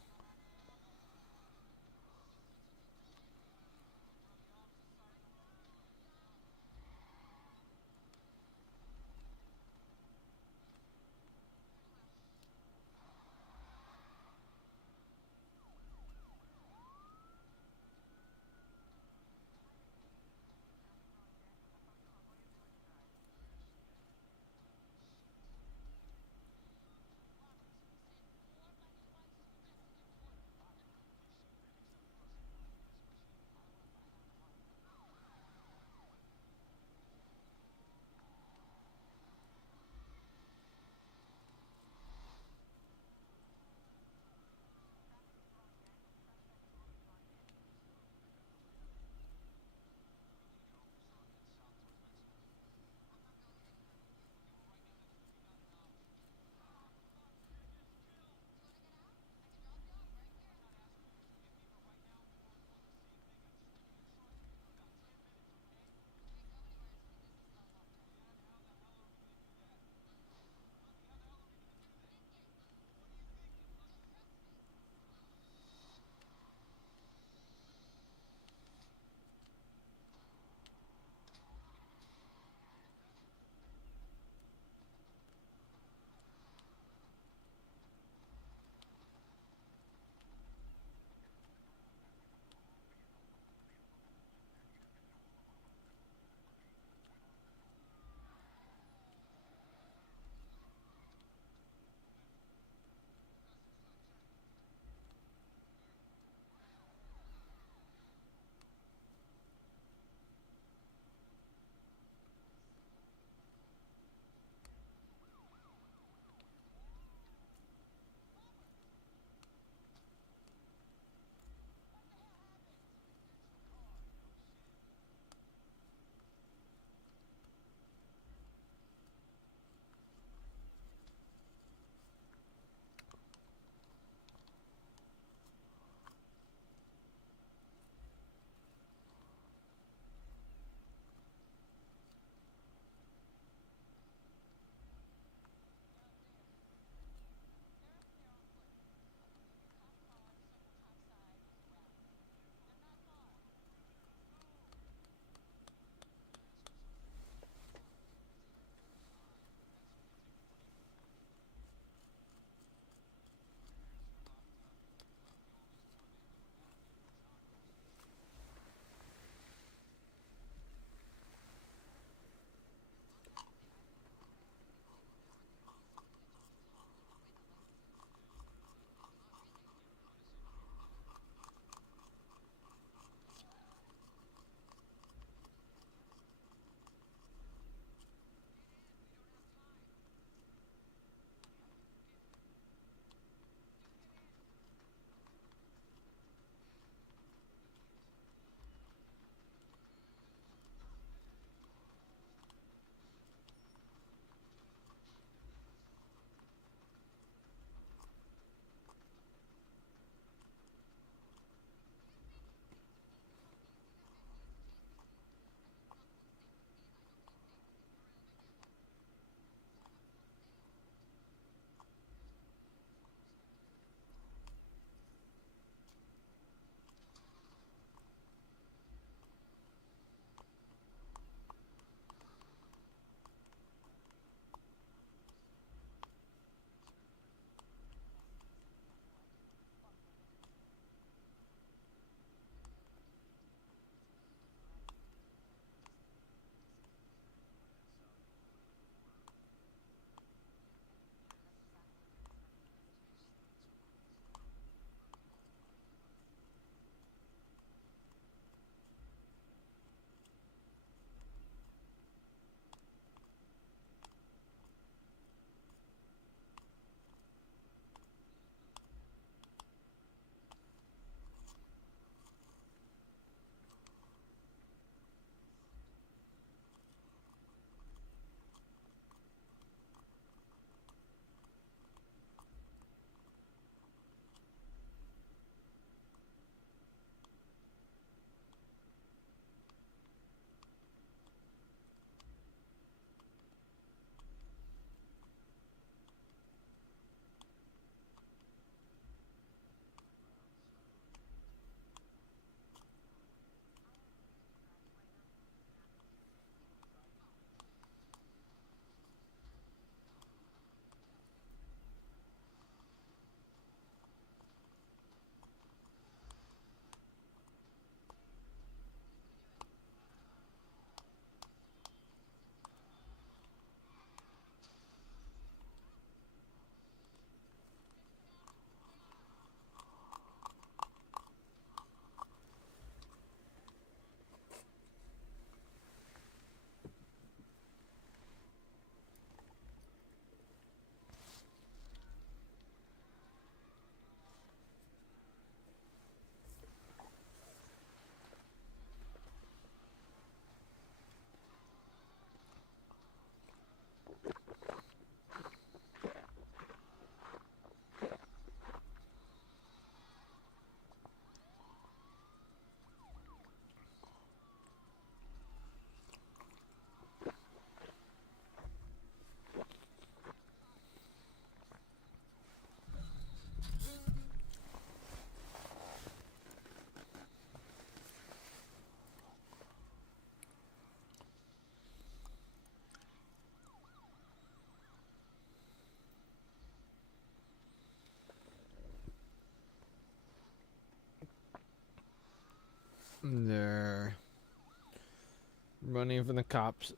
running from the cops.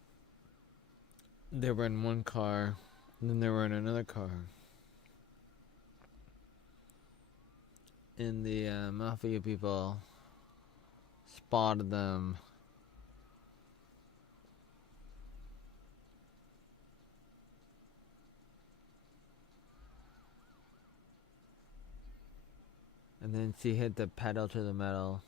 They were in one car, and then they were in another car. And the mafia people spotted them. And then she hit the pedal to the metal.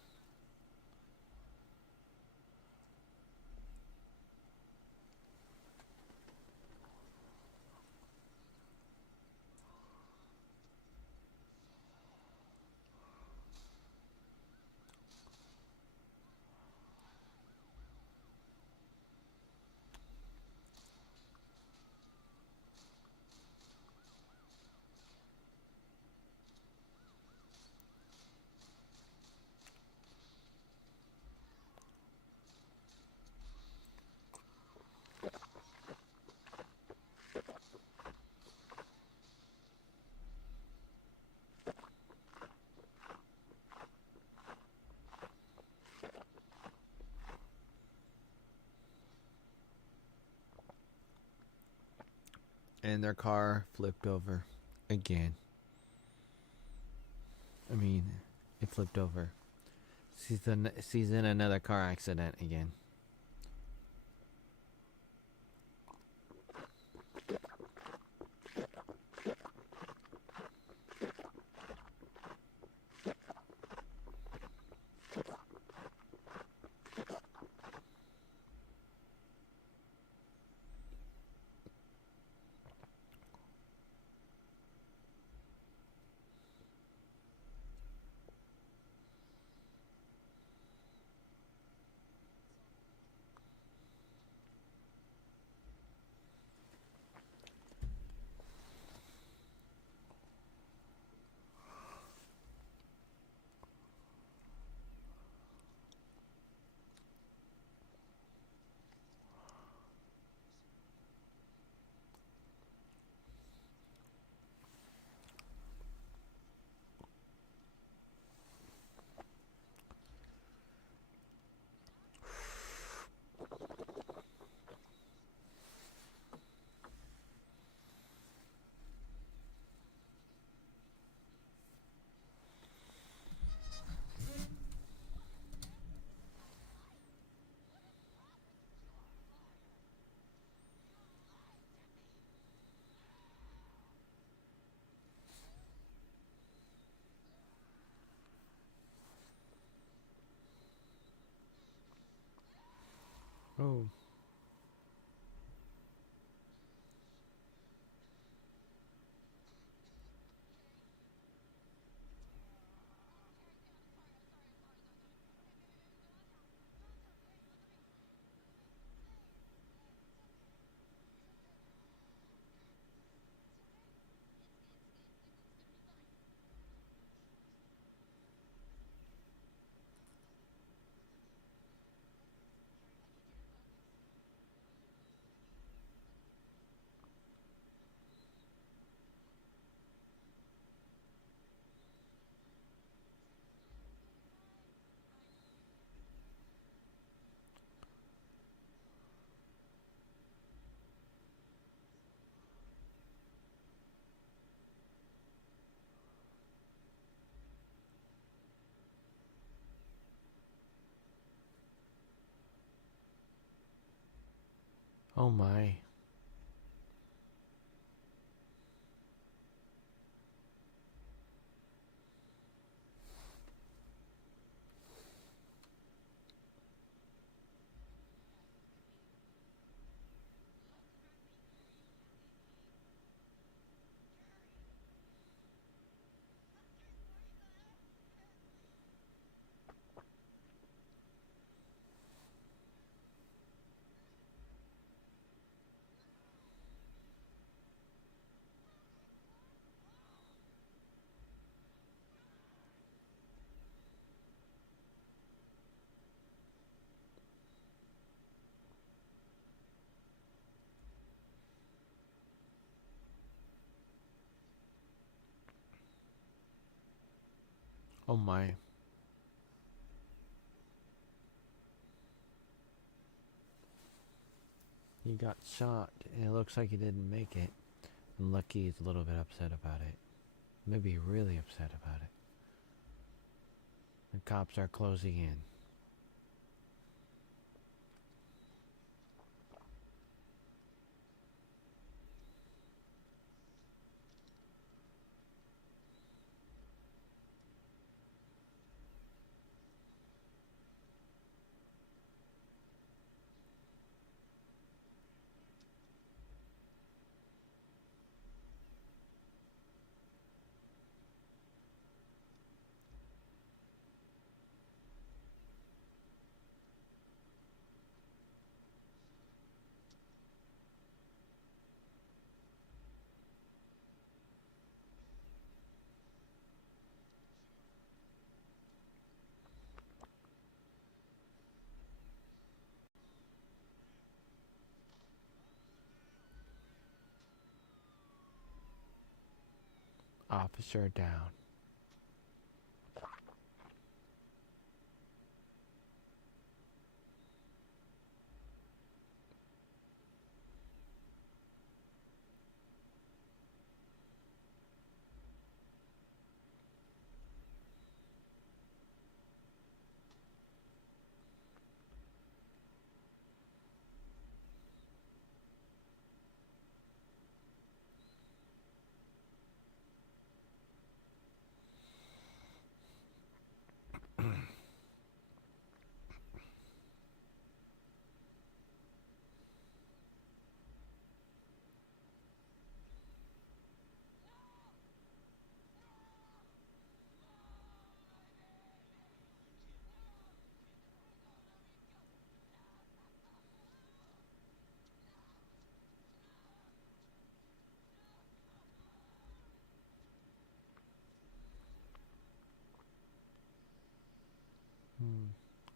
And their car flipped over again. I mean, it flipped over. She's in another car accident again. Oh. Oh my. Oh my. He got shot, and it looks like he didn't make it. And Lucky is a little bit upset about it. Maybe really upset about it. The cops are closing in. Officer down.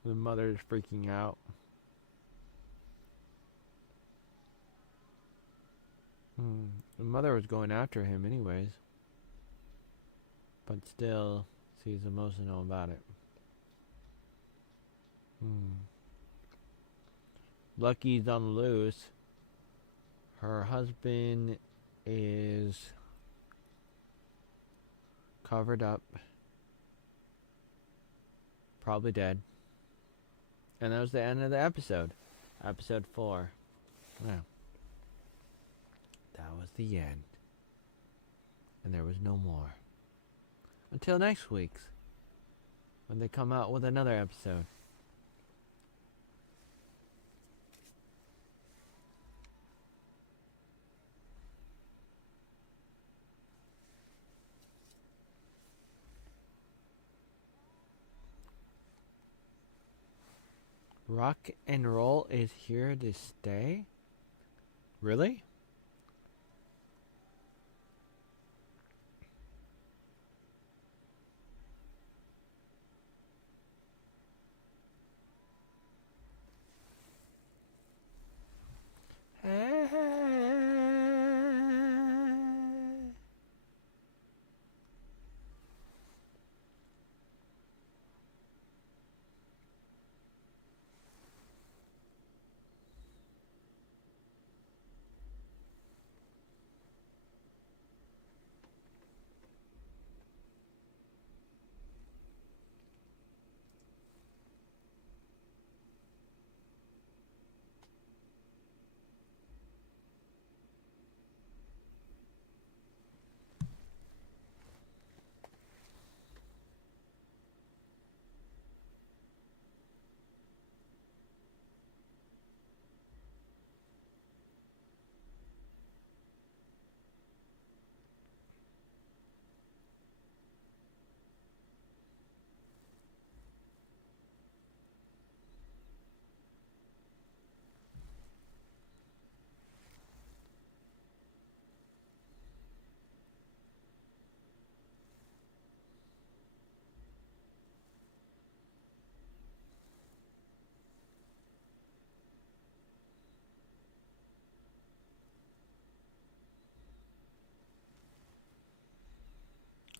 The mother's freaking out. The mother was going after him anyways. But still, she's emotional about it. Lucky's on the loose. Her husband is covered up. Probably dead. And that was the end of the episode. Episode 4. Yeah. That was the end. And there was no more. Until next week's. When they come out with another episode. Rock and roll is here to stay? Really?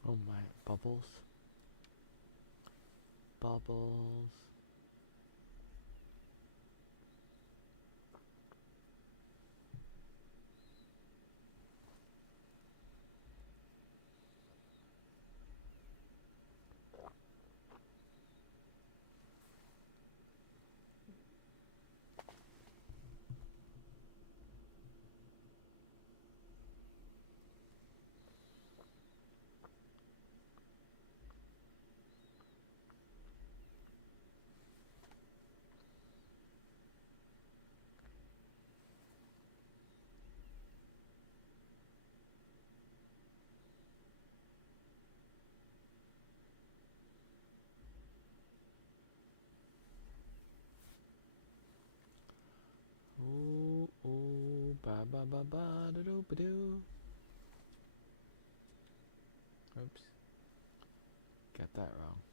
Oh my, bubbles. Bubbles. Ba ba ba ba da doo ba doo. Oops. Got that wrong.